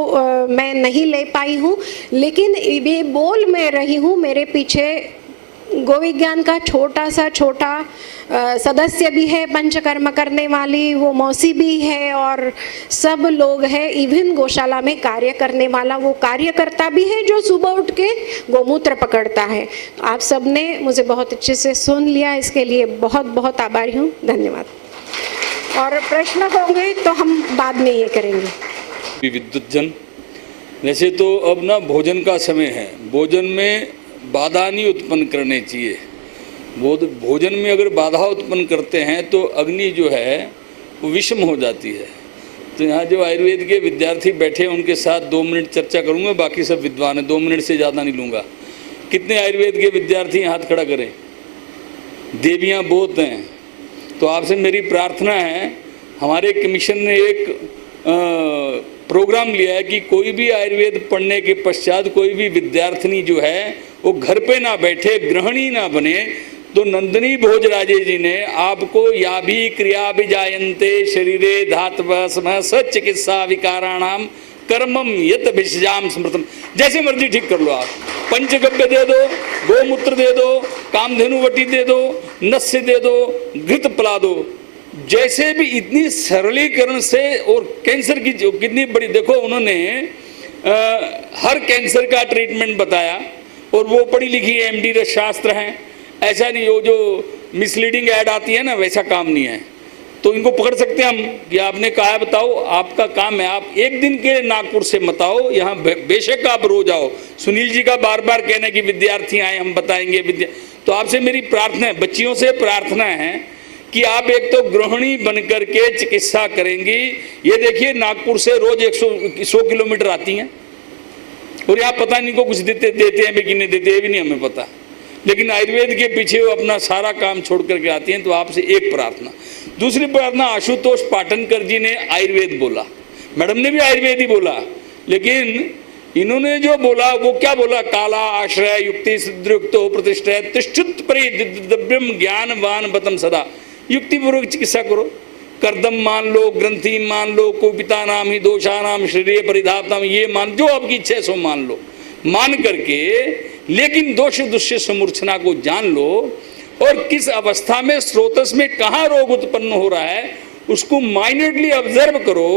मैं नहीं ले पाई हूँ, लेकिन ये बोल मैं रही हूँ, मेरे पीछे गोविज्ञान का छोटा सदस्य भी है, पंचकर्म करने वाली वो मौसी भी है, और सब लोग हैं। इवन गौशाला में कार्य करने वाला वो कार्यकर्ता भी है जो सुबह उठ के गोमूत्र पकड़ता है। आप सब ने मुझे बहुत अच्छे से सुन लिया, इसके लिए बहुत बहुत आभारी हूँ। धन्यवाद। और प्रश्न होंगे तो हम बाद में ये करेंगे। विद्युत जन, वैसे तो अब ना भोजन का समय है, भोजन में बाधा नहीं उत्पन्न करनी चाहिए। भोजन में अगर बाधा उत्पन्न करते हैं तो अग्नि जो है वो विषम हो जाती है। तो यहाँ जो आयुर्वेद के विद्यार्थी बैठे हैं उनके साथ 2 मिनट चर्चा करूँगा, बाकी सब विद्वान हैं, 2 मिनट से ज़्यादा नहीं लूँगा। कितने आयुर्वेद के विद्यार्थी हाथ खड़ा करें? देवियाँ बहुत हैं। तो आपसे मेरी प्रार्थना है, हमारे कमीशन ने एक प्रोग्राम लिया है कि कोई भी आयुर्वेद पढ़ने के पश्चात कोई भी विद्यार्थिनी जो है वो घर पे ना बैठे, गृहिणी ना बने। तो नंदिनी भोजराजे जी ने आपको या भी क्रिया विजायन्ते शरीरे धातव स्म सचिकित्सा विकाराणाम कर्मम यत भिषजाम स्मृतम, जैसे मर्जी ठीक कर लो आप। पंचगव्य दे दो, गोमूत्र दे दो, कामधेनु वटी दे दो, नस्य दे दो, घृत पिला दो, जैसे भी इतनी सरलीकरण से, और कैंसर की जो कितनी बड़ी, देखो उन्होंने हर कैंसर का ट्रीटमेंट बताया, और वो पढ़ी लिखी एमडी शास्त्र हैं, ऐसा नहीं वो जो मिसलीडिंग ऐड आती है ना, वैसा काम नहीं है। तो इनको पकड़ सकते हैं हम कि आपने कहा है बताओ, आपका काम है, आप एक दिन के नागपुर से बताओ, यहाँ बेशक आप रोज आओ। सुनील जी का बार बार कहना कि विद्यार्थी आए हम बताएंगे तो आपसे मेरी प्रार्थना है, बच्चियों से प्रार्थना है कि आप एक तो गृहिणी बनकर के चिकित्सा करेंगी। ये देखिए नागपुर से रोज 100 किलोमीटर आती हैं, और यहाँ पता नहीं को कुछ देते हैं भी कि नहीं देते, ये भी नहीं हमें पता, लेकिन आयुर्वेद के पीछे वो अपना सारा काम छोड़ करके आती हैं। तो आपसे एक प्रार्थना। दूसरी प्रार्थना, आशुतोष पाटनकर जी ने आयुर्वेद बोला, मैडम ने भी आयुर्वेद ही बोला, लेकिन इन्होंने जो बोला वो क्या बोला, काला आश्रय युक्ति सिद्धयुक्तो प्रतिष्ठा तिष्ठुत परिद्रव्यम ज्ञानवान बतम सदा। युक्तिपूर्वक चिकित्सा करो, कर्दम मान लो, ग्रंथि मान लो, कुपिता नाम ही दोषा नाम शरीर परिधातम, ये मान, जो आपकी इच्छा है सो मान लो, मान करके, लेकिन दोष दुष्य समूर्छना को जान लो, और किस अवस्था में स्रोतस में कहाँ रोग उत्पन्न हो रहा है उसको माइन्यूटली ऑब्जर्व करो,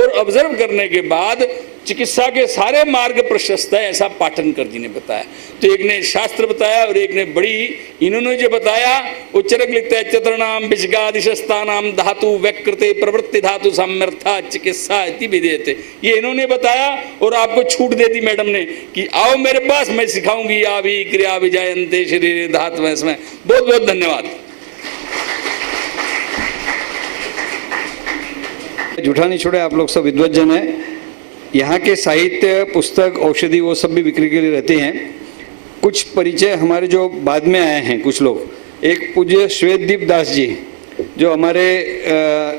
और ऑब्जर्व करने के बाद चिकित्सा के सारे मार्ग प्रशस्त है, ऐसा पाटनकर जी ने बताया। तो एक ने शास्त्र बताया और एक ने बड़ी, इन्होंने जो बताया उच्चरक लिखता है, चतुर्णाम विषगादिशस्तानाम धातु व्यकृते प्रवृत्ति धातु सामर्थ्या चिकित्सा इति विधेयते, ये इन्होंने बताया, और आपको छूट दे दी मैडम ने कि आओ मेरे पास, मैं सिखाऊंगी आवी क्रिया विजयंते शरीर धातु। इसमें बहुत बहुत धन्यवाद। जूठा नहीं छोड़े, आप लोग सब विद्वज्जन हैं। यहाँ के साहित्य, पुस्तक, औषधि वो सब भी बिक्री के लिए रहते हैं। कुछ परिचय हमारे जो बाद में आए हैं कुछ लोग, एक पूज्य श्वेतदीप दास जी, जो हमारे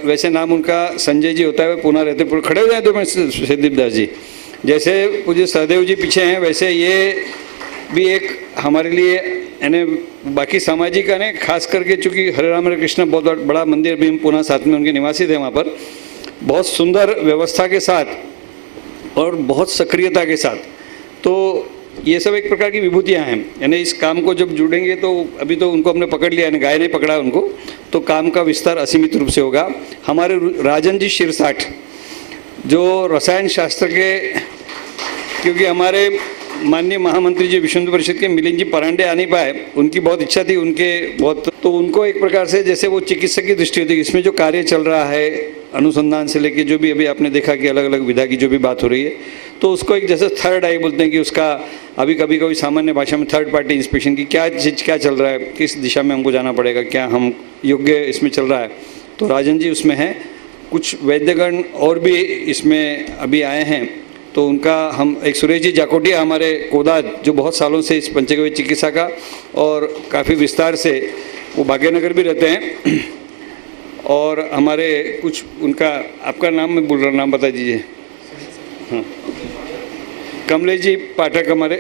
वैसे नाम उनका संजय जी होता है, वे पुणे रहते, खड़े हो जाए तो मैं, श्वेतदीप दास जी जैसे पूज्य सहदेव जी पीछे हैं, वैसे ये भी एक हमारे लिए यानी बाकी सामाजिक है, खास करके चूँकि हरे राम हरे कृष्ण बहुत बड़ा मंदिर भी, हम पुणे साथ में उनके निवासी थे, वहाँ पर बहुत सुंदर व्यवस्था के साथ और बहुत सक्रियता के साथ। तो ये सब एक प्रकार की विभूतियाँ हैं, यानी इस काम को जब जुड़ेंगे तो, अभी तो उनको हमने पकड़ लिया, यानी गाय ने पकड़ा उनको, तो काम का विस्तार असीमित रूप से होगा। हमारे राजन जी शिरसाठ, जो रसायन शास्त्र के, क्योंकि हमारे माननीय महामंत्री जी विश्व हिंदू परिषद के मिलिंद जी परांडे आ नहीं पाए, उनकी बहुत इच्छा थी, उनके बहुत, तो उनको एक प्रकार से जैसे वो चिकित्सक की दृष्टि होती है, इसमें जो कार्य चल रहा है अनुसंधान से लेके, जो भी अभी आपने देखा कि अलग अलग विधा की जो भी बात हो रही है, तो उसको एक जैसे थर्ड आई बोलते हैं कि उसका अभी कभी कभी सामान्य भाषा में थर्ड पार्टी इंस्पेक्शन की क्या चीज़ क्या चल रहा है, किस दिशा में हमको जाना पड़ेगा, क्या हम योग्य इसमें चल रहा है, तो राजन जी उसमें हैं। कुछ वैद्यगण और भी इसमें अभी आए हैं, तो उनका हम एक सुरेश जी जाकोटिया हमारे कोदा, जो बहुत सालों से इस पंचगव्य चिकित्सा का और काफ़ी विस्तार से, वो भाग्यनगर भी रहते हैं, और हमारे कुछ उनका, आपका नाम मैं बोल रहा, नाम बता दीजिए। हाँ, कमलेश जी पाठक हमारे,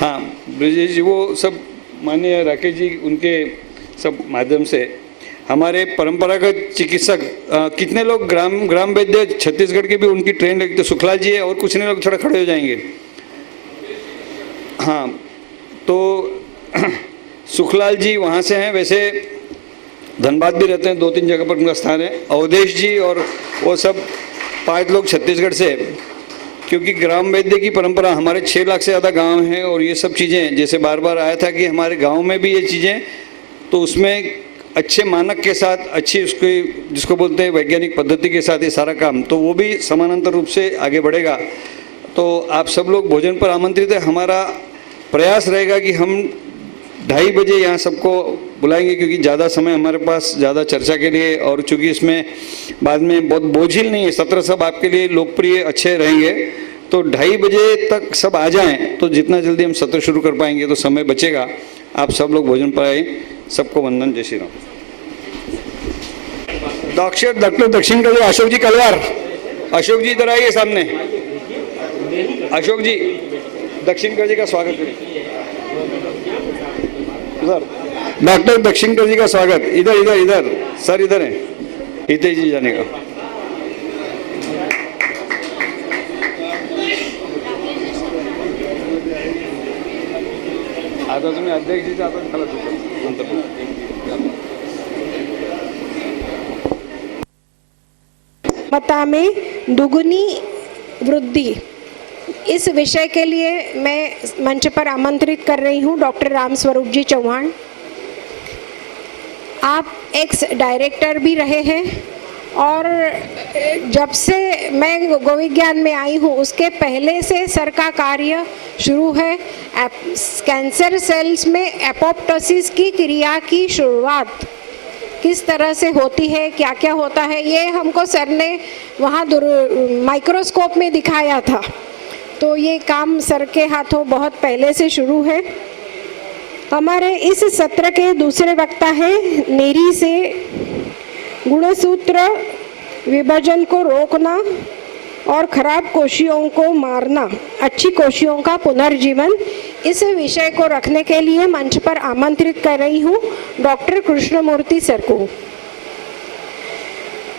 हाँ ब्रजेश जी, वो सब माननीय राकेश जी, उनके सब माध्यम से हमारे परंपरागत चिकित्सक कितने लोग ग्राम वैद्य छत्तीसगढ़ के भी उनकी ट्रेन लगते, सुखलाल जी है, और कुछ नहीं लोग थोड़ा खड़े हो जाएंगे। हाँ, तो सुखलाल जी वहाँ से हैं, वैसे धनबाद भी रहते हैं, 2-3 जगह पर उनका स्थान है। अवधेश जी और वो सब 5 लोग छत्तीसगढ़ से, क्योंकि ग्राम वैद्य की परंपरा, हमारे 6 लाख से ज़्यादा गांव हैं, और ये सब चीज़ें जैसे बार बार आया था कि हमारे गांव में भी ये चीज़ें, तो उसमें अच्छे मानक के साथ, अच्छी उसकी जिसको बोलते हैं वैज्ञानिक पद्धति के साथ ये सारा काम, तो वो भी समानांतर रूप से आगे बढ़ेगा। तो आप सब लोग भोजन पर आमंत्रित है। हमारा प्रयास रहेगा कि हम 2:30 बजे यहाँ सबको बुलाएंगे, क्योंकि ज़्यादा समय हमारे पास ज़्यादा चर्चा के लिए, और चूँकि इसमें बाद में बहुत बोझिल नहीं है, सत्र सब आपके लिए लोकप्रिय अच्छे रहेंगे, तो 2:30 बजे तक सब आ जाएं, तो जितना जल्दी हम सत्र शुरू कर पाएंगे तो समय बचेगा। आप सब लोग भोजन पर आए, सबको वंदन, जय श्री राम। डॉक्टर दक्षिण का अशोक जी कलवार, अशोक जी इधर आइए सामने। अशोक जी दक्षिणकर जी का स्वागत करिए। डॉक्टर दक्षिणकर जी का स्वागत, इधर इधर इधर सर, इधर है, हितेश जी जाने का। आता तुम्ही अध्यक्ष जी आता नंतर क्षमता में दुगुनी वृद्धि, इस विषय के लिए मैं मंच पर आमंत्रित कर रही हूँ डॉक्टर राम स्वरूप जी चौहान। आप एक्स डायरेक्टर भी रहे हैं और जब से मैं गोविज्ञान में आई हूँ उसके पहले से सर का कार्य शुरू है। कैंसर सेल्स में एपोप्टोसिस की क्रिया की शुरुआत किस तरह से होती है, क्या क्या होता है, ये हमको सर ने वहाँ माइक्रोस्कोप में दिखाया था। तो ये काम सर के हाथों बहुत पहले से शुरू है। हमारे इस सत्र के दूसरे वक्ता हैं नेरी से गुणसूत्र विभाजन को रोकना और खराब कोशियों को मारना, अच्छी कोशियों का पुनर्जीवन, इस विषय को रखने के लिए मंच पर आमंत्रित कर रही हूँ डॉक्टर कृष्णमूर्ति सर को।